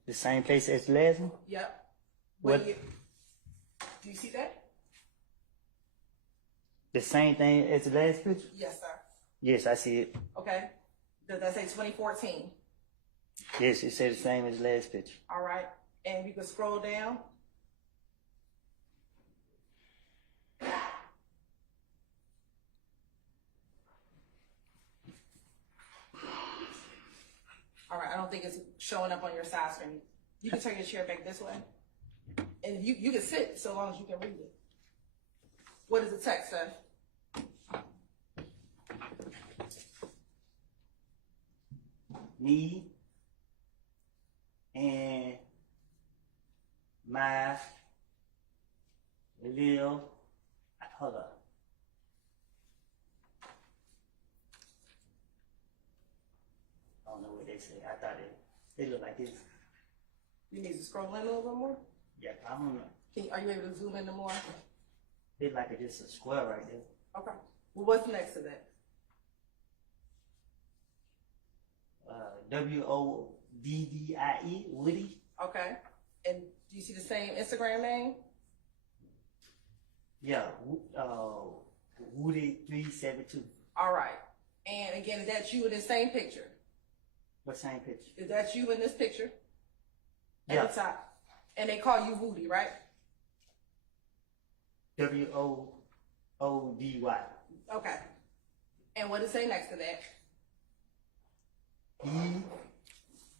The same place as the last one? Yep. What? Year? Do you see that? The same thing as the last picture? Yes, sir. Yes, I see it. Okay. Does that say 2014? Yes, it said the same as the last picture. All right. And you can scroll down. All right, I don't think it's showing up on your side screen. You can turn your chair back this way. And you can sit so long as you can read it. What does the text say? Me and my little, hold up. I don't know what they say. I thought they look like this. You need to scroll in a little bit more? Yeah, I don't know. Are you able to zoom in more? They like it's just a square right there. Okay. Well, what's next to that? WODDIE, Woody. Okay. And do you see the same Instagram name? Yeah, Woody372. All right. And again, is that you in the same picture? What same picture? Is that you in this picture? Yeah. At the top. And they call you Woody, right? WOODY. Okay. And what does it say next to that?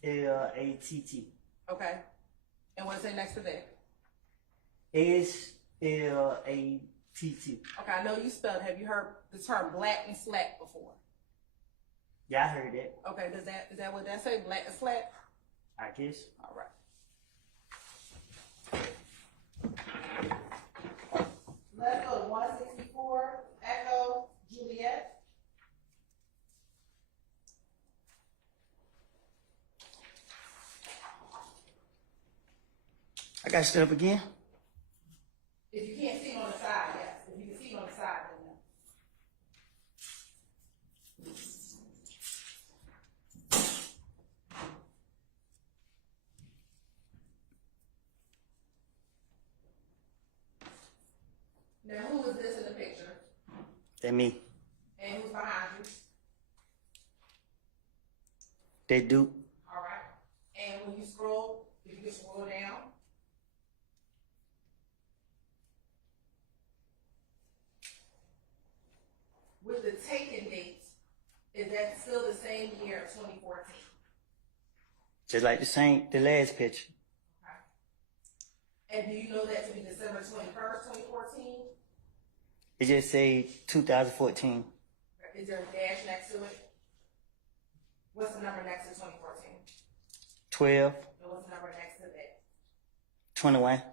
ELATT. Okay. And what does it say next to that? SLATT. Okay, I know you spelled. Have you heard the term black and slack before? Yeah, I heard that. Okay, is that what that say? Black and slack? I guess. All right. Let's go to 164, Echo, Juliet. I got stood up again. If you can't see it on the side, yes. If you can see it on the side, then no. Now, who is this in the picture? That me. And who's behind you? They do. All right. And when you scroll, if you can scroll down. With the taken dates, is that still the same year of 2014? Just like the last picture. And do you know that to be December 21st, 2014? It just say 2014. Is there a dash next to it? What's the number next to 2014? 12, And what's the number next to that? 21. All right.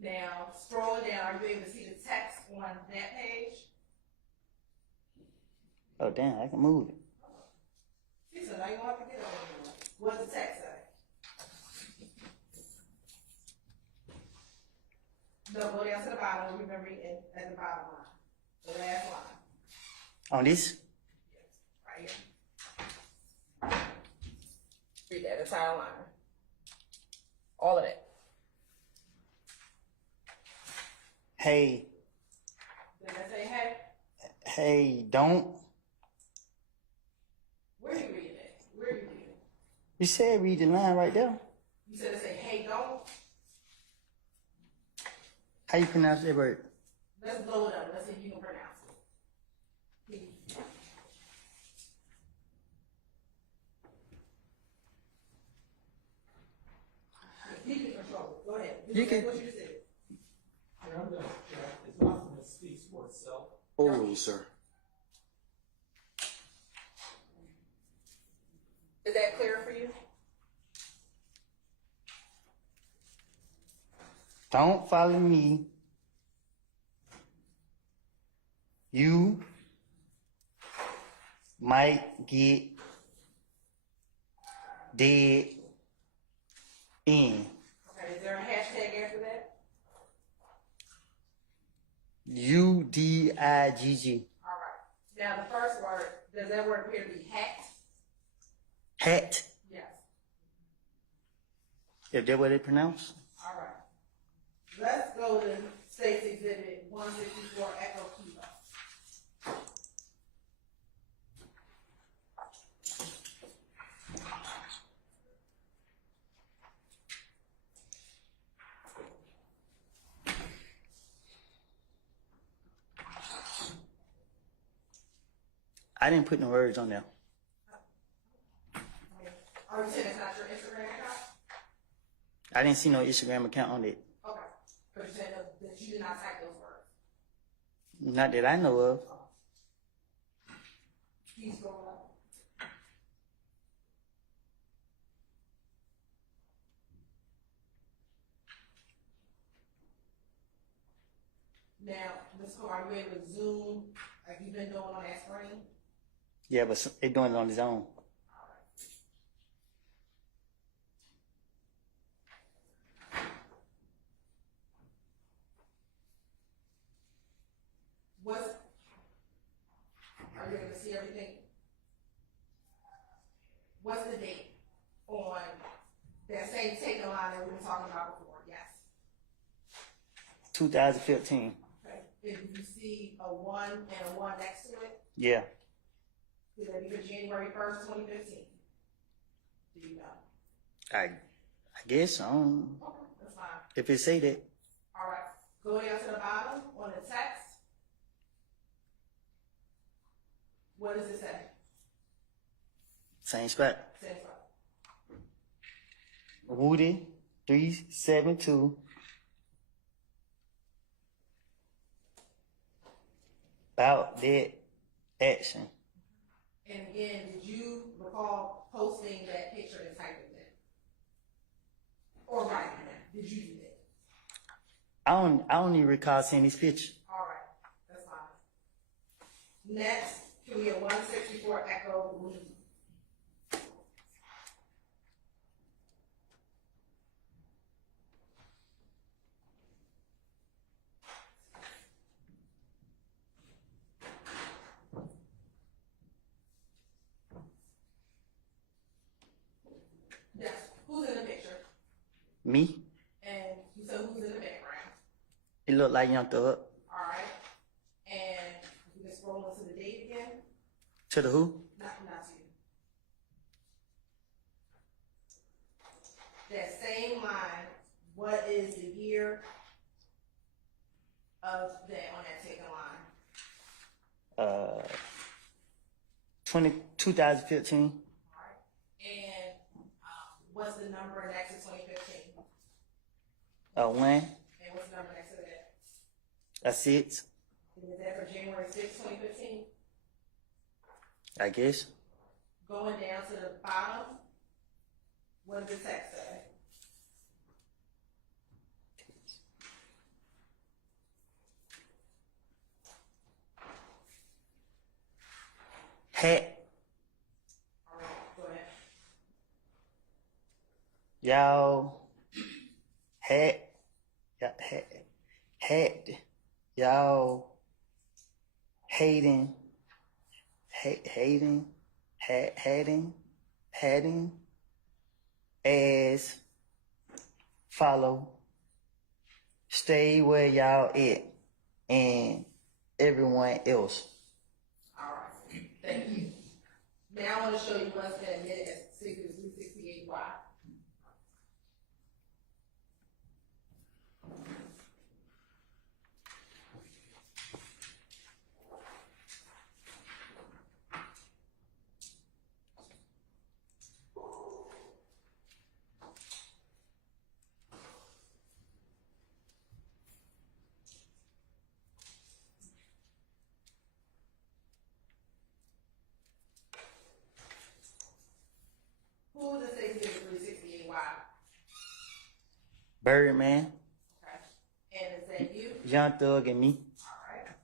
Now, scrolling down, are you able to see the text on that page? Oh, damn, I can move it. See, so now you don't have to get over there. What does the text say? No, go down to the bottom. We've been reading at the bottom line. The last line. On this? Right here. Read that entire line. All of that. Hey, Did I say hey? hey, don't. Where are you reading it? Where are you reading it? You said read the line right there. You said it say hey, don't? How you pronounce that word? Let's blow it up. Let's see if you can pronounce it. You can control it. Go ahead. You can- What you said. It's not going to speak for itself. Orally, sir. Is that clear for you? Don't follow me. You might get dead in. Okay, is there a hashtag after that? UDIGG. All right. Now, the first word, does that word appear to be hacked? Hat. Yes. If that's what they pronounce. All right. Let's go to State's Exhibit 164 Echo Kilo. I didn't put no words on there. Are you saying it's not your Instagram account? I didn't see no Instagram account on it. Okay. But you said that you did not type those words. Not that I know of. Please go up. Now, Ms. Cole, are you able to zoom like you've been doing on that screen? Yeah, but they doing it on his own. Are you able to see everything? What's the date on that same taken line that we were talking about before? Yes. 2015. Okay. If you see a 1 and a 1 next to it, Yeah. is that because January 1st, 2015? Do you know? I guess I don't. Okay, that's fine. If it say that. All right. Go down to the bottom on the text. What does it say? Same spot. Same spot. Woody 372. About that action. And again, did you recall posting that picture and typing it? Or writing it? Did you do that? I don't even recall seeing this picture. All right, that's fine. Next, can we get 164 Echo Lee? Yes, who's in the picture? Me? And you said who's in the background? It looked like Young Thug. All right. And you can scroll into the date again. To the who? Not to you. That same line, what is the year of that on that taken line? 2015. All right. And what's the number next to 2015? 1. And what's the number next to that? A 6. And is that for January 6, 2015? I guess. Going down to the bottom, what does the text say? Hat. All right, go ahead. Y'all. Hat. Hat. Y'all. Hating. Hating. As. Follow. Stay where y'all at. And everyone else. All right, thank you. Now I want to show you what's been admitted as Secret 368Y. Birdman, Okay. And is that you? Young Thug, and me. All right.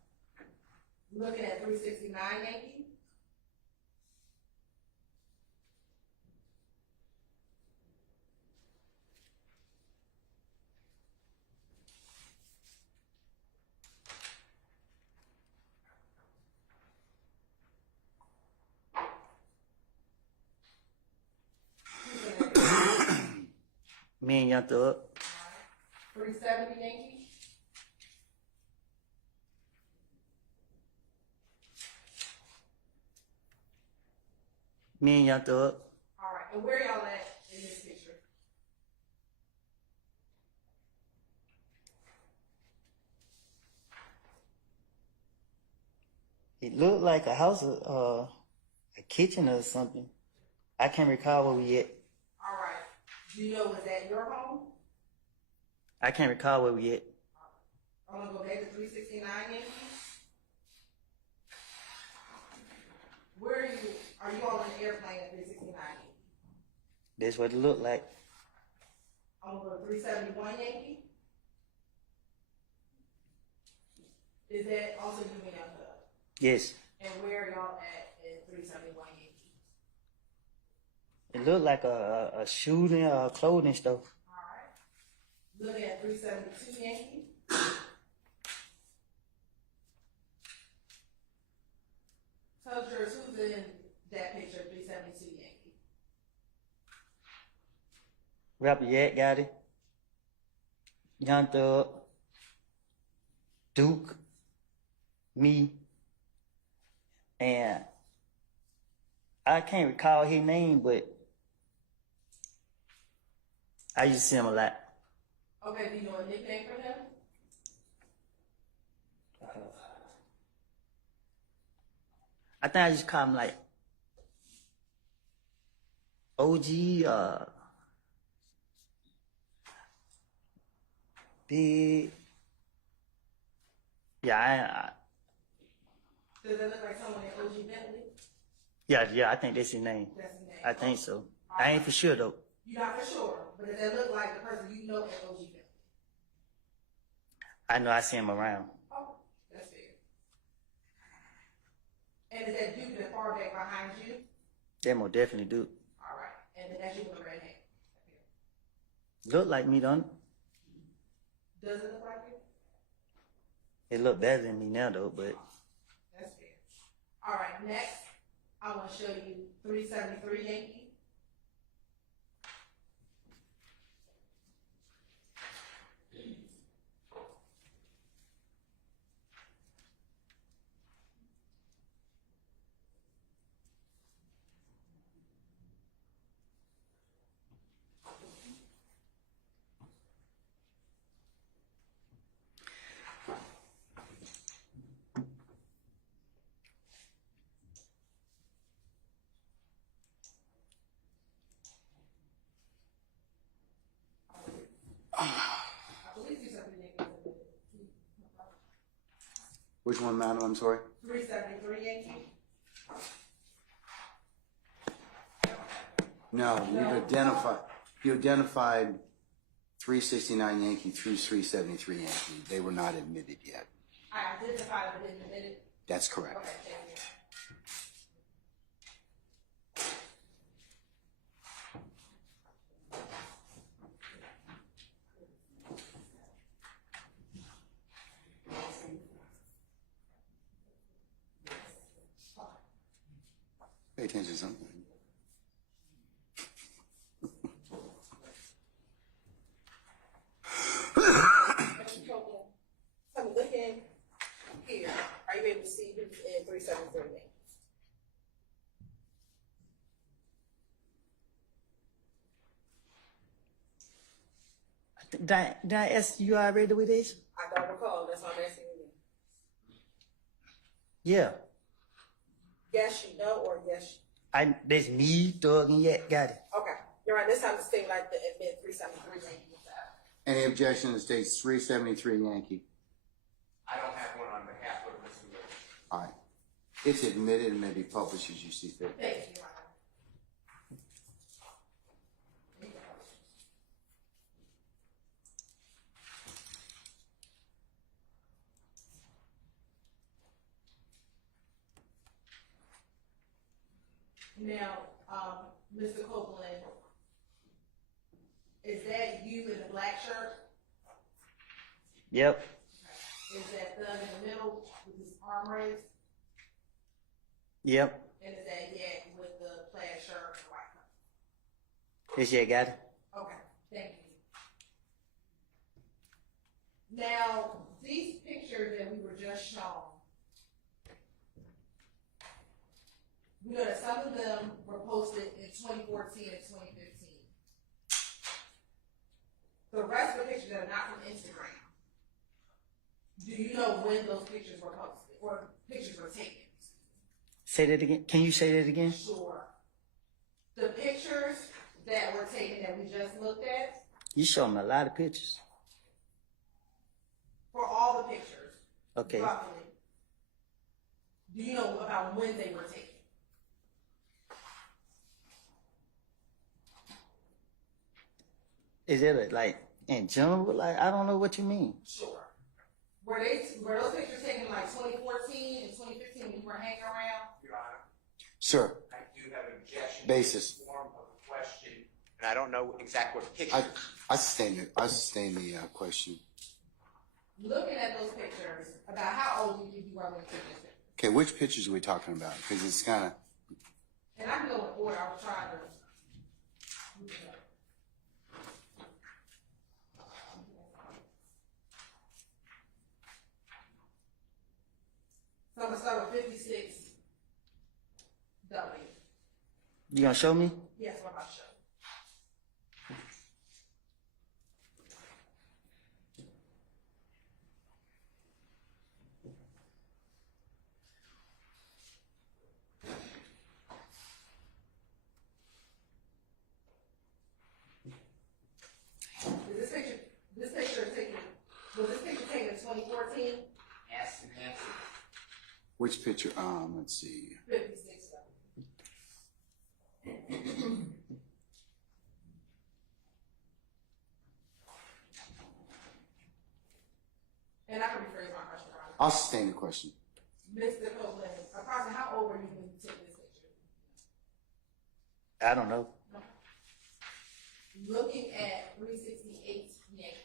Looking at 369 Yankee. Me and Young Thug. 370 Yankee. Me and Young Thug. All right. And where y'all at in this picture? It looked like a house, a kitchen or something. I can't recall where we at. All right. Do you know, was that your home? I can't recall where we at. I'm gonna go back to 369 Yankee. Where are you? Are you all in the airplane at 369 Yankee? That's what it looked like. I'm gonna go to 371 Yankee. Is that also you and Young Thug? Yes. And where are y'all at in 371 Yankee? It looked like a shooting, a clothing store. All right. Looking at 372 Yankee. Tell jurors who's in that picture, 372 Yankee. Rapper Yak got it. Young Thug. Duke. Me. And I can't recall his name, but I used to see him a lot. Okay, do you know a nickname for him? I think I just call him like OG, big. Yeah, Does that look like someone in OG Bentley? yeah, I think that's his name. That's his name. I think so. I ain't for sure though. You're not for sure, but does that look like the person you know at OG Bentley? I know I see him around. Oh, that's fair. And is that Duke that far back behind you? That most definitely do. All right. And then that's you with the red hair. Look like me, don't it? Does it look like you? It look better than me now though, but That's fair. All right, next, I want to show you 373 Yankee. Which one, madam? I'm sorry. 373 Yankee. No, you identified 369 Yankee through 373 Yankee. They were not admitted yet. I identified but didn't admit it. That's correct. Okay, thank you. Pay attention to something. So looking here, are you able to see who's in 373 Yankee? did I ask you already with this? I don't recall, that's why I'm asking you. Yeah. Yes, you know, or yes, That's me, Thug, and Yak got it. okay. You're right, this time the state like to admit 373 Yankee was out. Any objection to states 373 Yankee? I don't have one on behalf of Mr. Williams. All right. It's admitted and may be published as you see fit. Thank you, Your Honor. Now, Mr. Copeland, is that you in the black shirt? Yep. Is that thug in the middle with his arm raised? Yep. And is that Yak with the plaid shirt and white coat? This year got it. Okay, thank you. Now, these pictures that we were just shown, we know that some of them were posted in 2014 and 2015. The rest of the pictures that are not from Instagram, do you know when those pictures were posted or pictures were taken? Say that again. Can you say that again? Sure. The pictures that were taken that we just looked at, You showed me a lot of pictures. for all the pictures, Okay. roughly, do you know about when they were taken? Is it like in general? Like I don't know what you mean. Sure. Were those pictures taken like 2014 and 2015 when you were hanging around? Your Honor, Sir, I do have an objection. Basis. To the form of the question, and I don't know exactly what picture. I sustain the question. Looking at those pictures, about how old do you think you were when you took this picture? Okay, which pictures are we talking about? Because it's kind of, And I can go in order, I was trying to. So I'm gonna start with 56 W. You gonna show me? Yes, what about show? Was this picture taken in 2014? Ask and answer. which picture? Let's see. 56 And I can rephrase my question, Ron. I'll sustain the question. Mr. Copeland, approximately how old were you when you took this picture? I don't know. Looking at 368 Yankee.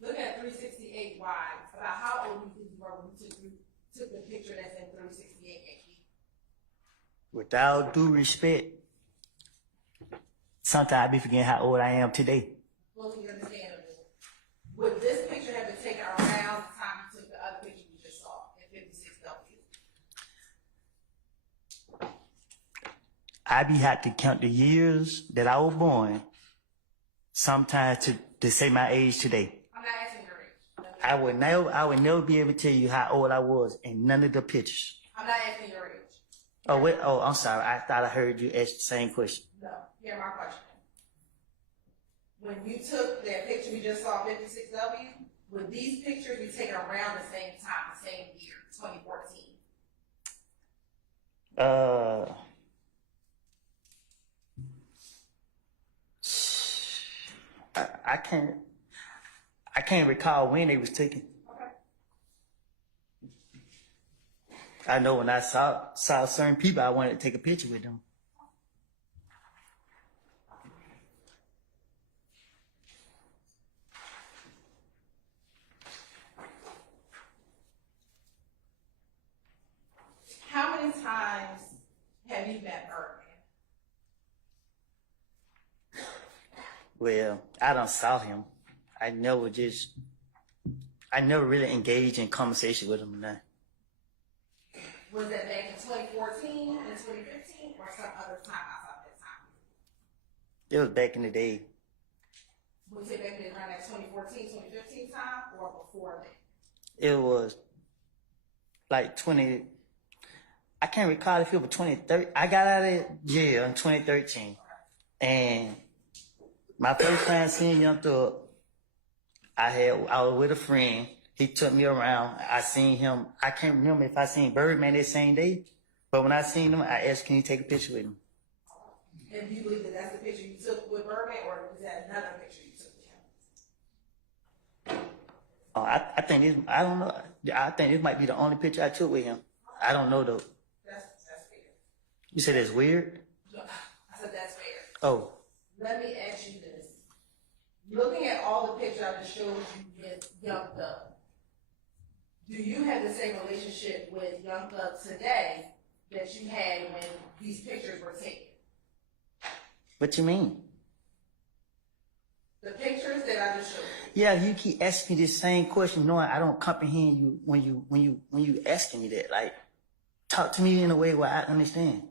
Look at 368 Y. About how old do you think you were when you took the picture that's in 368 Yankee? With all due respect, sometimes I be forgetting how old I am today. Fully understandable. Would this picture have been taken around the time you took the other picture you just saw in 56 W? I be had to count the years that I was born, sometimes to say my age today. I'm not asking your age. I would never be able to tell you how old I was in none of the pictures. I'm not asking your age. Oh wait, oh I'm sorry. I thought I heard you ask the same question. No, hear my question. When you took that picture we just saw, 56W, would these pictures be taken around the same time, the same year, 2014? I can't recall when they was taken. Okay. I know when I saw certain people, I wanted to take a picture with them. How many times have you met Birdman? Well, I done saw him. I never really engaged in conversation with him. Now. Was that back in 2014 and 2015 or some other time outside that time? It was back in the day. Was it back around that 2014, 2015 time or before that? It was like 20. I can't recall if it was 2013. I got out of jail in 2013. And my first time seeing Young Thug, I was with a friend. He took me around. I seen him. I can't remember if I seen Birdman that same day, but when I seen him, I asked, "Can you take a picture with him?" And do you believe that that's the picture you took with Birdman, or is that another picture you took with him? Oh, I think this. I don't know. I think this might be the only picture I took with him. I don't know though. That's fair. You said it's weird. I said that's fair. Oh, Let me ask you this. Looking at all the pictures I just showed you with Young Thug, do you have the same relationship with Young Thug today that you had when these pictures were taken? what you mean? The pictures that I just showed you. Yeah, you keep asking me the same question, knowing I don't comprehend you when you asking me that. Like, talk to me in a way where I understand.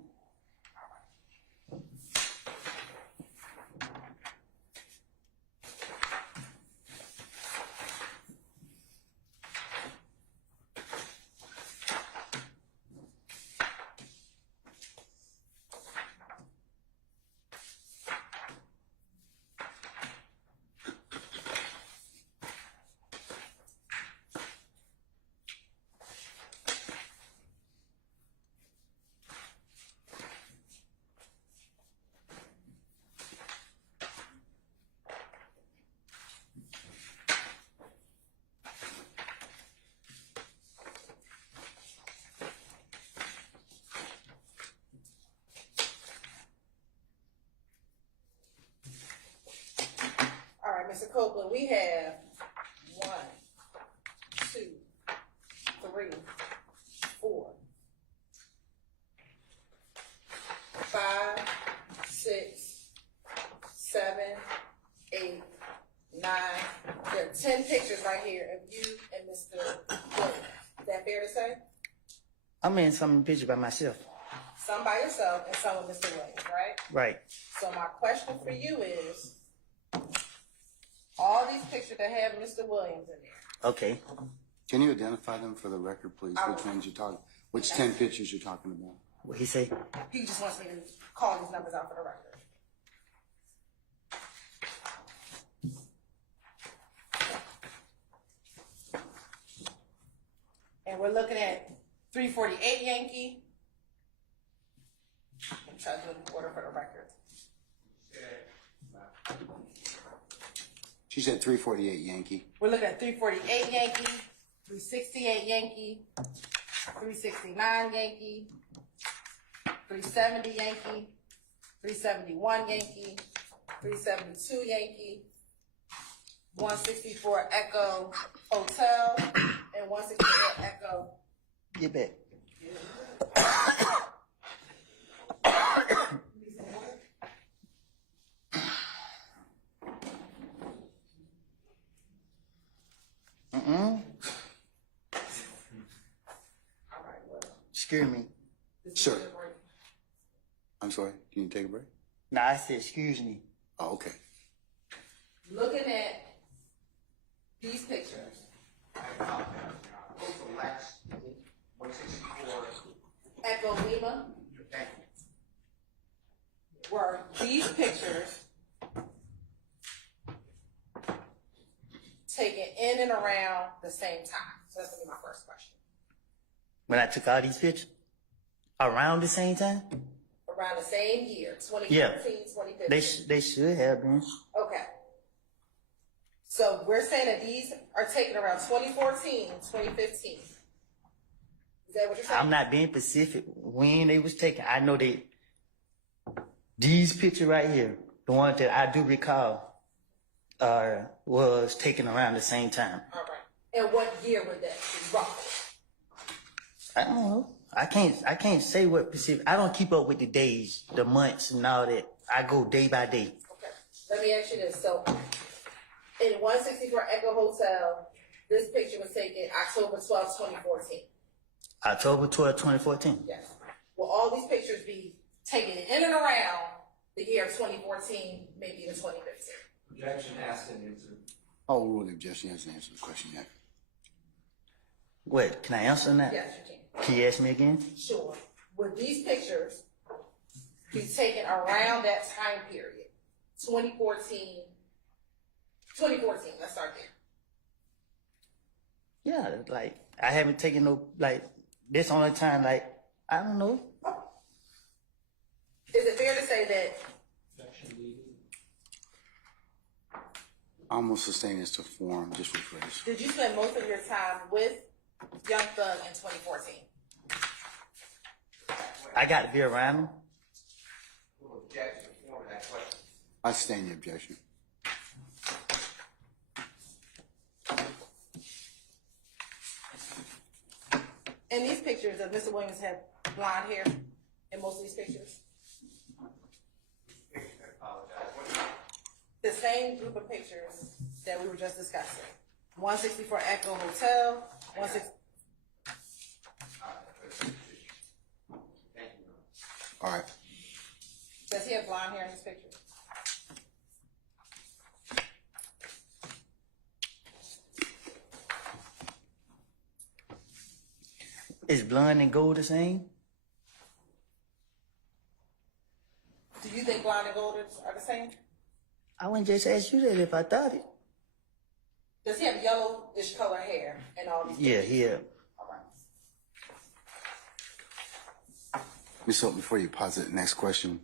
All right, Mr. Copeland, we have 1, 2, 3, 4, 5, 6, 7, 8, 9. There are 10 pictures right here of you and Mr. Williams. Is that fair to say? I'm in some picture by myself. Some by yourself and some with Mr. Williams, right? Right. So my question for you is, all these pictures that have Mr. Williams in there. Okay. Can you identify them for the record, please? Which ones you're talking? Which 10 pictures you're talking about? What he say? He just wants me to call these numbers out for the record. And we're looking at 348 Yankee. I'm trying to do an order for the record. She said 348 Yankee. We're looking at 348 Yankee, 368 Yankee, 369 Yankee, 370 Yankee, 371 Yankee, 372 Yankee, 164 Echo Hotel, and 164 Echo. Get back. Excuse me. Sir. I'm sorry. Can you take a break? Nah, I said excuse me. Oh, okay. Looking at these pictures. Echo Lima. Were these pictures taken in and around the same time? So that's gonna be my first question. When I took all these pictures? Around the same time? Around the same year, 2014, Yeah. 2015. They should have been. Okay. So we're saying that these are taken around 2014, 2015. Is that what you're saying? I'm not being specific when they was taken. I know they, these pictures right here, the ones that I do recall, was taken around the same time. All right. And what year would that be, roughly? I don't know. I can't say what specific. I don't keep up with the days, the months, and all that. I go day by day. Okay. Let me ask you this. So, in 164 Echo Hotel, this picture was taken October 12, 2014. October 12, 2014. Yes. Will all these pictures be taken in and around the year 2014, maybe even 2015? Objection asked and answered. Oh, rule of objection hasn't answered the question yet. Wait, can I answer that? Yes, you can. Can you ask me again? Sure. Would these pictures He's taken around that time period, 2014, let's start there. Yeah, like I haven't taken no like this only time. Like I don't know. Is it fair to say that Almost sustain this to form, just rephrase. did you spend most of your time with Young Thug in 2014? I got to be around him. We'll object to the form of that question. I sustain the objection. In these pictures, does Mr. Williams have blonde hair in most of these pictures? I apologize. The same group of pictures that we were just discussing. 164 Echo Hotel, 160. Thank you. All right. Does he have blonde hair in his picture? Is blonde and gold the same? Do you think blonde and gold are the same? I wouldn't just ask you that if I thought it. Does he have yellowish color hair and all these Yeah, pictures? yeah. All right. Ms. Hilton, before you posit the next question,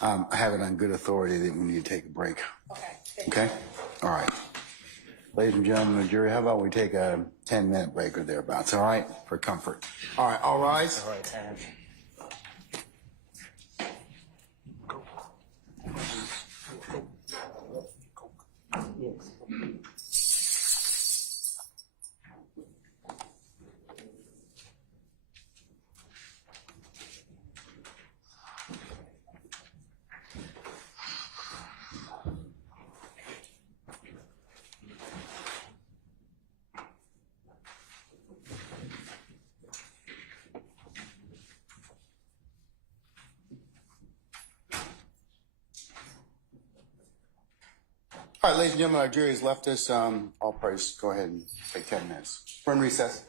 I have it on good authority that we need to take a break. Okay. Thank Okay? you. All right. Ladies and gentlemen of the jury, how about we take a 10-minute break or thereabouts, all right? For comfort. All right, all rise. All right, time. All right, ladies and gentlemen, our jury has left us. All parties, go ahead and take 10 minutes. We're in recess.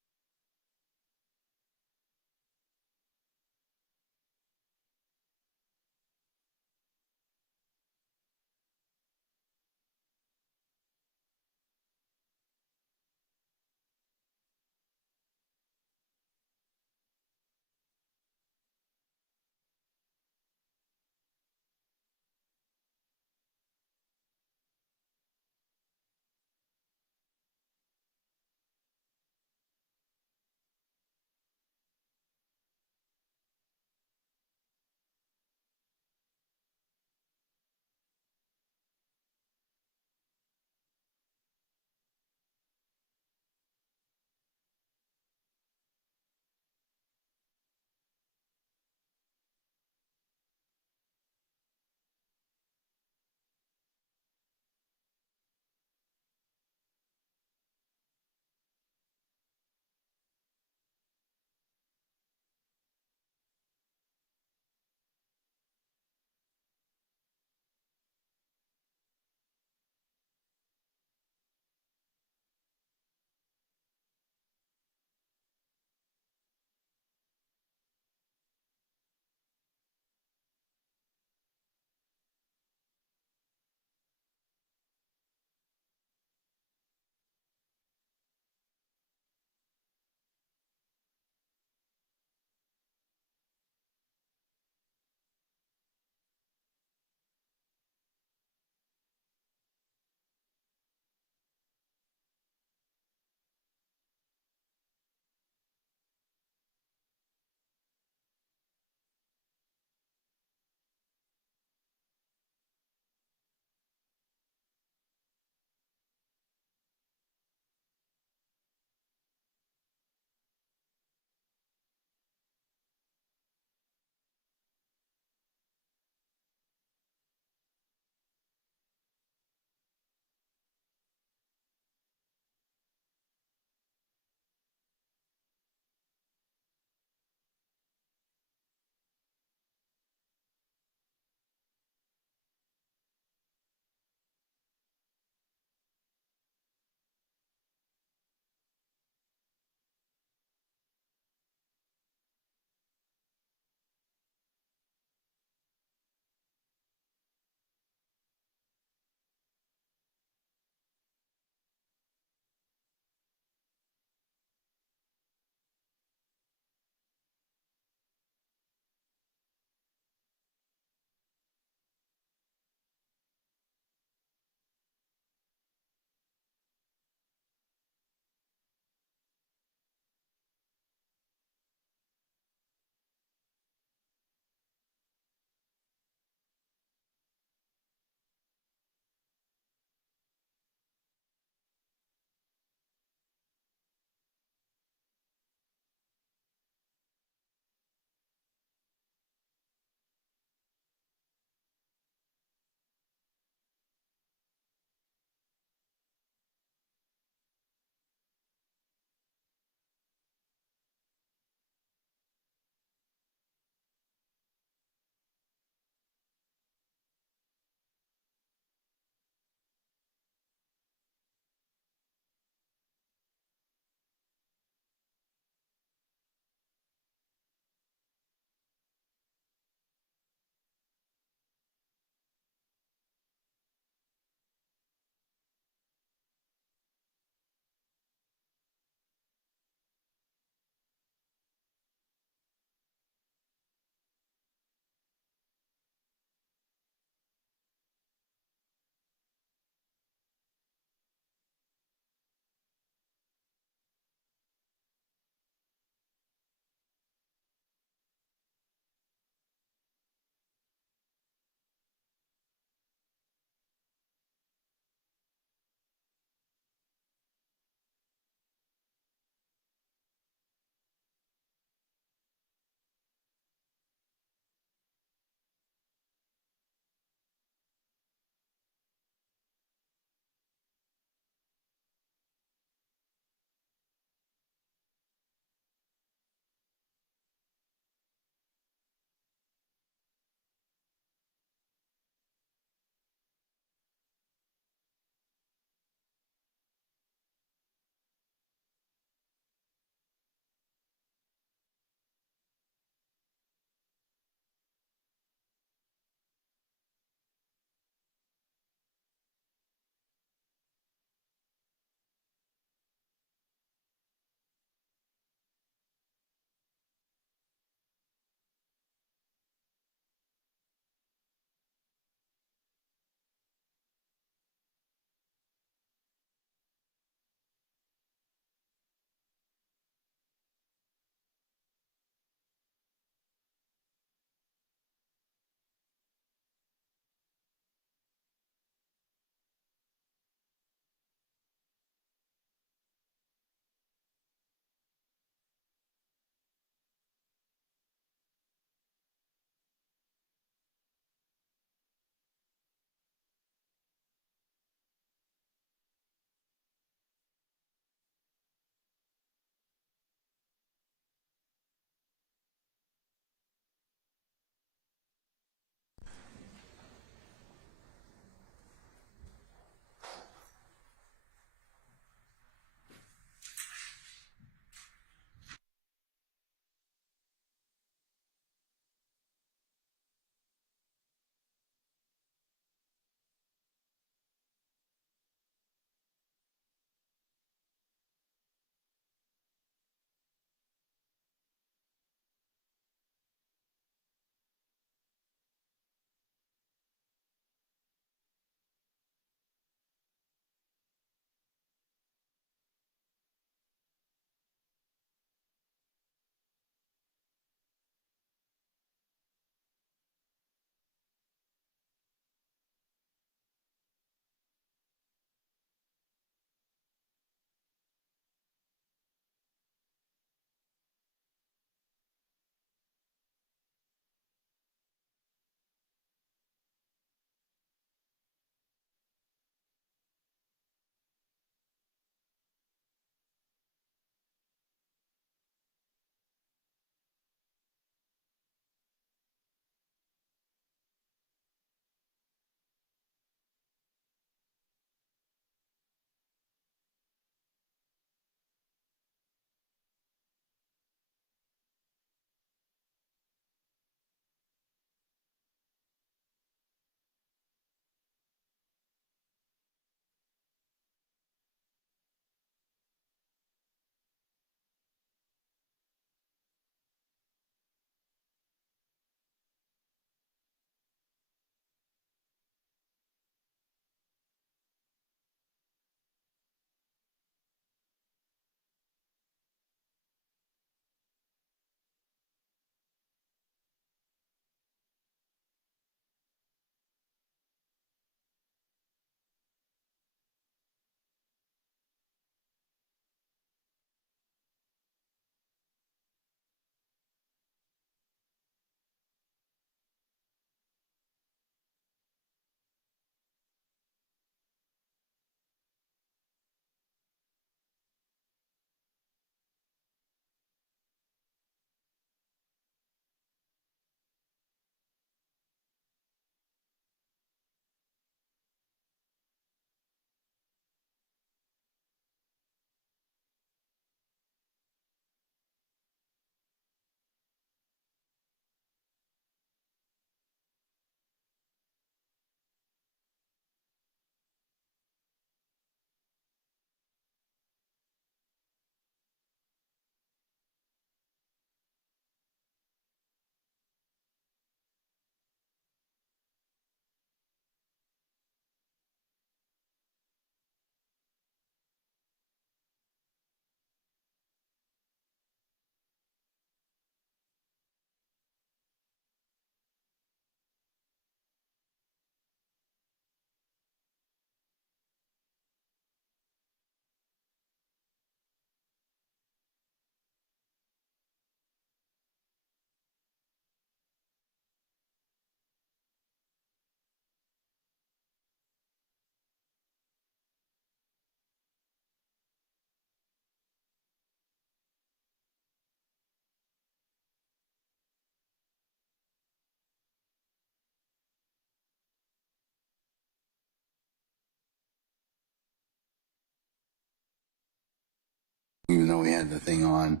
even though we had the thing on.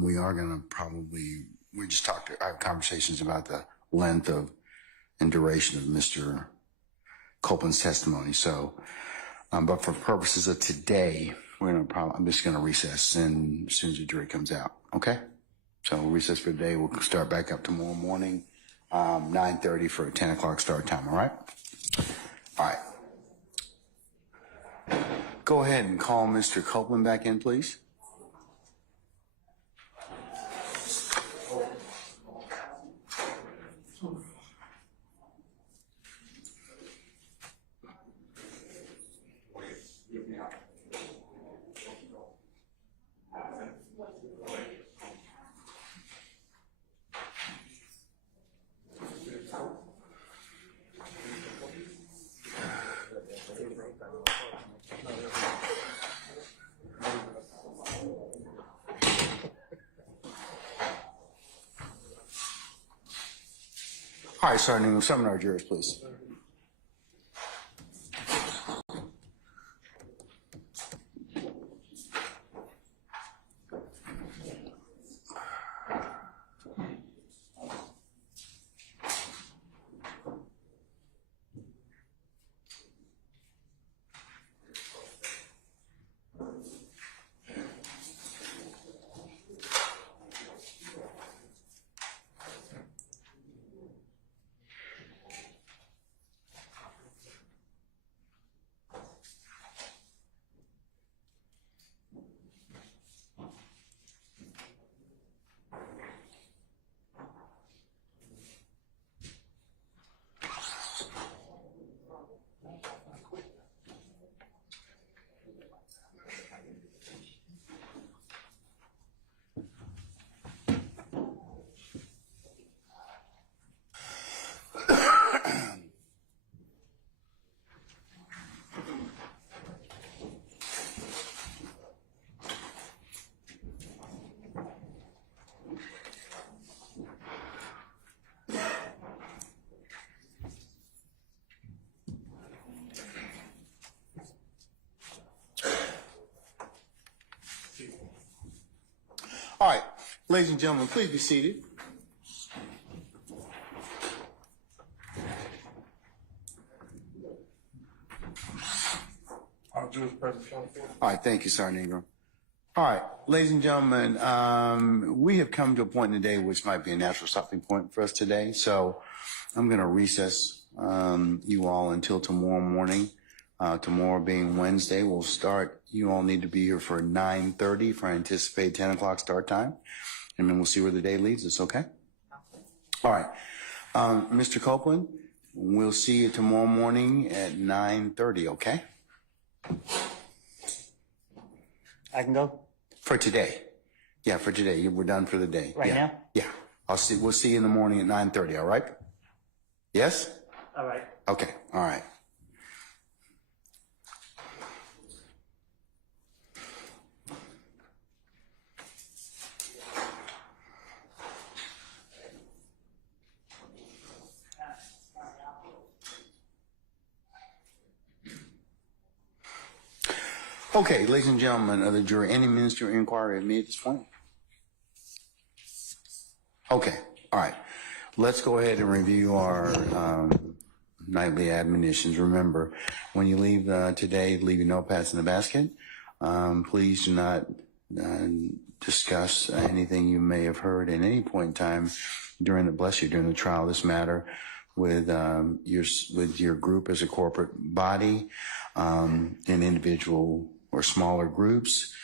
We are going to probably, we just have conversations about the length of and duration of Mr. Copeland's testimony. So, but for purposes of today, I'm just going to recess and as soon as the jury comes out. Okay? So we'll recess for today. We'll start back up tomorrow morning, 9:30 for a 10 o'clock start time. All right? All right. Go ahead and call Mr. Copeland back in, please. All right, Sergeant, summon our jurors, please. All right, ladies and gentlemen, please be seated. I'll do his presentation. All right, thank you, Sergeant Ingram. All right, ladies and gentlemen, we have come to a point in the day which might be a natural stopping point for us today. So I'm going to recess you all until tomorrow morning. Tomorrow being Wednesday, we'll start. You all need to be here for 9:30 for anticipated 10 o'clock start time. And then we'll see where the day leads us, okay? All right. Mr. Copeland, we'll see you tomorrow morning at 9:30, okay? I can go? For today. Yeah, for today. We're done for the day. Right yeah. now? Yeah. We'll see you in the morning at 9:30, all right? Yes? All right. Okay, all right. Okay, ladies and gentlemen of the jury, any ministerial inquiry of me at this point? Okay, all right. Let's go ahead and review our nightly admonitions. Remember, when you leave today, leave your notepads in the basket. Please do not discuss anything you may have heard at any point in time during the trial of this matter with your group as a corporate body, in individual or smaller groups.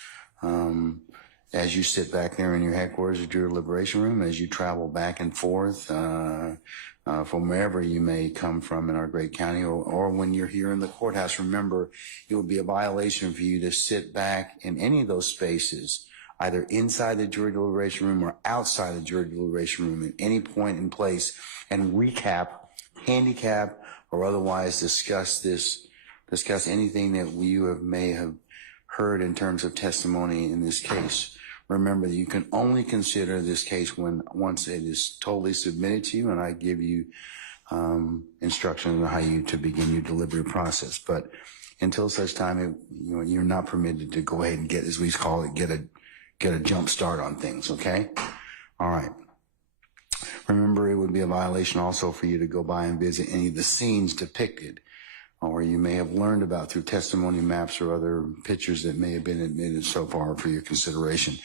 As you sit back there in your headquarters at your deliberation room, as you travel back and forth from wherever you may come from in our great county, or when you're here in the courthouse, remember, it would be a violation for you to sit back in any of those spaces, either inside the jury deliberation room or outside the jury deliberation room at any point in place, and recap, handicap, or otherwise discuss anything that you may have heard in terms of testimony in this case. Remember that you can only consider this case once it is totally submitted to you, and I give you instructions on how to begin your delivery process. But until such time you're not permitted to go ahead and get, as we call it, get a jump start on things, okay? All right. Remember, it would be a violation also for you to go by and visit any of the scenes depicted or you may have learned about through testimony maps or other pictures that may have been admitted so far for your consideration.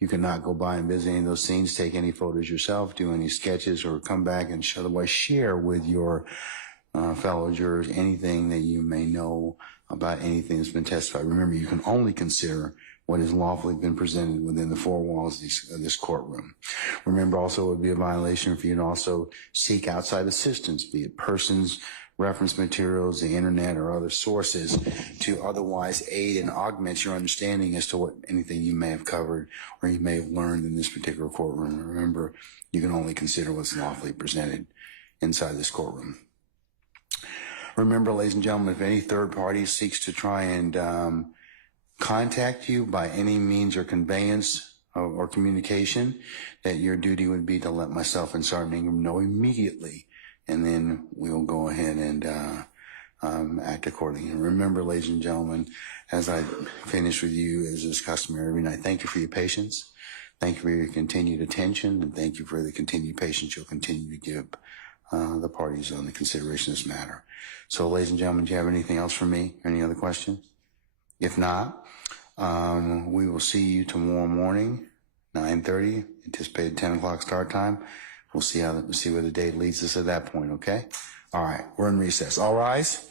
You cannot go by and visit any of those scenes, take any photos yourself, do any sketches, or come back and otherwise share with your fellow jurors anything that you may know about anything that's been testified. Remember, you can only consider what has lawfully been presented within the four walls of this courtroom. Remember also, it would be a violation for you to also seek outside assistance, be it persons, reference materials, the internet, or other sources to otherwise aid and augment your understanding as to what anything you may have covered or you may have learned in this particular courtroom. Remember, you can only consider what's lawfully presented inside this courtroom. Remember, ladies and gentlemen, if any third party seeks to try and contact you by any means or conveyance or communication, that your duty would be to let myself and Sergeant Ingram know immediately, and then we'll go ahead and act accordingly. And remember, ladies and gentlemen, as I finish with you, as is customary every night, thank you for your patience, thank you for your continued attention, and thank you for the continued patience you'll continue to give the parties on the consideration of this matter. So, ladies and gentlemen, do you have anything else for me? Any other questions? If not, we will see you tomorrow morning, 9:30, anticipated 10 o'clock start time. We'll see where the day leads us at that point, okay? All right, we're in recess. All rise.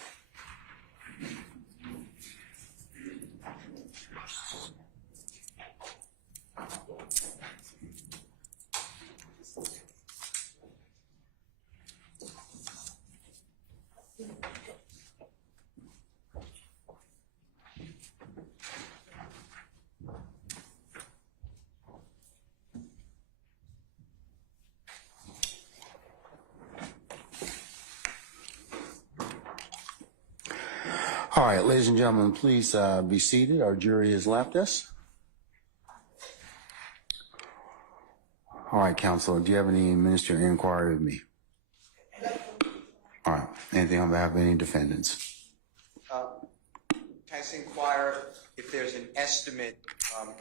All right, ladies and gentlemen, please be seated. Our jury has left us. All right, counsel, do you have any ministerial inquiry with me? All right, anything on behalf of any defendants? Can I just inquire if there's an estimate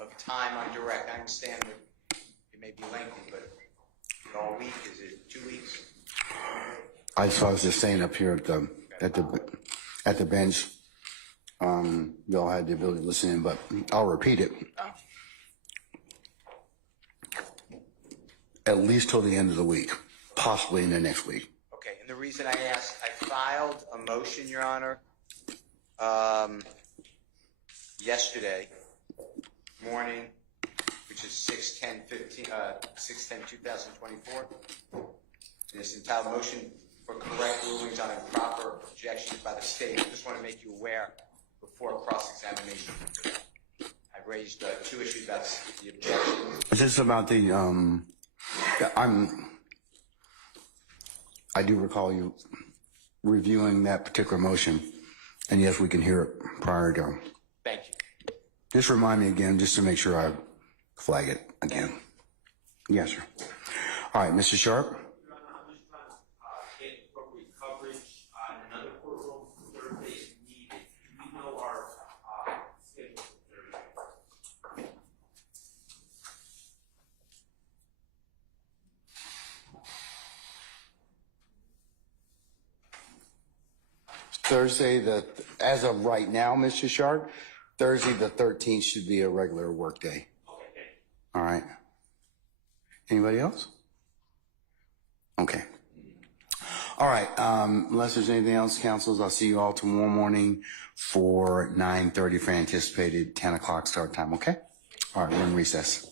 of time on direct? I understand that it may be lengthy, but all week, is it 2 weeks? I was just saying up here at the bench, y'all had the ability to listen in, but I'll repeat it. At least till the end of the week, possibly in the next week. Okay, and the reason I asked, I filed a motion, Your Honor, yesterday morning, which is 6/10/2024. This entitled motion for correct rulings on improper objections by the state. I just want to make you aware before cross-examination. I raised 2 issues about the objection. Is this about the, I do recall you reviewing that particular motion, and yes, we can hear it prior to. Thank you. Just remind me again, just to make sure I flag it again. Yes, sir. All right, Mr. Sharp. Thursday, as of right now, Mr. Sharp, Thursday the 13th should be a regular work day. All right. Anybody else? Okay. All right. Unless there's anything else, counsels, I'll see you all tomorrow morning for 9:30 for anticipated 10 o'clock start time, okay? All right, we're in recess.